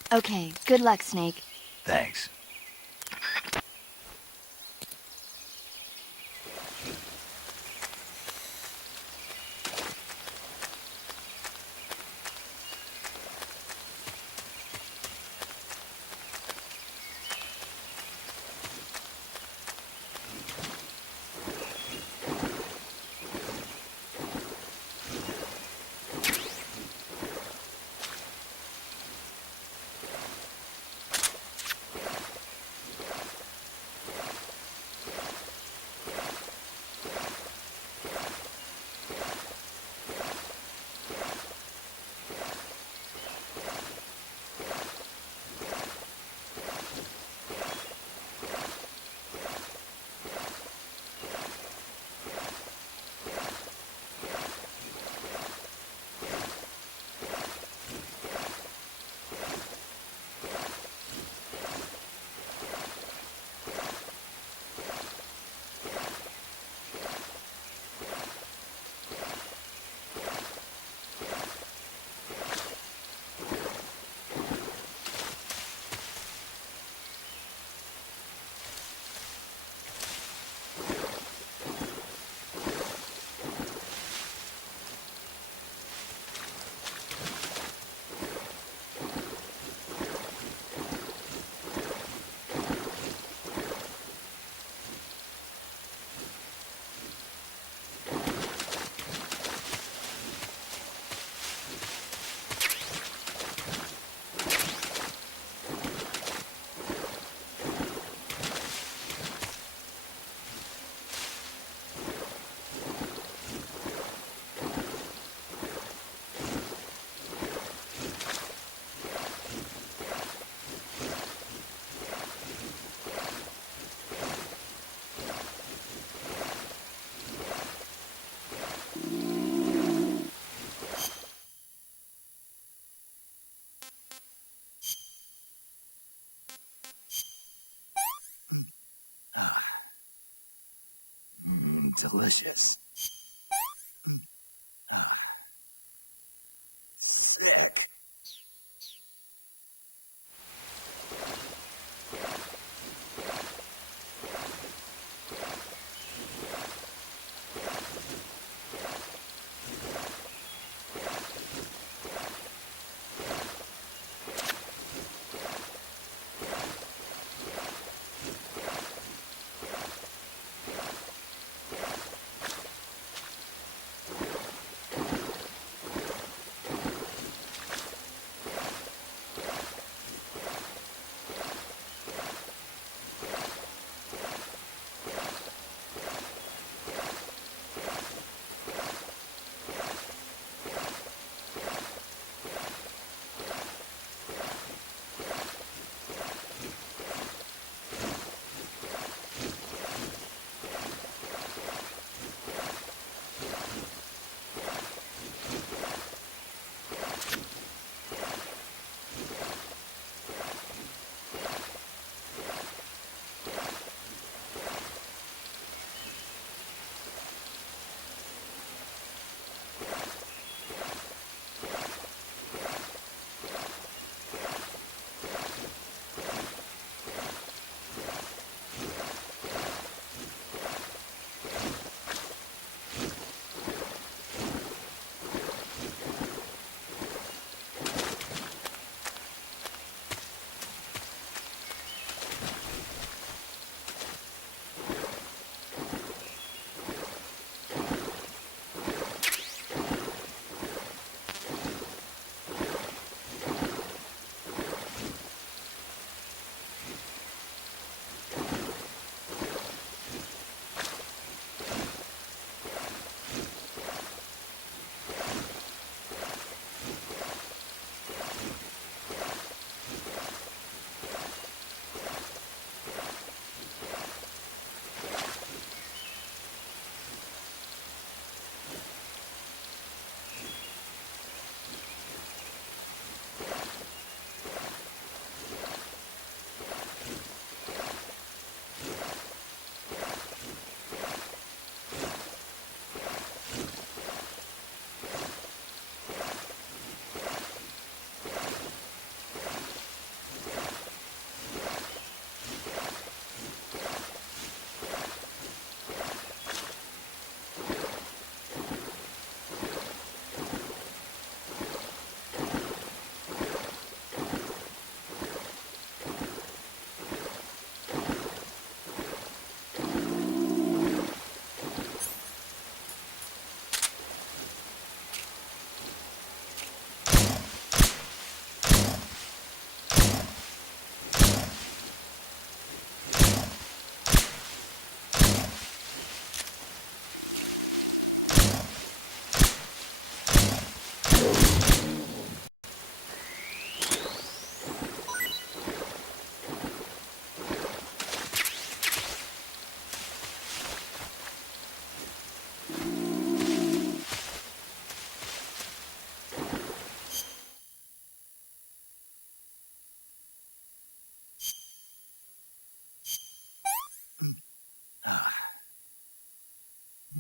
Okay, good luck, Snake. Thanks. delicious. Sick.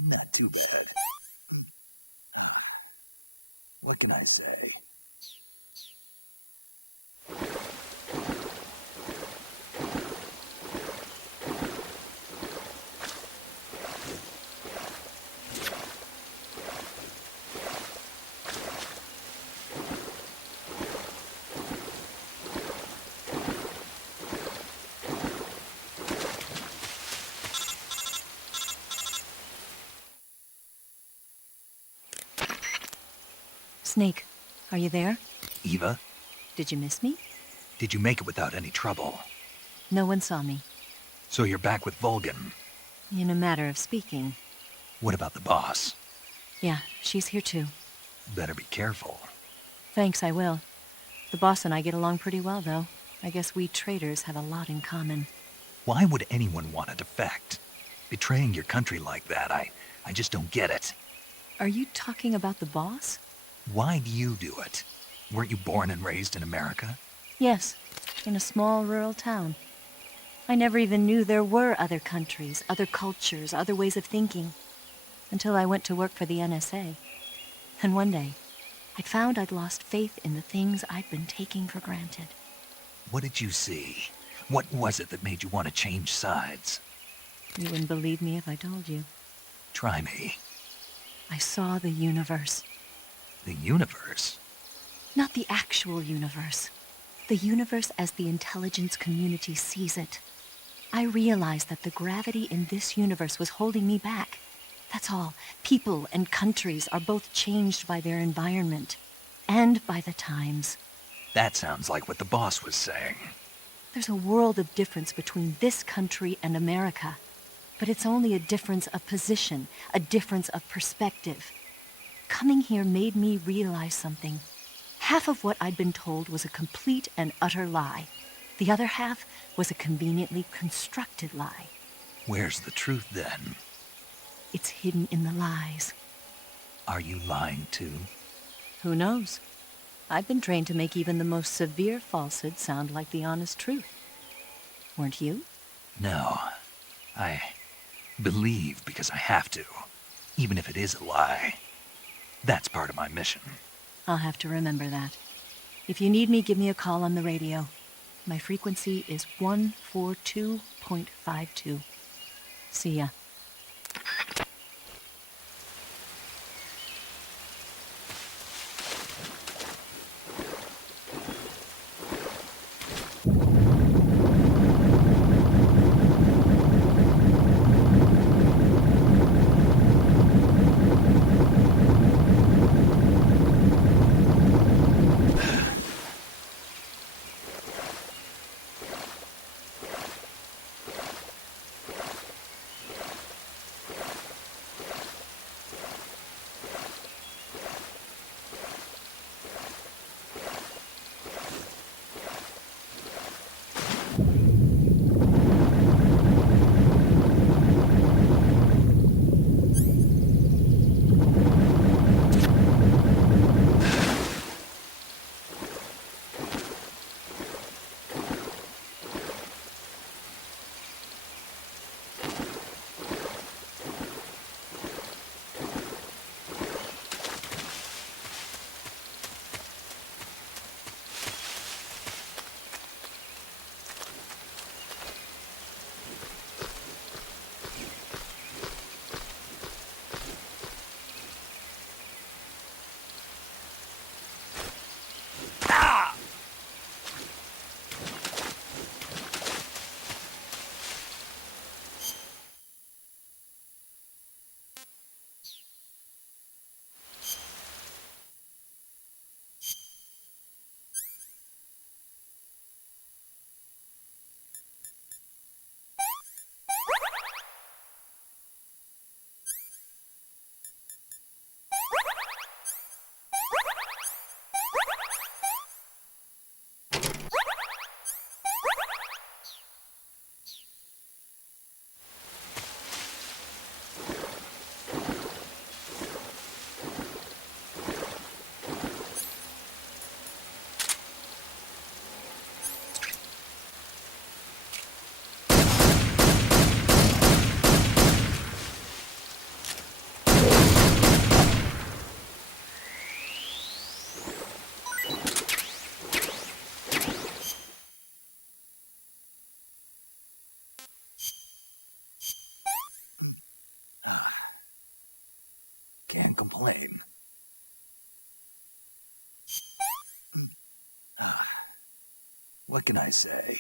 Not too bad. What can I say? Snake, are you there? Eva, Did you miss me? did you make it without any trouble? No one saw me. So you're back with Vulcan. In a matter of speaking. What about the boss? Yeah, she's here too. Better be careful. Thanks, I will. The boss and I get along pretty well, though. I guess we traitors have a lot in common. Why would anyone want to defect? Betraying your country like that, I just don't get it. Are you talking about the boss? Why do you do it? Weren't you born and raised in America? Yes, in a small rural town. I never even knew there were other countries, other cultures, other ways of thinking. until I went to work for the NSA. And one day, I found I'd lost faith in the things I'd been taking for granted. What did you see? What was it that made you want to change sides? You wouldn't believe me if I told you. Try me. I saw the universe. The universe? Not the actual universe. The universe as the intelligence community sees it. I realized that the gravity in this universe was holding me back. That's all. People and countries are both changed by their environment. And by the times. That sounds like what the boss was saying. There's a world of difference between this country and America. But it's only a difference of position, a difference of perspective. Coming here made me realize something. Half of what I'd been told was a complete and utter lie. The other half was a conveniently constructed lie. Where's the truth, then? It's hidden in the lies. Are you lying, too? Who knows? I've been trained to make even the most severe falsehood sound like the honest truth. Weren't you? No. I believe because I have to, even if it is a lie. That's part of my mission. I'll have to remember that. If you need me, give me a call on the radio. My frequency is 142.52. See ya. Can't complain. What can I say?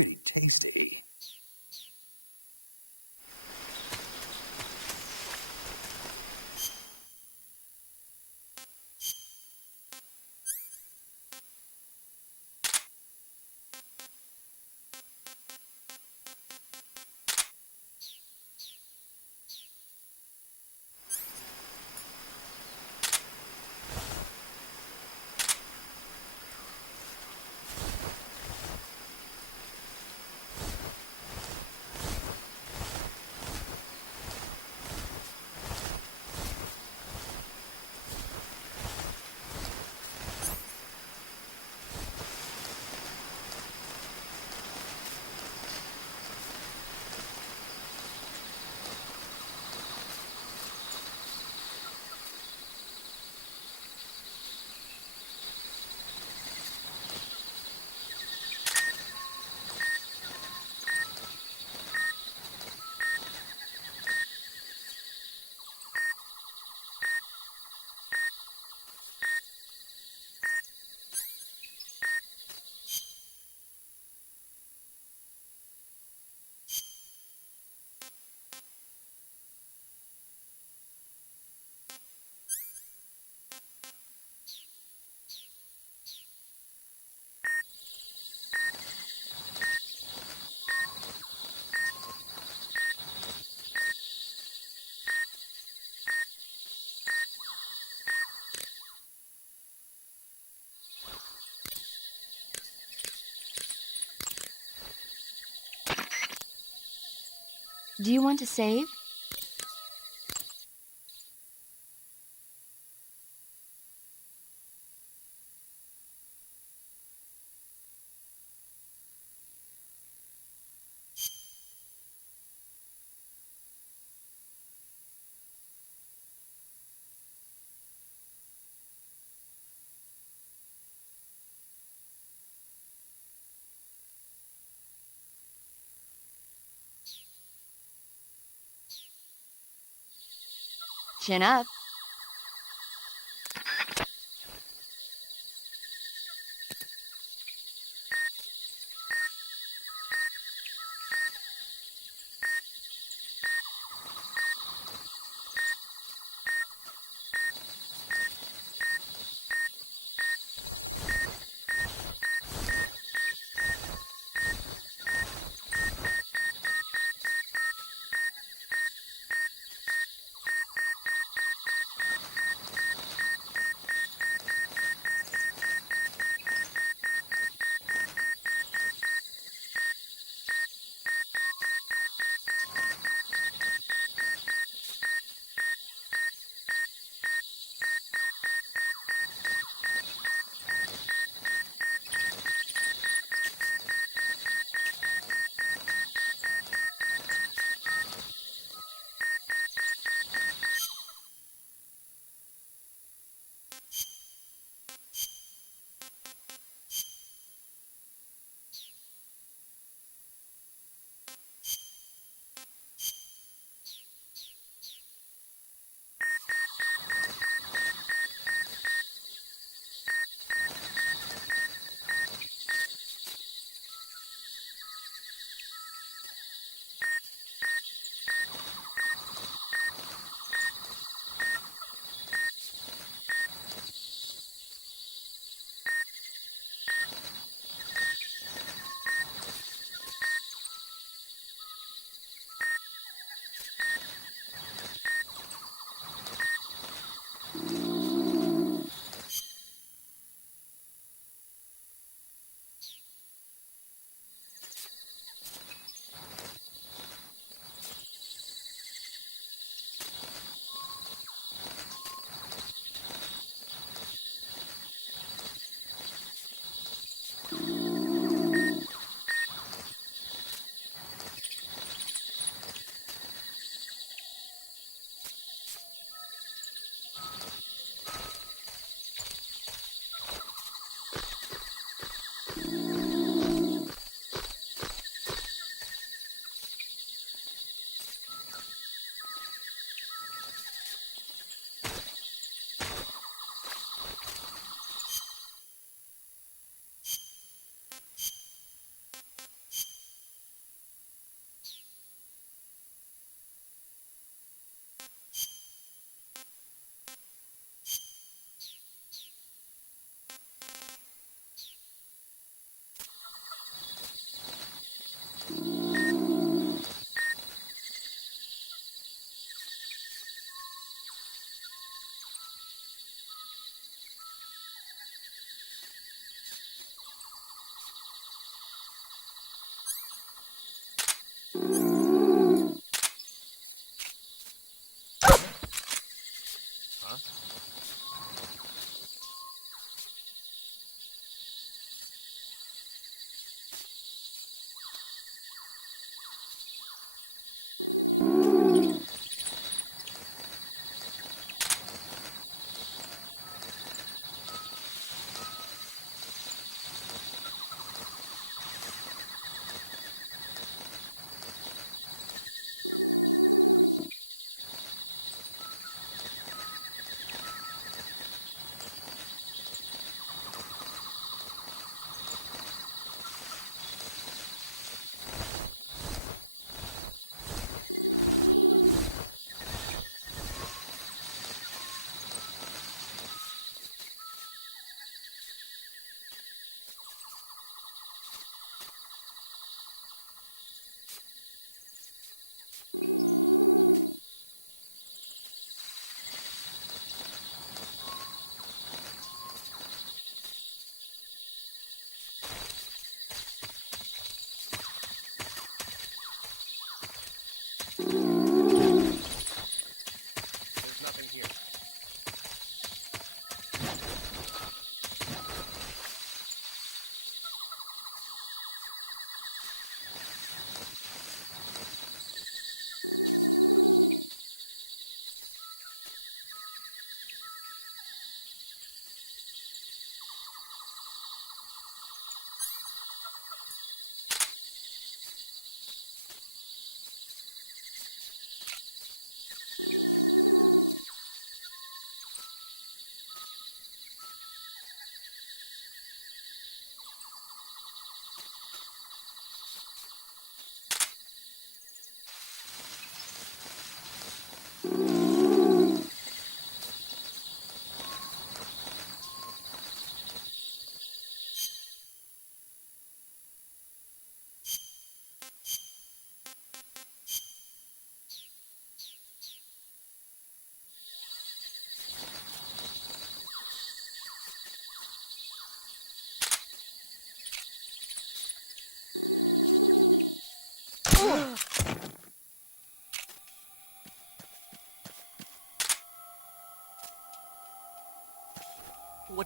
pretty tasty. Do you want to save? Chin up.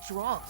What's wrong?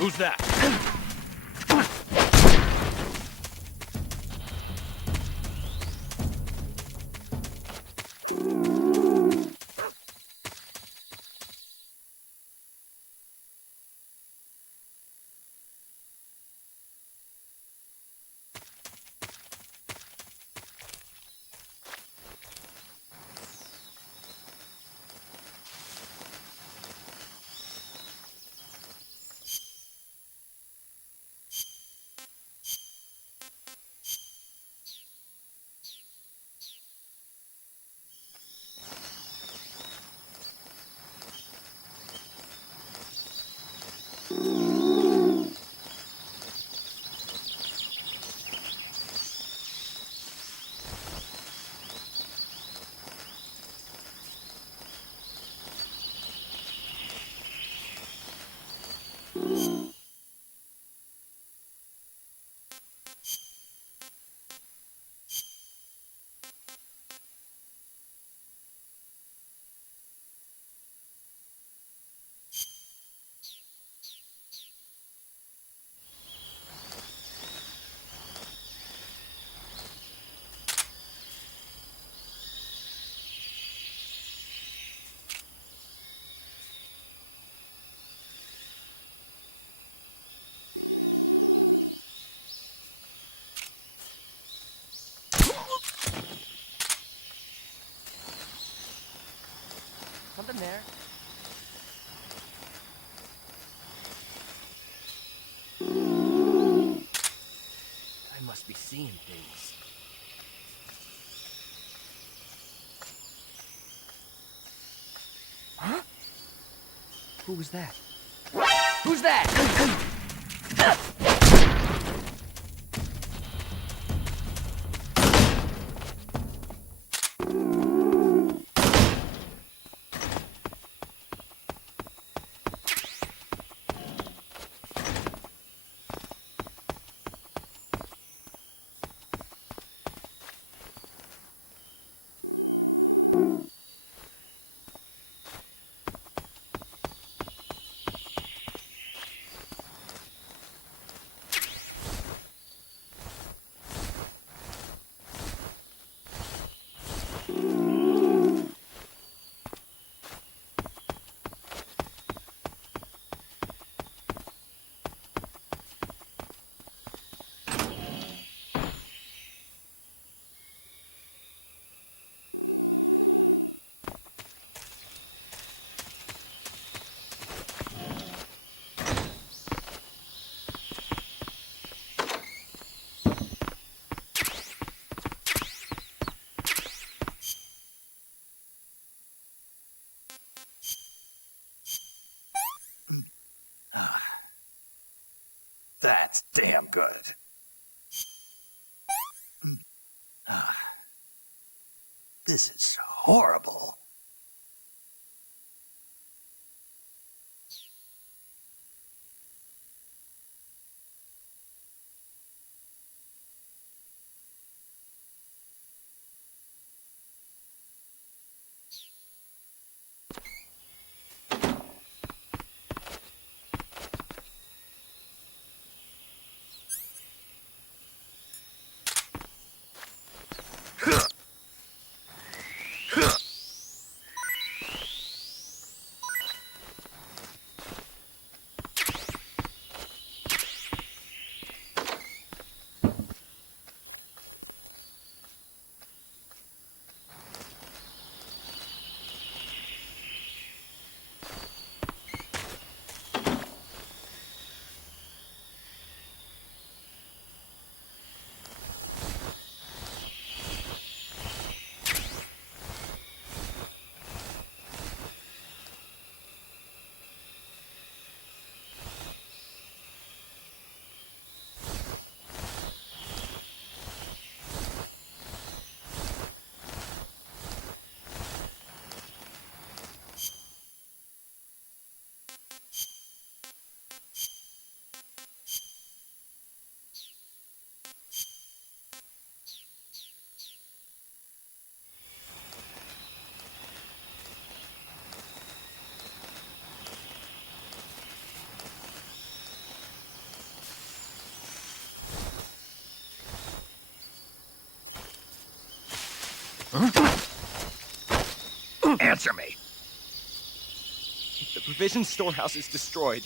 Who's that? Something there. I must be seeing things. Huh? Who was that? Who's that? That's damn good. This is horrible. Answer me. The provision storehouse is destroyed.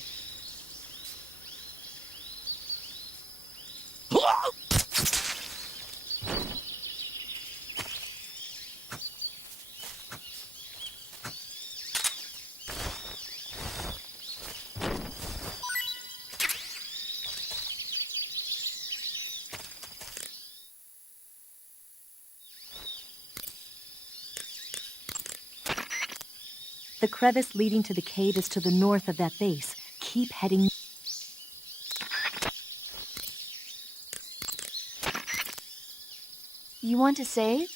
The crevice leading to the cave is to the north of that base. Keep heading. You want to save?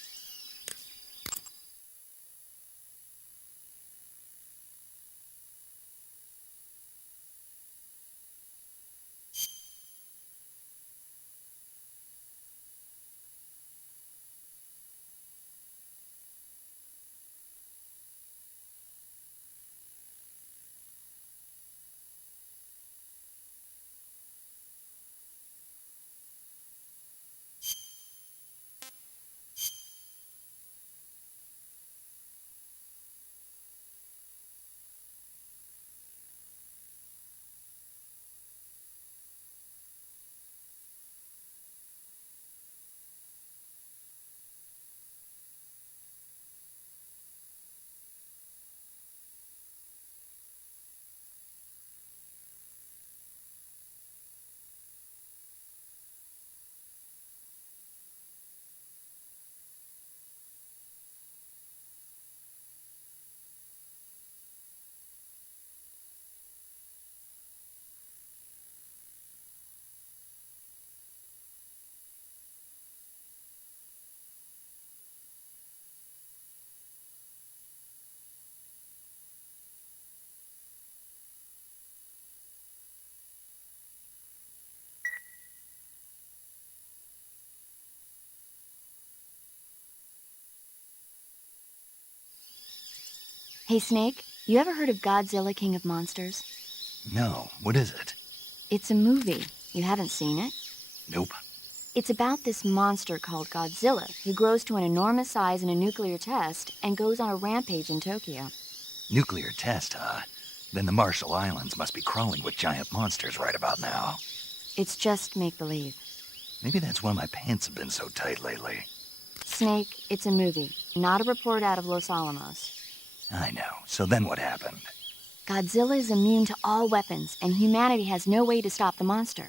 Hey, Snake, you ever heard of Godzilla, King of Monsters? No, what is it? It's a movie. You haven't seen it? Nope. It's about this monster called Godzilla, who grows to an enormous size in a nuclear test and goes on a rampage in Tokyo. Nuclear test, huh? Then the Marshall Islands must be crawling with giant monsters right about now. It's just make-believe. Maybe that's why my pants have been so tight lately. Snake, it's a movie, not a report out of Los Alamos. I know. So then what happened? Godzilla is immune to all weapons, and humanity has no way to stop the monster.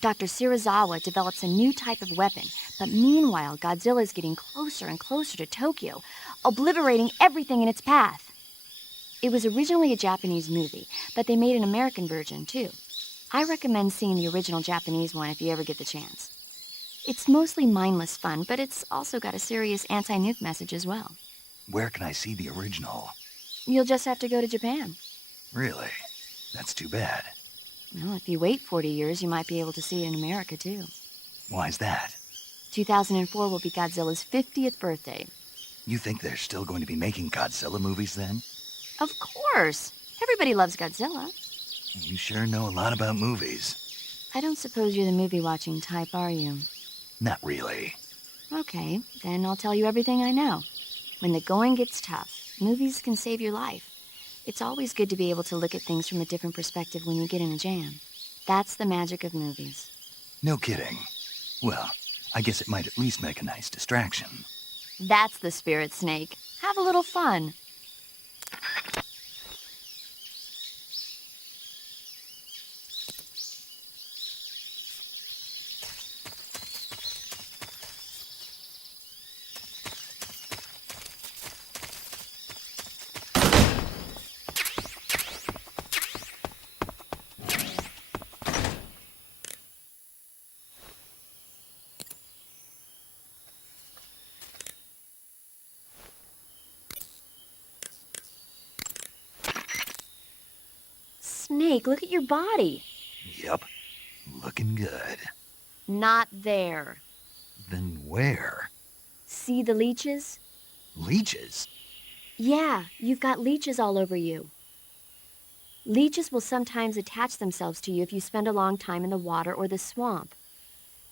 Dr. Shirazawa develops a new type of weapon, but meanwhile, Godzilla is getting closer and closer to Tokyo, obliterating everything in its path. It was originally a Japanese movie, but they made an American version, too. I recommend seeing the original Japanese one if you ever get the chance. It's mostly mindless fun, but it's also got a serious anti-nuke message as well. Where can I see the original? You'll just have to go to Japan. Really? That's too bad. Well, if you wait 40 years, you might be able to see it in America, too. Why's that? 2004 will be Godzilla's 50th birthday. You think they're still going to be making Godzilla movies then? Of course! Everybody loves Godzilla. You sure know a lot about movies. I don't suppose you're the movie-watching type, are you? Not really. Okay, then I'll tell you everything I know. When the going gets tough, movies can save your life. It's always good to be able to look at things from a different perspective when you get in a jam. That's the magic of movies. No kidding. Well, I guess it might at least make a nice distraction. That's the spirit, Snake. Have a little fun. Snake, look at your body. Yep. Looking good. Not there. Then where? See the leeches? Leeches? Yeah, you've got leeches all over you. Leeches will sometimes attach themselves to you if you spend a long time in the water or the swamp.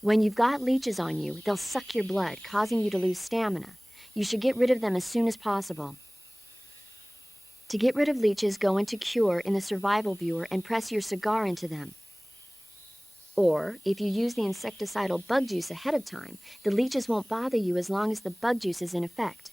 When you've got leeches on you, they'll suck your blood, causing you to lose stamina. You should get rid of them as soon as possible. To get rid of leeches, go into Cure in the survival viewer and press your cigar into them. Or, if you use the insecticidal bug juice ahead of time, the leeches won't bother you as long as the bug juice is in effect.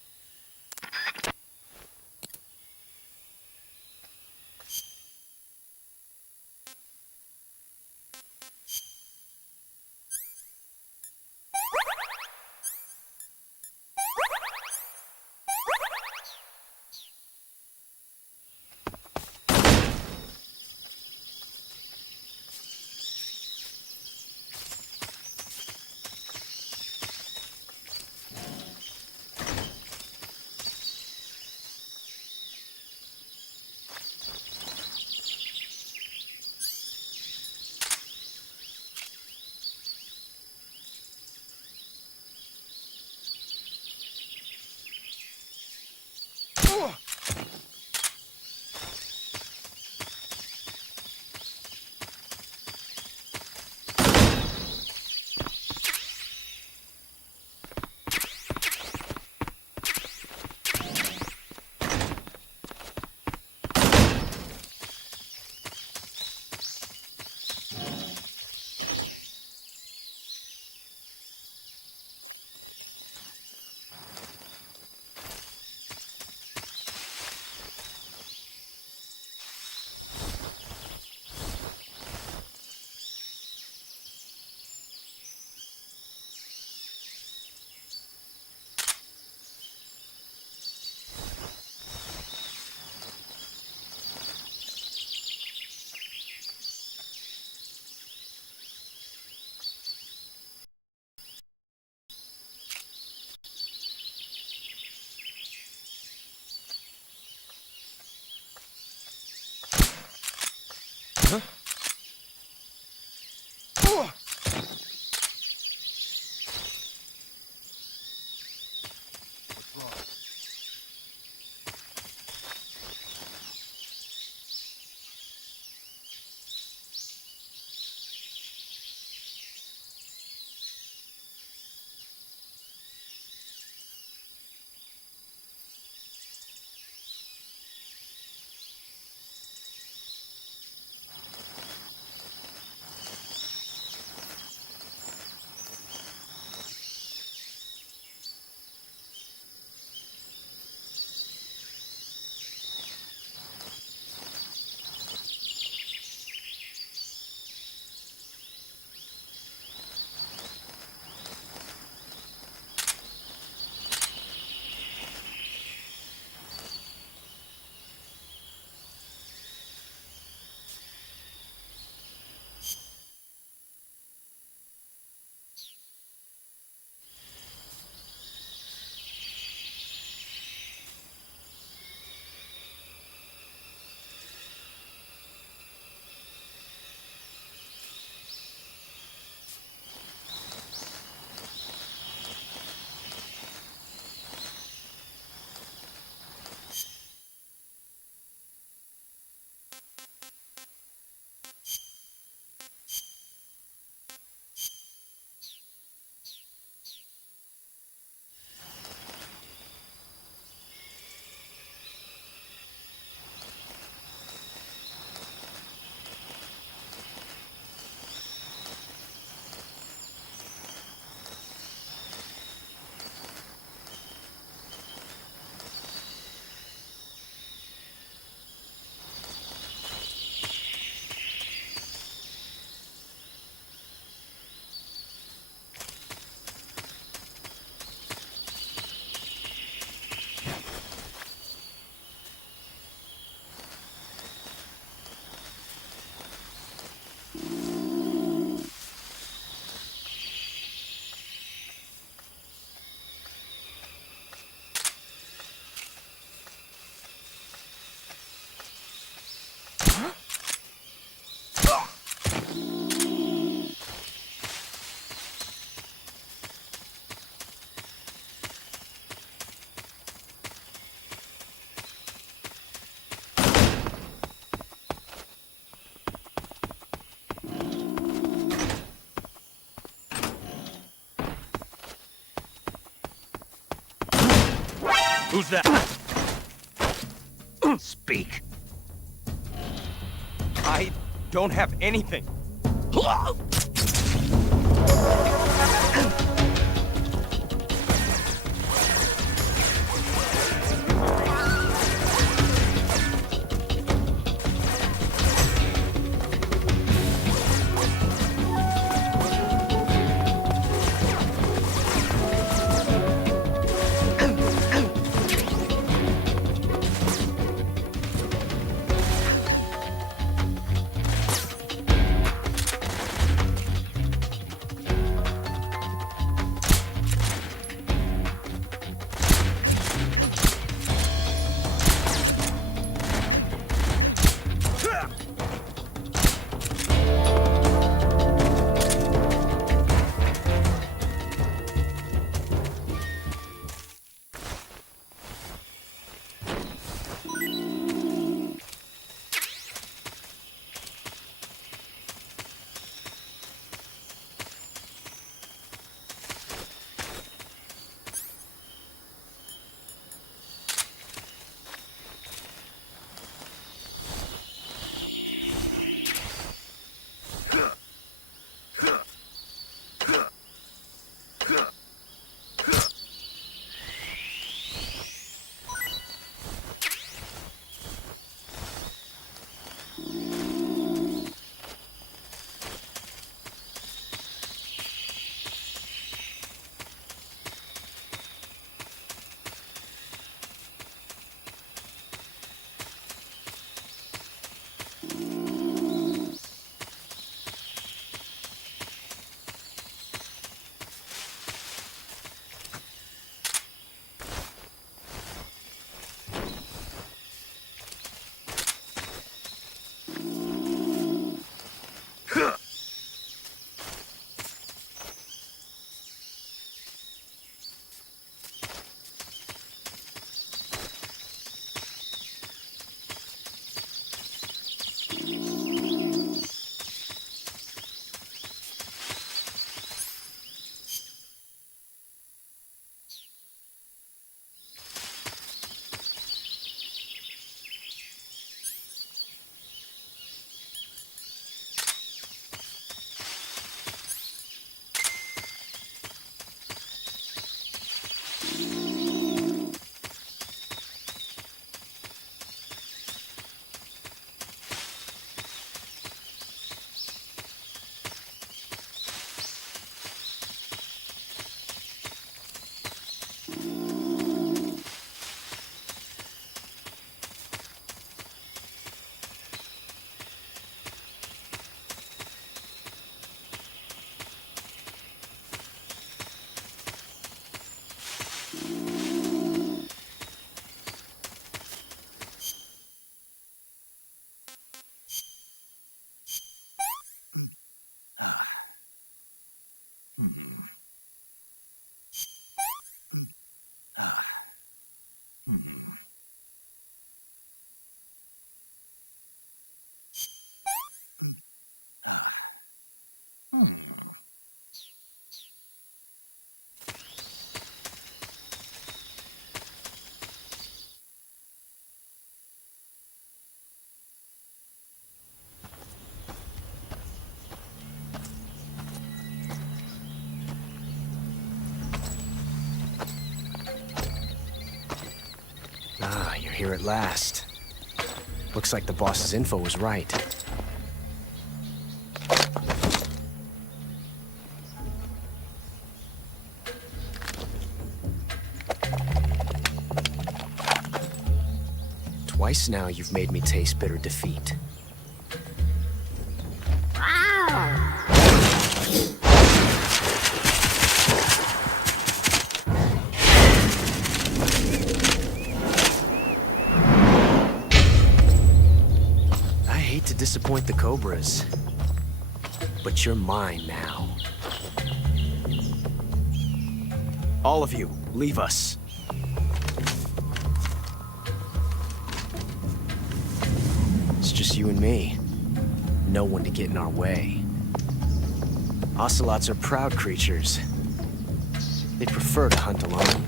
Who's that? Speak. I don't have anything. Ah, you're here at last. Looks like the boss's info was right. Twice now you've made me taste bitter defeat. Disappoint the Cobras, but you're mine now. All of you, leave us. It's just you and me. No one to get in our way. Ocelots are proud creatures. They prefer to hunt alone.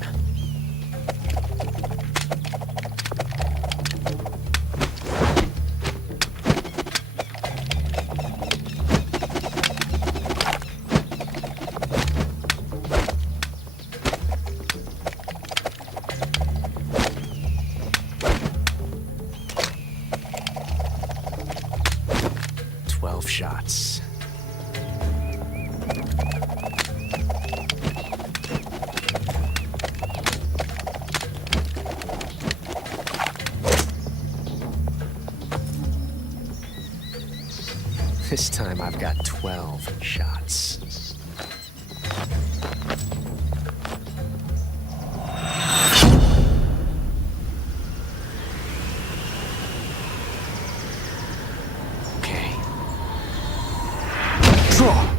off shots. This time I've got 12 shots. Okay. Draw!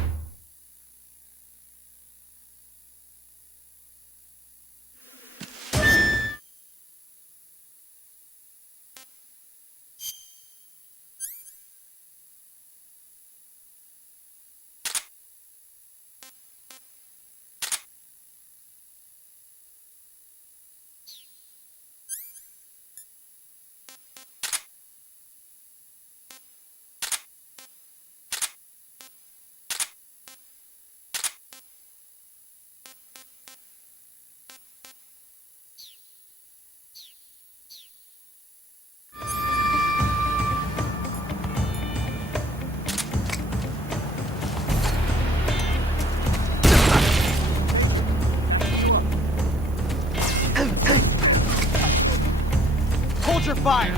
Hold your fire!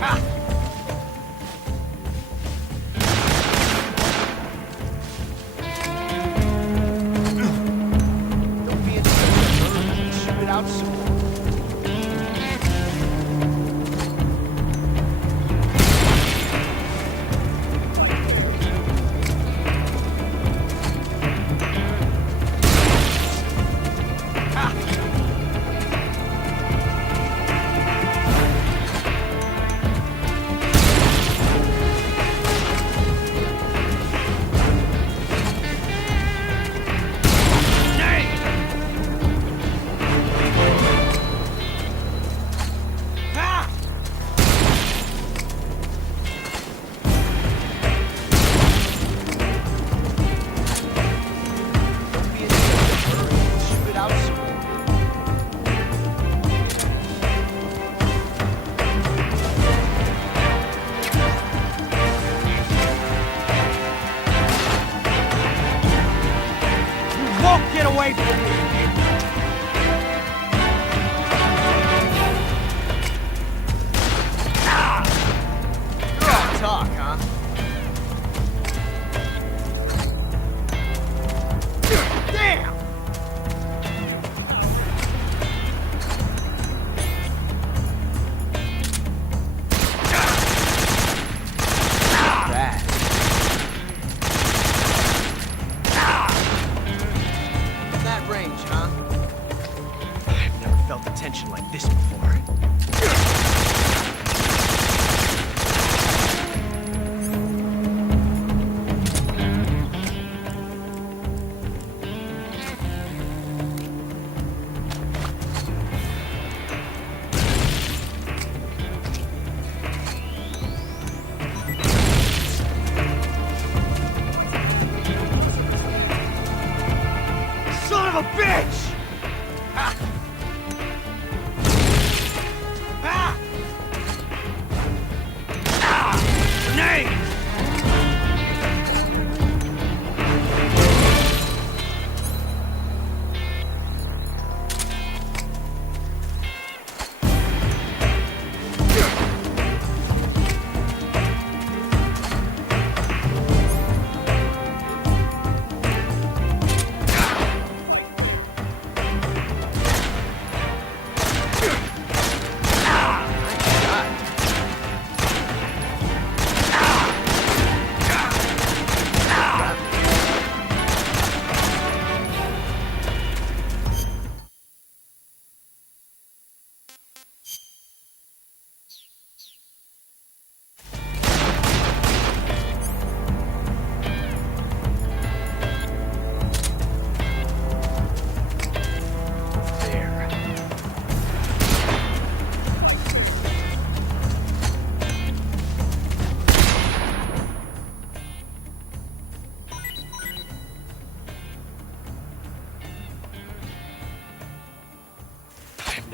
Ah! Don't be in such a hurry. Shoot it out soon. Get away from me! You're all talk, huh? Damn! Bad. That range, huh? I've never felt the tension like this before. Son of a bitch! Ah! Ah! Ah! Grenade!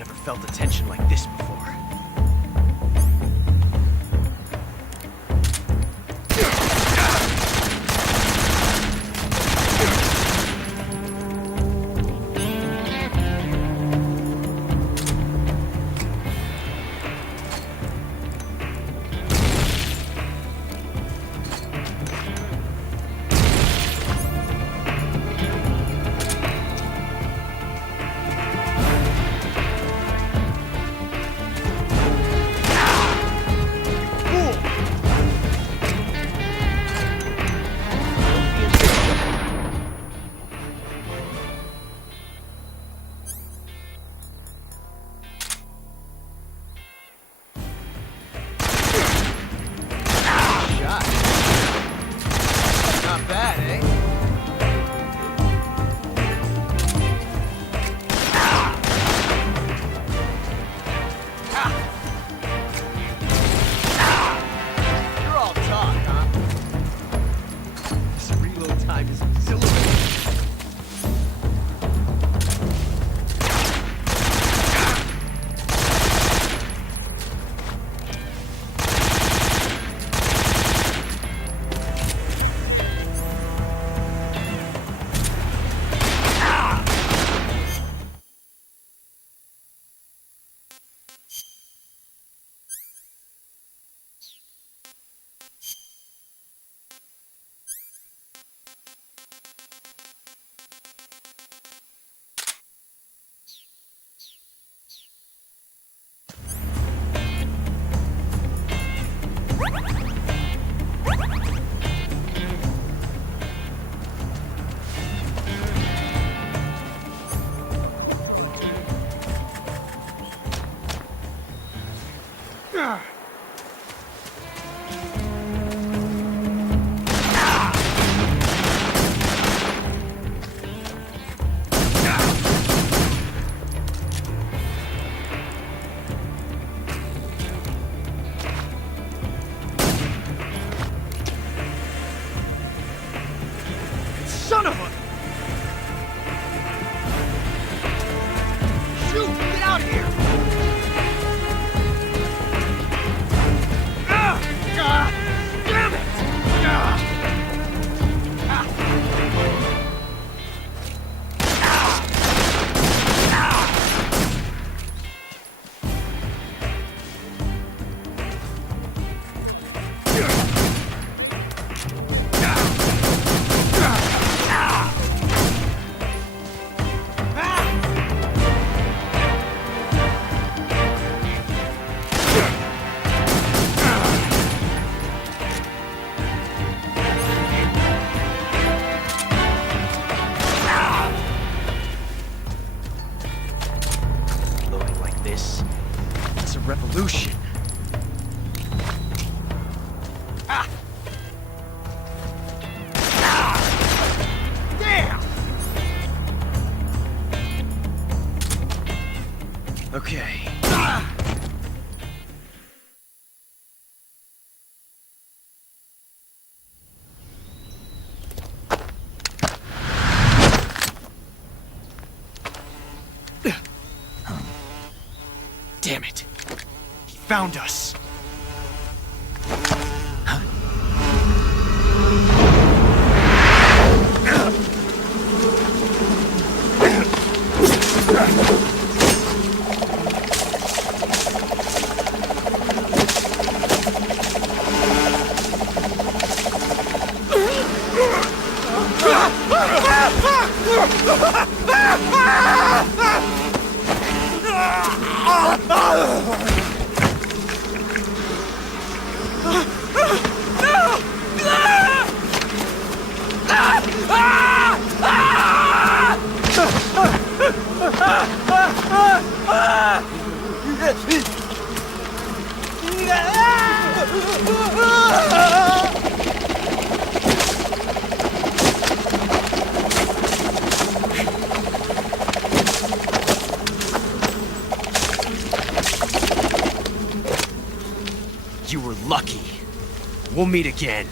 Never felt a tension like this before. Not bad, eh? You're all talk, huh? This reload time is exhilarating. Son of a... Shoot! Get out of here! God damn it! Loading like this, it's a revolution. Damn! Okay. Damn it. He found us. You were lucky. We'll meet again.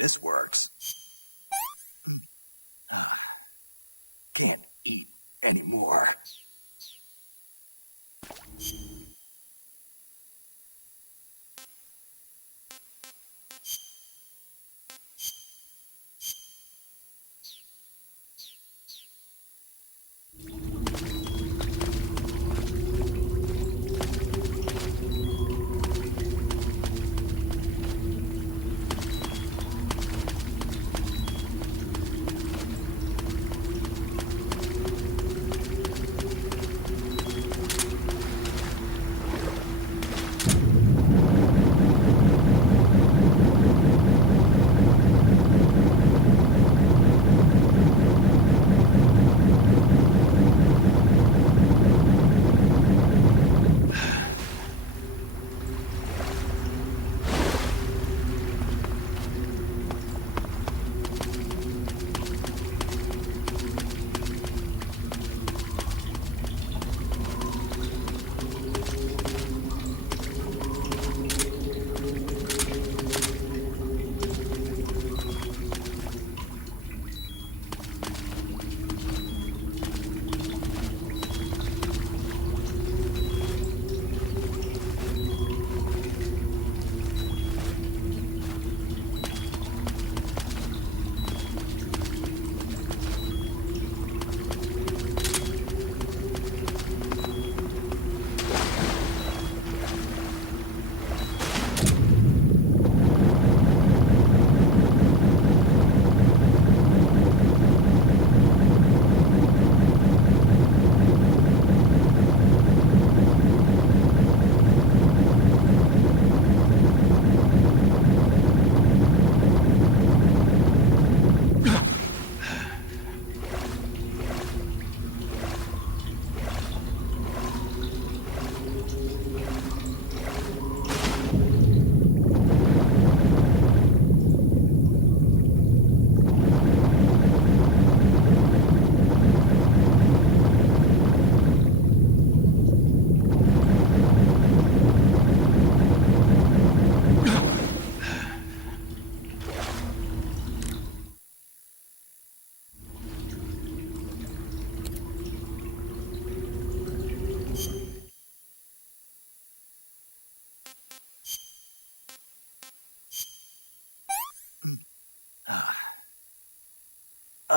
this works. Can't eat anymore.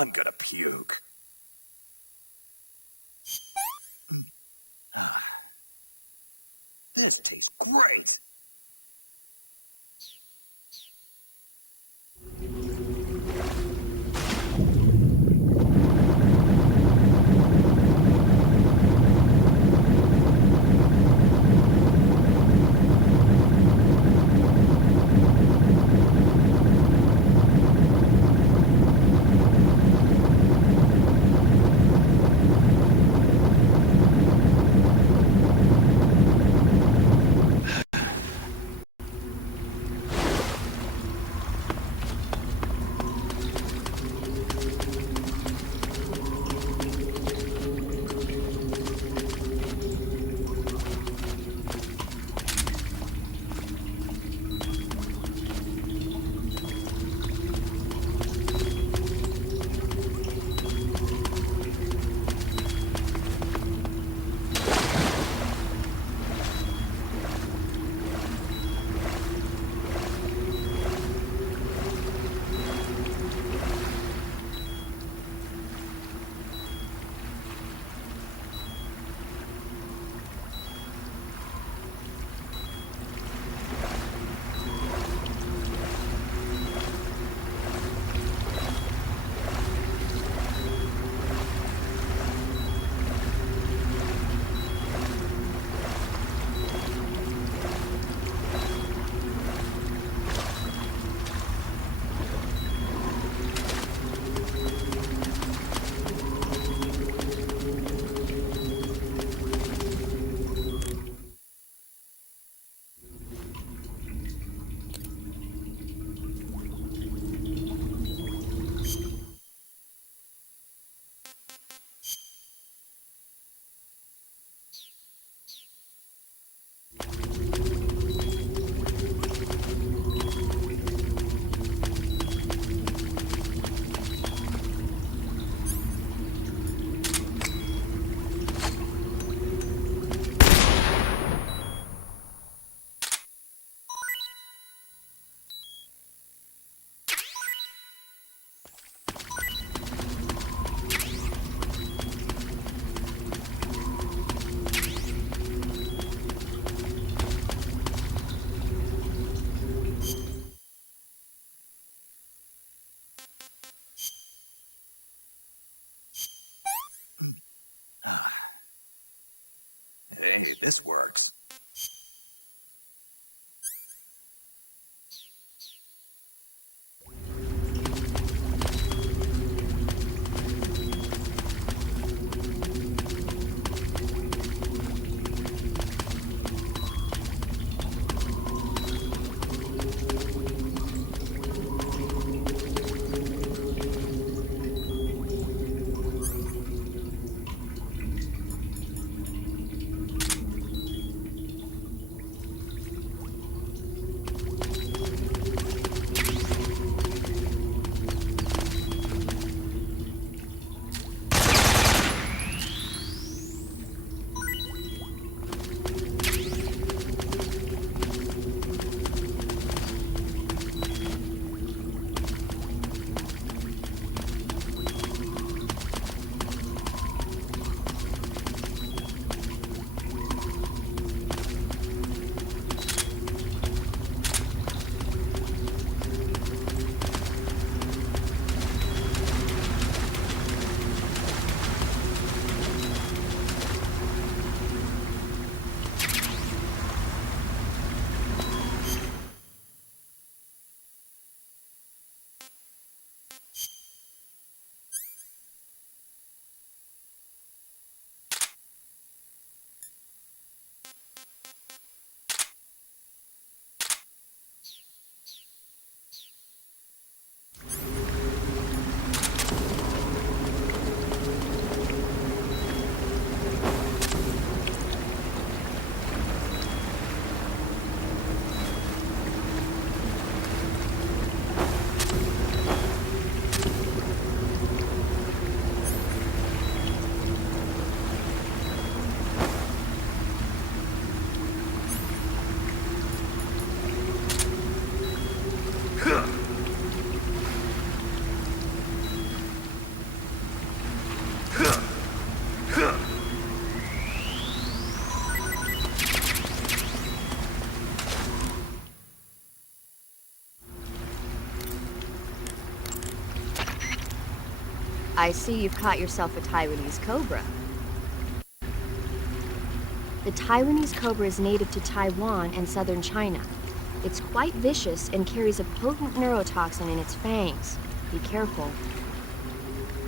I'm gonna puke. This tastes great! Hey, this works. I see you've caught yourself a Taiwanese cobra. The Taiwanese cobra is native to Taiwan and southern China. It's quite vicious and carries a potent neurotoxin in its fangs. Be careful.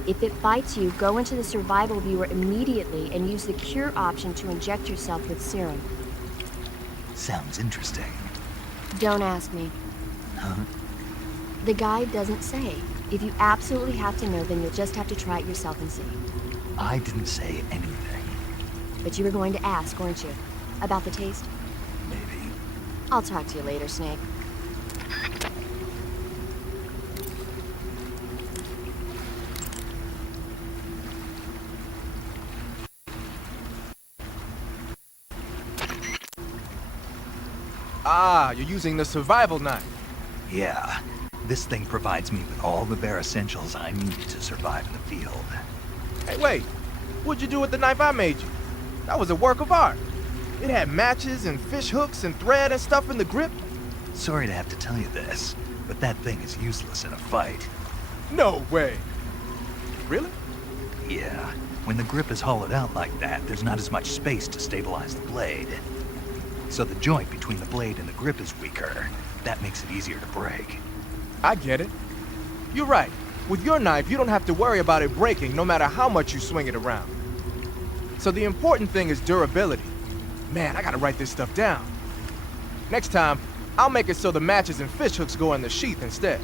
If it bites you, go into the survival viewer immediately and use the cure option to inject yourself with serum. Sounds interesting. Don't ask me. Huh? The guide doesn't say. If you absolutely have to know, then you'll just have to try it yourself and see. I didn't say anything. But you were going to ask, weren't you? About the taste? Maybe. I'll talk to you later, Snake. Ah, you're using the survival knife. Yeah. This thing provides me with all the bare essentials I need to survive in the field. Hey, wait. What'd you do with the knife I made you? That was a work of art. It had matches and fish hooks and thread and stuff in the grip. Sorry to have to tell you this, but that thing is useless in a fight. No way. Really? Yeah. When the grip is hollowed out like that, there's not as much space to stabilize the blade. So the joint between the blade and the grip is weaker. That makes it easier to break. I get it. You're right. With your knife, you don't have to worry about it breaking no matter how much you swing it around. So the important thing is durability. Man, I gotta write this stuff down. Next time, I'll make it so the matches and fish hooks go in the sheath instead.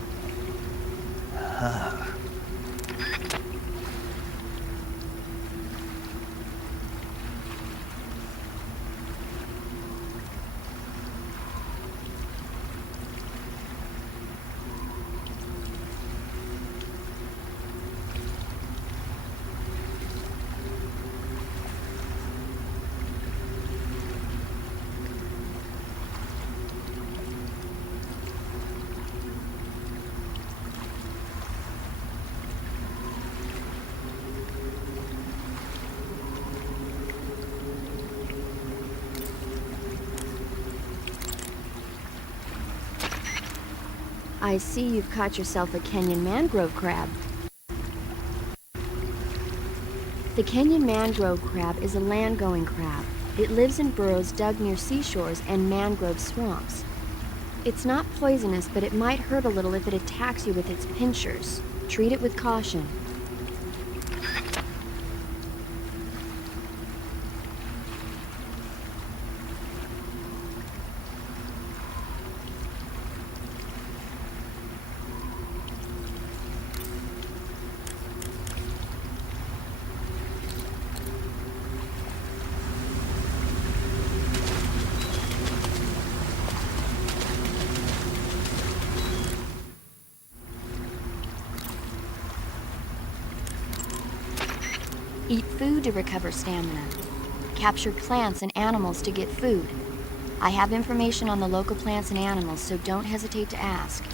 I see you've caught yourself a Kenyan mangrove crab. The Kenyan mangrove crab is a land-going crab. It lives in burrows dug near seashores and mangrove swamps. It's not poisonous, but it might hurt a little if it attacks you with its pincers. Treat it with caution. Eat food to recover stamina. Capture plants and animals to get food. I have information on the local plants and animals, so don't hesitate to ask.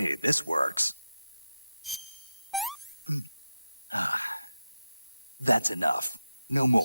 Hey, this works. That's enough. No more.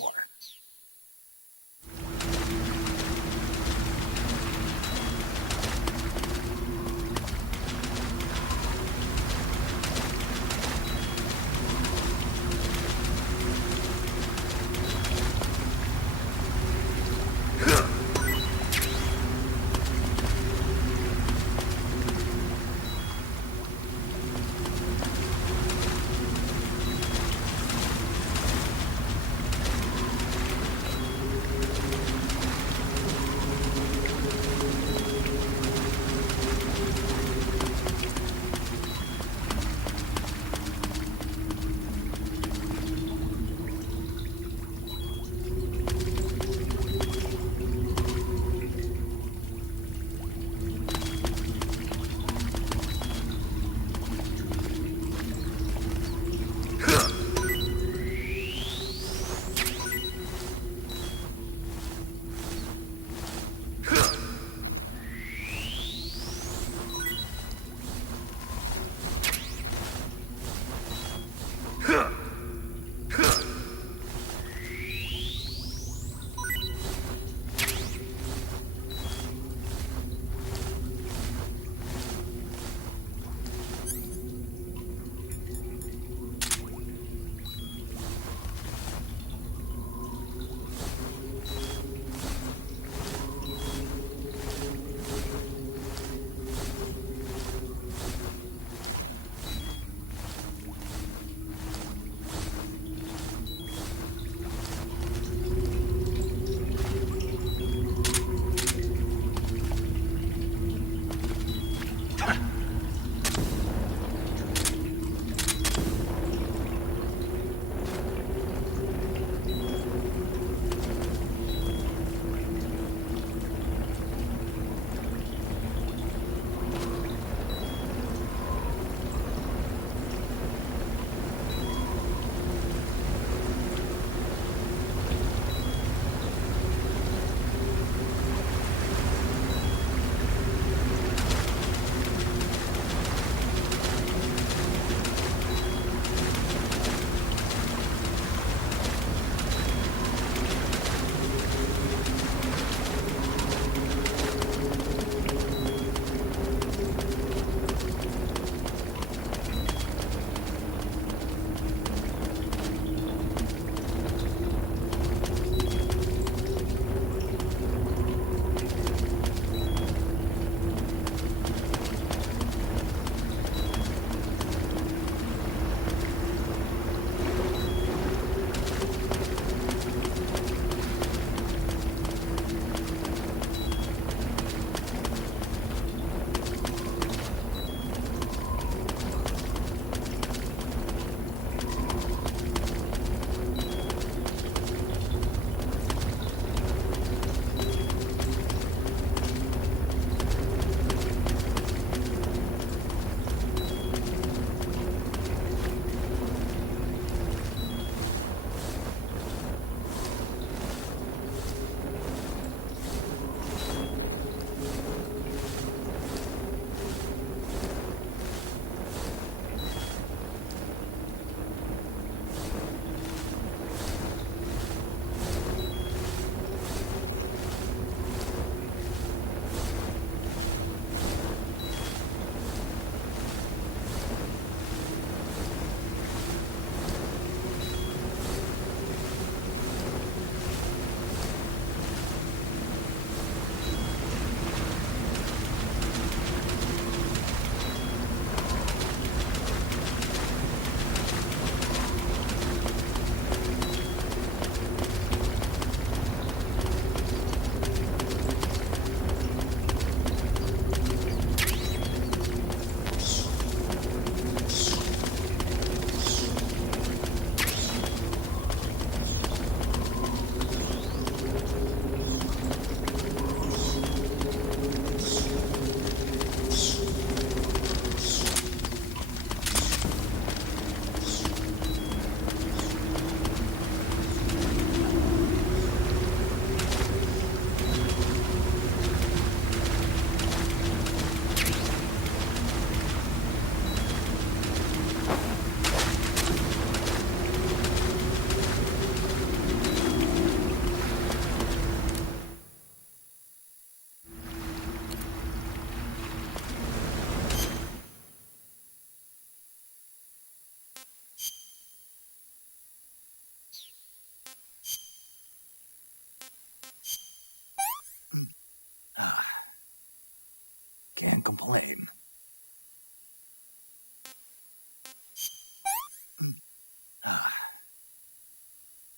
Can't complain.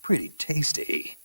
Pretty tasty.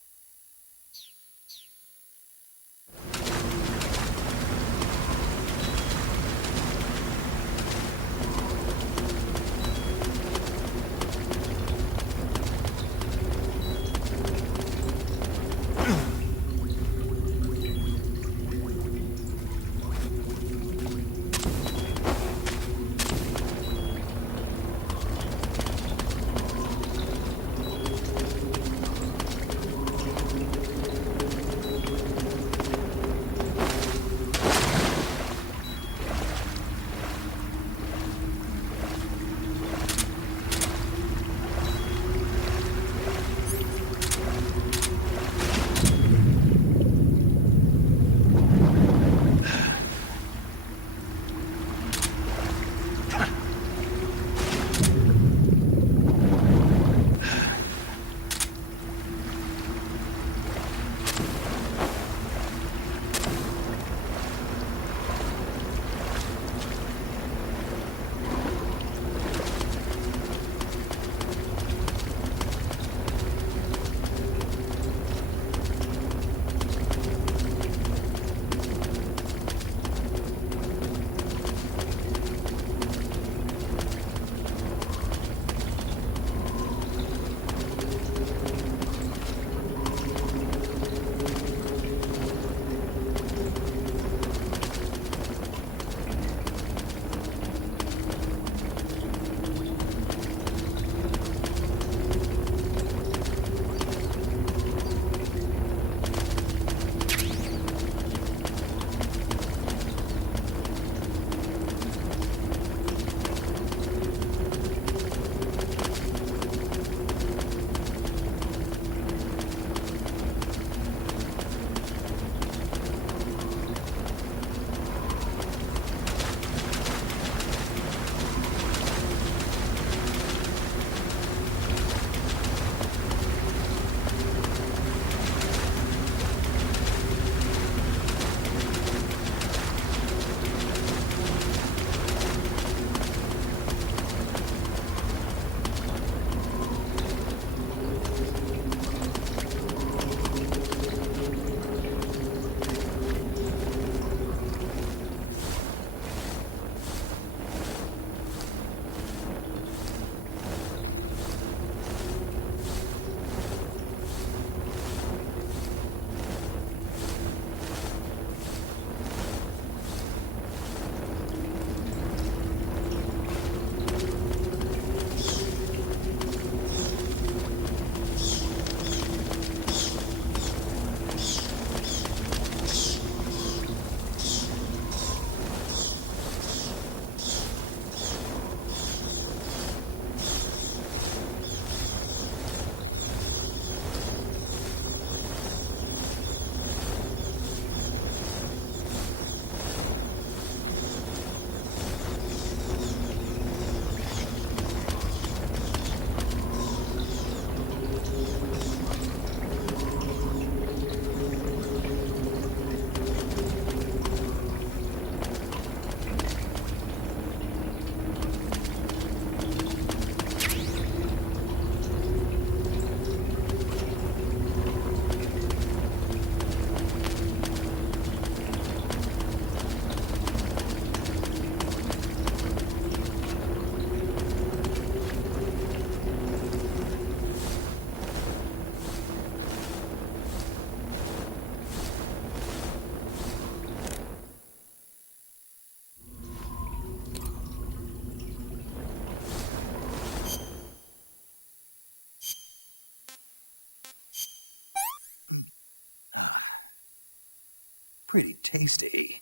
Pretty tasty.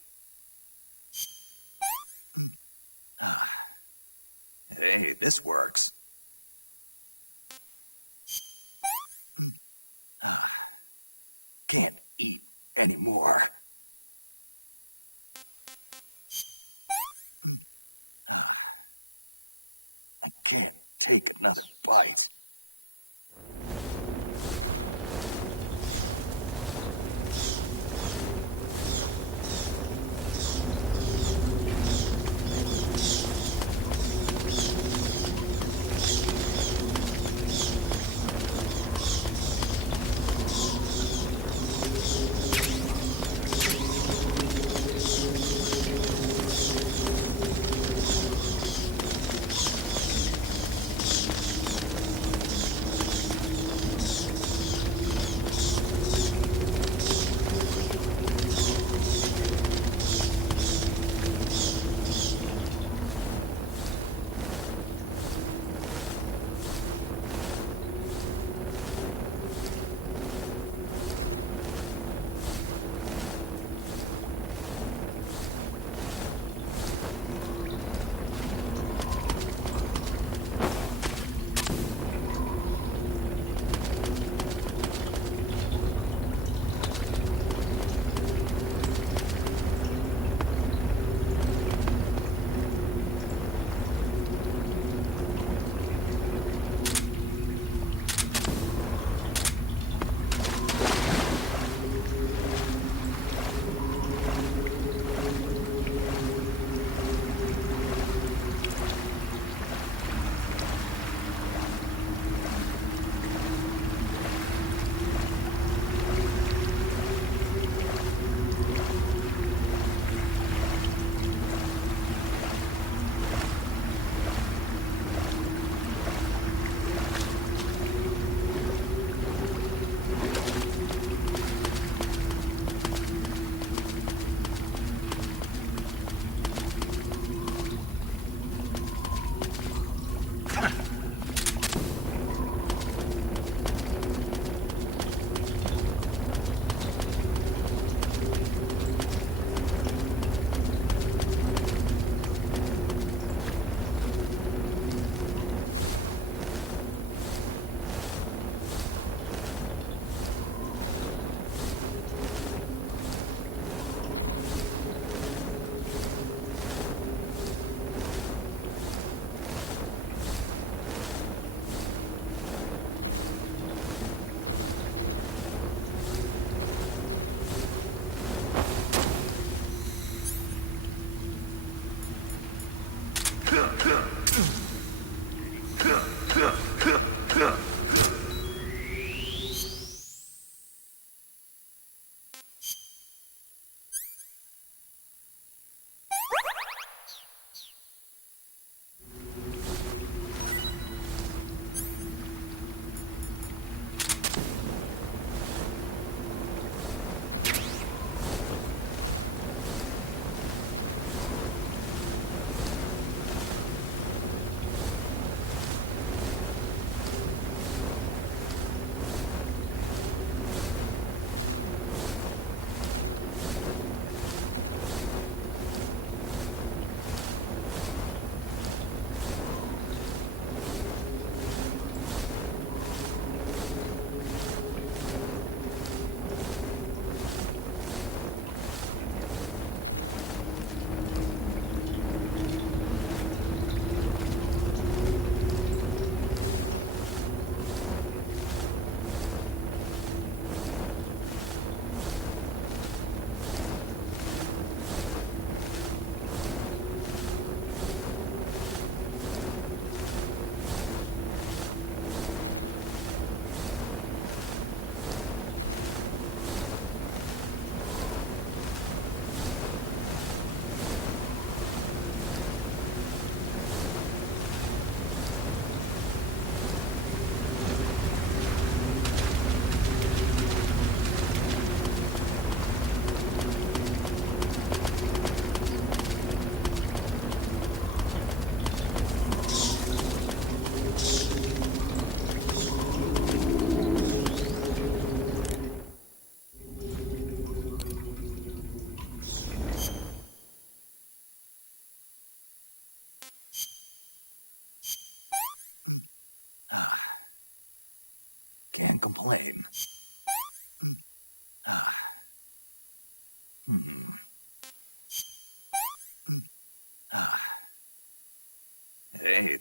Hey, this works. Can't eat anymore. I can't take another bite.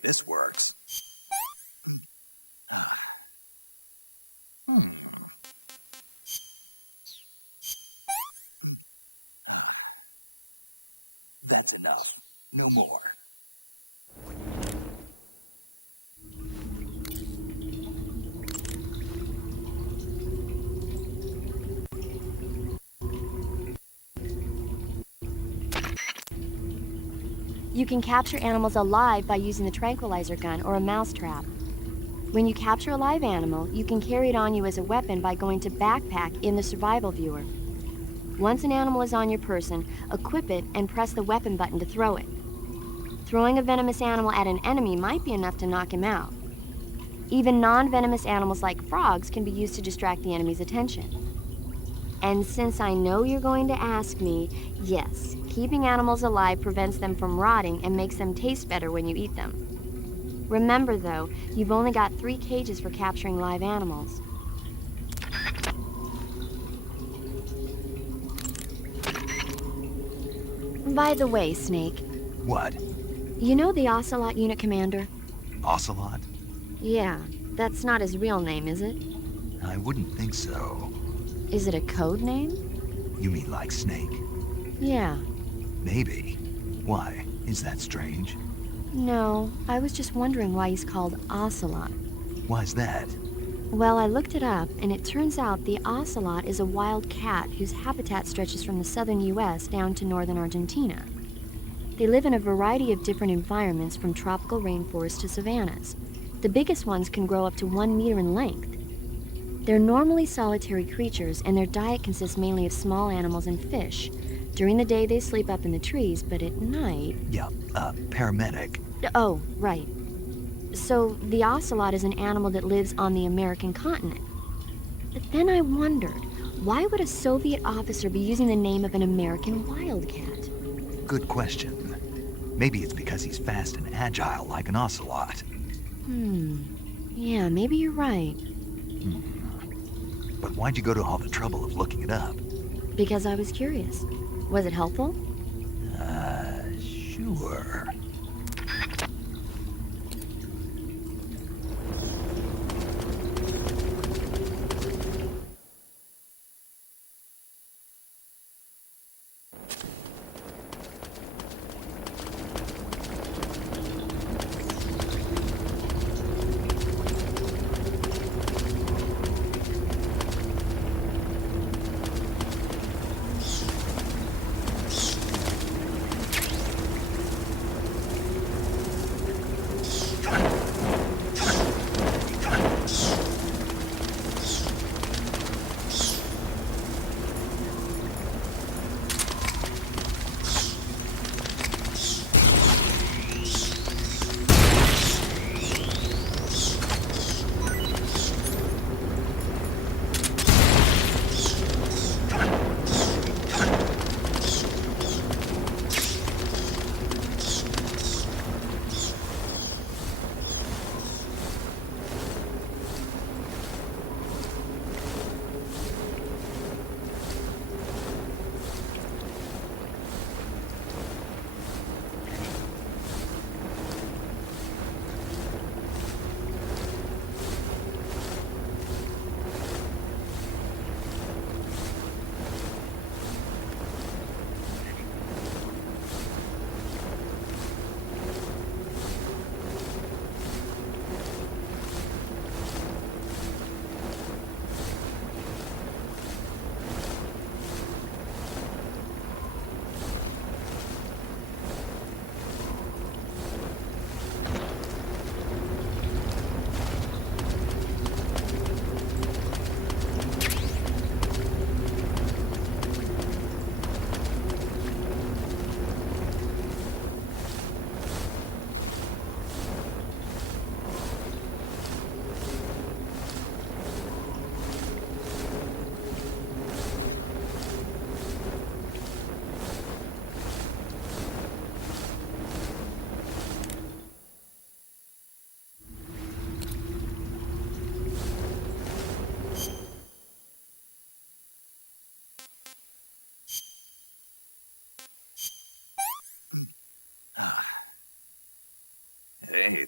this works. That's enough. No more. You can capture animals alive by using the tranquilizer gun or a mousetrap. When you capture a live animal, you can carry it on you as a weapon by going to Backpack in the survival viewer. Once an animal is on your person, equip it and press the weapon button to throw it. Throwing a venomous animal at an enemy might be enough to knock him out. Even non-venomous animals like frogs can be used to distract the enemy's attention. And since I know you're going to ask me, yes, keeping animals alive prevents them from rotting and makes them taste better when you eat them. Remember though, you've only got 3 cages for capturing live animals. By the way, Snake. What? You know the Ocelot unit commander? Ocelot? Yeah, that's not his real name, is it? I wouldn't think so. Is it a code name? You mean like Snake? Yeah. Maybe. Why? Is that strange? No, I was just wondering why he's called Ocelot. Why's that? Well, I looked it up, and it turns out the ocelot is a wild cat whose habitat stretches from the southern U.S. down to northern Argentina. They live in a variety of different environments, from tropical rainforests to savannas. The biggest ones can grow up to 1 meter in length. They're normally solitary creatures, and their diet consists mainly of small animals and fish. During the day, they sleep up in the trees, but at night... Yeah, paramedic. Oh, right. So, the ocelot is an animal that lives on the American continent. But then I wondered, why would a Soviet officer be using the name of an American wildcat? Good question. Maybe it's because he's fast and agile like an ocelot. Yeah, maybe you're right. But why'd you go to all the trouble of looking it up? Because I was curious. Was it helpful? Sure.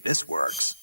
this works.